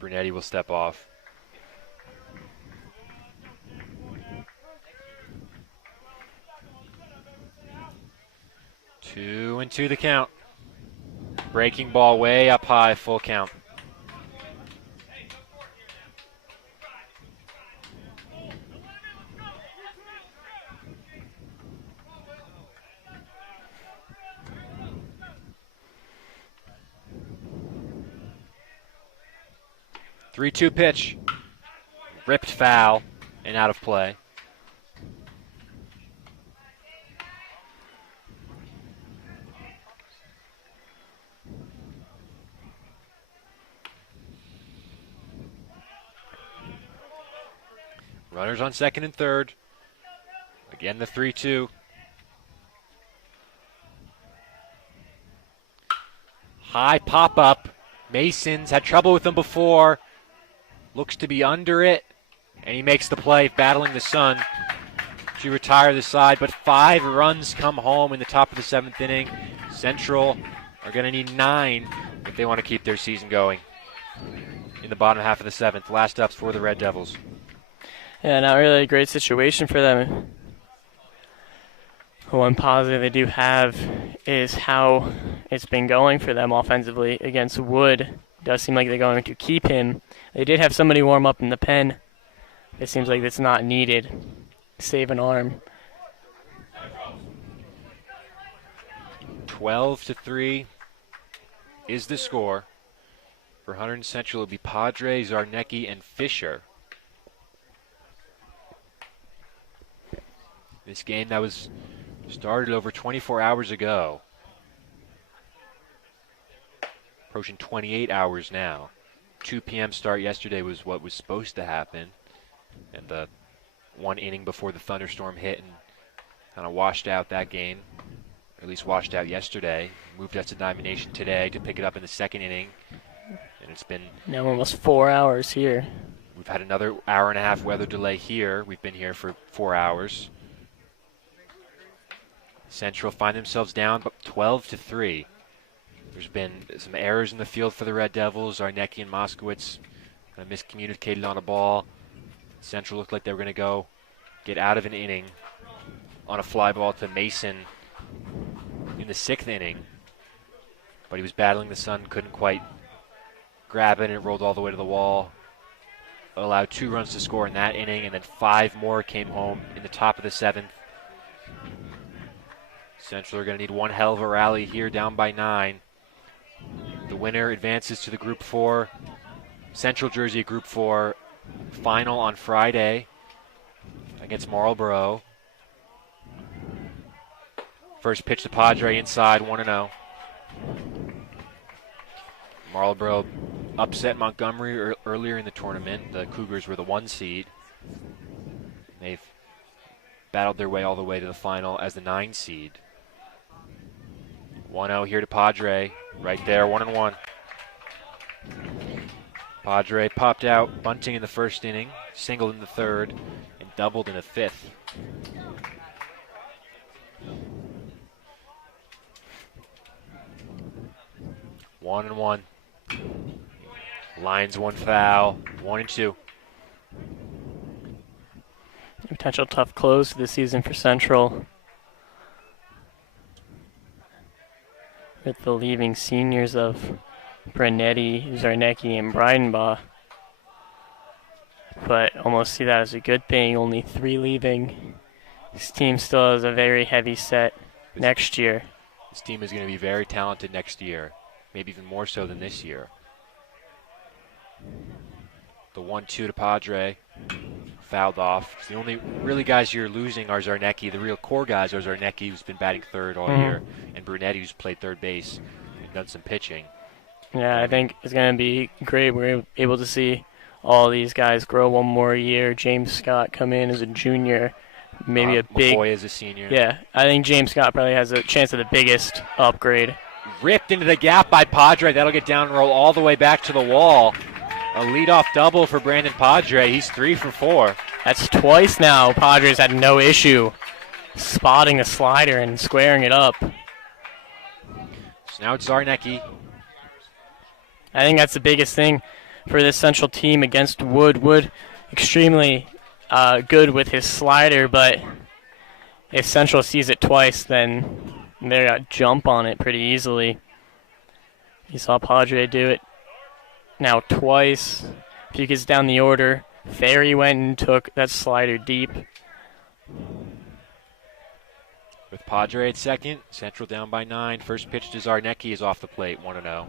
Brunetti will step off. Two and 2 the count. Breaking ball way up high, full count. Three-two pitch. Ripped foul and out of play. Runners on second and third. Again, the 3-2. High pop-up. Mason's had trouble with them before. Looks to be under it. And he makes the play, battling the sun to retire the side. But 5 runs come home in the top of the 7th inning. Central are going to need 9 if they want to keep their season going in the bottom half of the 7th. Last ups for the Red Devils. Yeah, not really a great situation for them. One positive they do have is how it's been going for them offensively against Wood. It does seem like they're going to keep him. They did have somebody warm up in the pen. It seems like it's not needed. Save an arm. 12-3 is the score. For Hunterdon Central, it'll be Padre, Zarnecki, and Fisher. This game that was started over 24 hours ago. approaching 28 hours now. 2 p.m. start yesterday was what was supposed to happen, and the one inning before the thunderstorm hit and kind of washed out that game, or at least washed out yesterday. Moved us to Diamond Nation today to pick it up in the second inning, and it's been Now almost 4 hours here. We've had another hour-and-a-half weather delay here. We've been here for 4 hours. Central find themselves down 12-3. There's been some errors in the field for the Red Devils. Zarnecki and Moskowitz kind of miscommunicated on a ball. Central looked like they were going to go get out of an inning on a fly ball to Mason in the 6th inning. But he was battling the sun, couldn't quite grab it, and it rolled all the way to the wall. Allowed 2 runs to score in that inning, and then 5 more came home in the top of the 7th. Central are going to need one hell of a rally here, down by 9. The winner advances to the Group 4 Central Jersey Group 4 final on Friday against Marlboro. First pitch to Padre inside, 1-0. Marlboro upset Montgomery earlier in the tournament. The Cougars were the 1 seed. They've battled their way all the way to the final as the 9 seed. 1-0 here to Padre. Right there, 1-1. Padre popped out bunting in the first inning, singled in the 3rd, and doubled in the 5th. One and 1. Lions 1 foul, 1-2. Potential tough close to the season for Central, with the leaving seniors of Brunetti, Zarnecki, and Breidenbach. But almost see that as a good thing, only 3 leaving. This team still has a very heavy set next year. This team is going to be very talented next year, maybe even more so than this year. The 1-2 to Padre, fouled off. The only really guys you're losing are Zarnecki. The real core guys are Zarnecki, who's been batting 3rd all year, and Brunetti, who's played 3rd base and done some pitching. Yeah, I think it's going to be great. We're able to see all these guys grow one more year. James Scott come in as a junior, maybe a big... McCoy as a senior. Yeah, I think James Scott probably has a chance of the biggest upgrade. Ripped into the gap by Padre. That'll get down and roll all the way back to the wall. A leadoff double for Brandon Padre. He's 3 for 4. That's twice now. Padres had no issue spotting a slider and squaring it up. So now it's Zarnecki. I think that's the biggest thing for this Central team against Wood. Wood extremely good with his slider, but if Central sees it twice, then they're going to jump on it pretty easily. You saw Padre do it now twice. If he gets down the order, Ferry went and took that slider deep. With Padre at second, Central down by 9. First pitch to Zarnecki is off the plate, 1-0.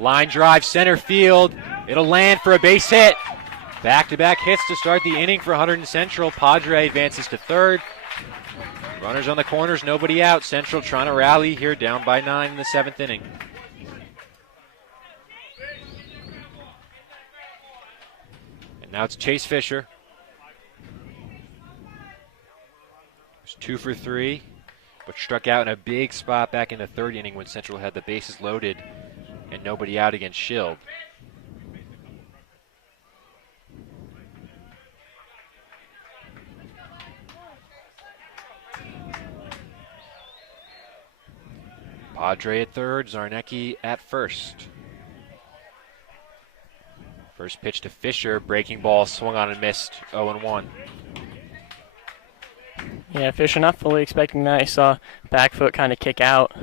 Line drive, center field. It'll land for a base hit. Back-to-back hits to start the inning for Hunterdon Central. Padre advances to 3rd. Runners on the corners, nobody out. Central trying to rally here, down by 9 in the 7th inning. And now it's Chase Fisher. He's 2 for 3, but struck out in a big spot back in the 3rd inning when Central had the bases loaded and nobody out against Schild. Padre at 3rd, Zarnecki at 1st. First pitch to Fisher, breaking ball, swung on and missed, 0-1. Yeah, Fisher not fully expecting that. He saw back foot kind of kick out.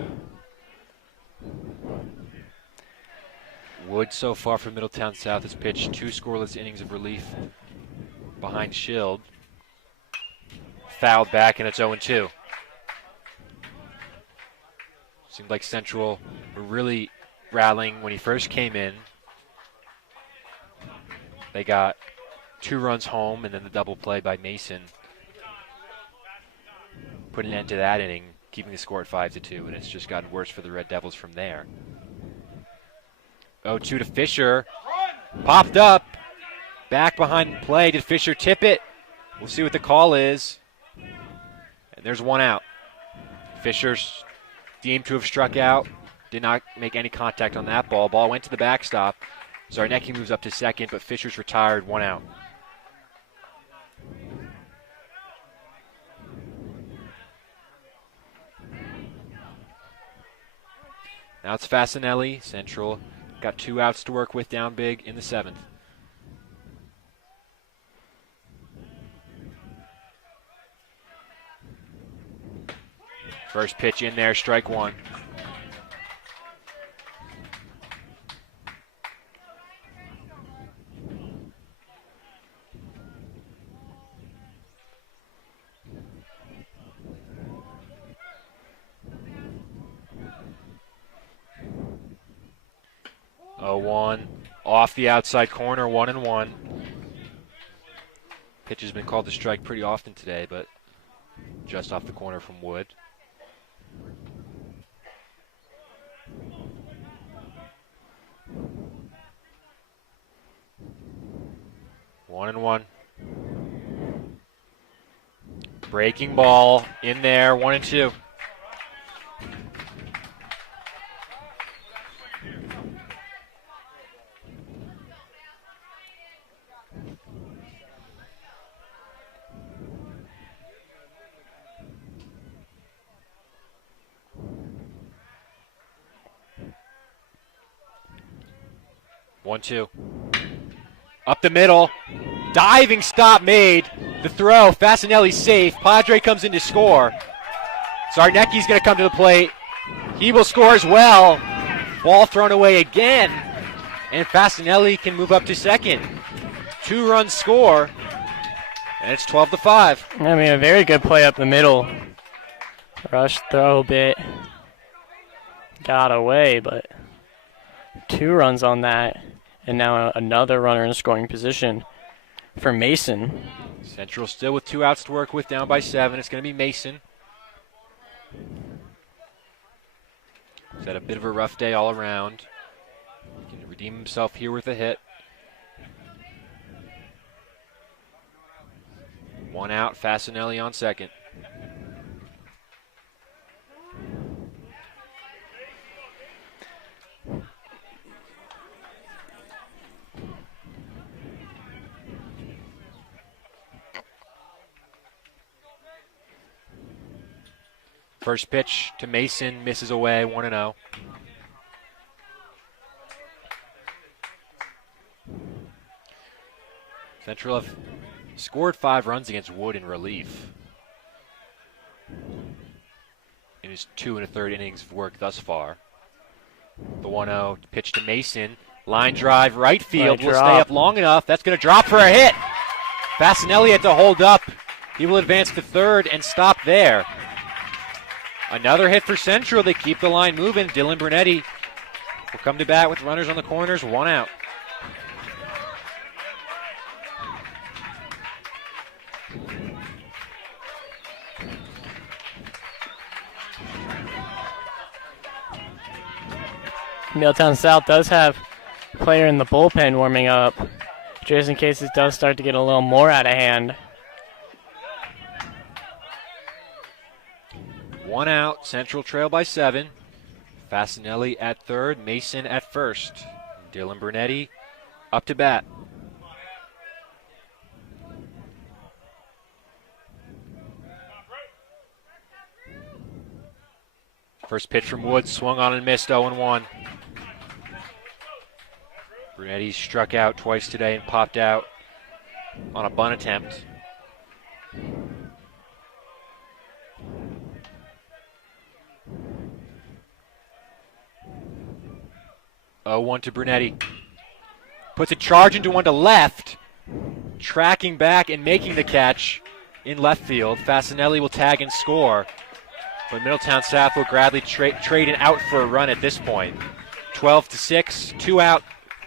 Wood so far from Middletown South has pitched 2 scoreless innings of relief behind Schild. Fouled back and it's 0-2. Seemed like Central were really rallying when he first came in. They got 2 runs home, and then the double play by Mason put an end to that inning, keeping the score at 5-2, and it's just gotten worse for the Red Devils from there. 0-2 to Fisher. Popped up. Back behind the play. Did Fisher tip it? We'll see what the call is. And there's 1 out. Fisher's deemed to have struck out. Did not make any contact on that ball. Ball went to the backstop. Zarnecki moves up to second, but Fisher's retired, 1 out. Now it's Fasinelli. Central got 2 outs to work with down big in the 7th. First pitch in there, strike 1. Off the outside corner, 1-1. Pitch has been called to strike pretty often today, but just off the corner from Wood. One and one. Breaking ball in there, 1-2. One-two. Up the middle. Diving stop made. The throw. Fasinelli safe. Padre comes in to score. Zarnecki's going to come to the plate. He will score as well. Ball thrown away again. And Fasinelli can move up to second. 2-run score. And it's 12-5. I mean, a very good play up the middle. Rush throw bit. Got away, but 2 runs on that. And now another runner in scoring position for Mason. Central still with 2 outs to work with, down by 7. It's going to be Mason. He's had a bit of a rough day all around. He can redeem himself here with a hit. 1 out, Fasinelli on second. First pitch to Mason, misses away, 1-0. Central have scored 5 runs against Wood in relief in his 2 1/3 innings of work thus far. The 1-0 pitch to Mason. Line drive, right field. Will stay up long enough. That's going to drop for a hit. Fasinelli had to hold up. He will advance to third and stop there. Another hit for Central. They keep the line moving. Dylan Brunetti will come to bat with runners on the corners, 1 out. Middletown South does have a player in the bullpen warming up, just in case it does start to get a little more out of hand. 1 out, Central trail by 7. Fasinelli at third, Mason at first. Dylan Brunetti up to bat. First pitch from Woods, swung on and missed, 0-1. Brunetti struck out twice today and popped out on a bunt attempt. One to Brunetti. Puts a charge into one to left. Tracking back and making the catch in left field. Fasinelli will tag and score. but Middletown South will gladly trade it out for a run at this point. 12-6, 2 out.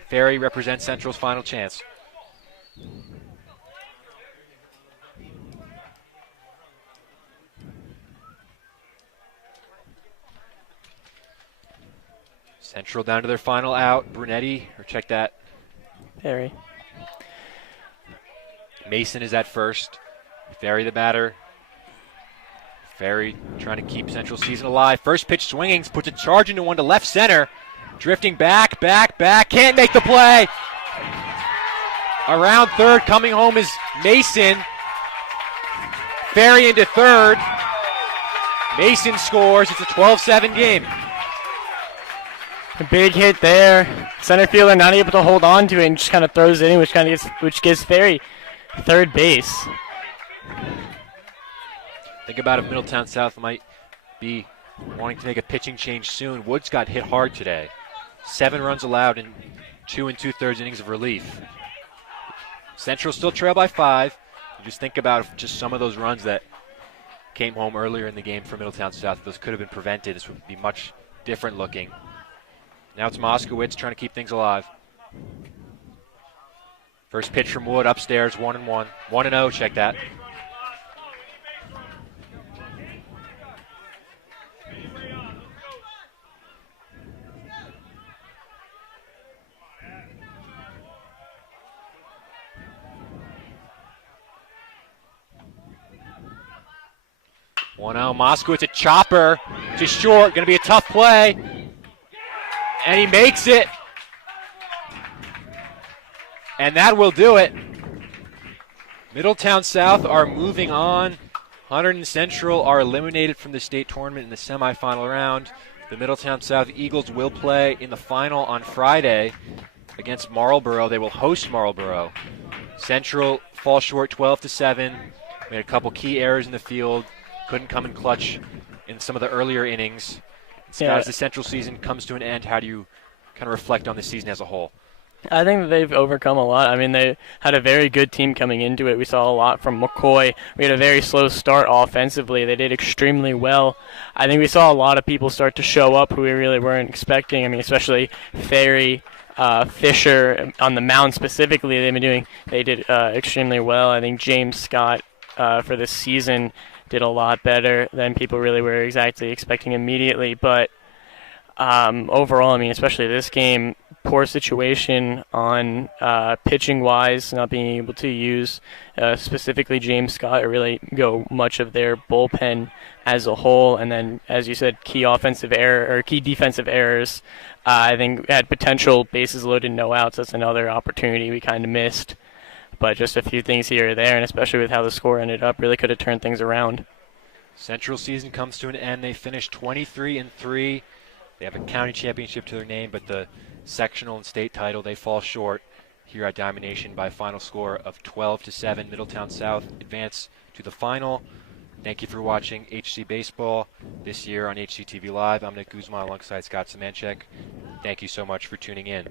Ferry represents Central's final chance. Central down to their final out. Brunetti, or check that. Ferry. Mason is at first. Ferry the batter. Ferry trying to keep Central season alive. First pitch swinging, puts a charge into one to left center. Drifting back, can't make the play. Around third, coming home is Mason. Ferry into third. Mason scores. It's a 12-7 game. A big hit there. Center fielder not able to hold on to it and just kind of throws it in, which gives Ferry third base. Think about if Middletown South might be wanting to make a pitching change soon. Woods got hit hard today. 7 runs allowed in 2 2/3 innings of relief. Central still trail by 5. You just think about just some of those runs that came home earlier in the game for Middletown South. If those could have been prevented, this would be much different looking. Now it's Moskowitz trying to keep things alive. First pitch from Wood upstairs, 1-1. 1-0, check that. Moskowitz, a chopper to short, going to be a tough play. And he makes it. And that will do it. Middletown South are moving on. Hunterdon Central are eliminated from the state tournament in the semifinal round. The Middletown South Eagles will play in the final on Friday against Marlboro. They will host Marlboro. Central fall short 12-7. Made a couple key errors in the field. Couldn't come in clutch in some of the earlier innings. Scott, as the Central season comes to an end, how do you kind of reflect on the season as a whole? I think that they've overcome a lot. I mean, they had a very good team coming into it. We saw a lot from McCoy. We had a very slow start offensively. They did extremely well. I think we saw a lot of people start to show up who we really weren't expecting. I mean, especially Ferry, Fisher on the mound specifically. They did extremely well. I think James Scott for this season did a lot better than people really were exactly expecting immediately. But overall, I mean, especially this game, poor situation on pitching-wise, not being able to use specifically James Scott or really go much of their bullpen as a whole. And then, as you said, key defensive errors. I think had potential bases loaded, no outs. That's another opportunity we kind of missed. But just a few things here or there, and especially with how the score ended up, really could have turned things around. Central season comes to an end. They finished 23-3. They have a county championship to their name, but the sectional and state title, they fall short here at Diamond Nation by a final score of 12-7. Middletown South advance to the final. Thank you for watching HC Baseball this year on HCTV Live. I'm Nick Guzman alongside Scott Semanchek. Thank you so much for tuning in.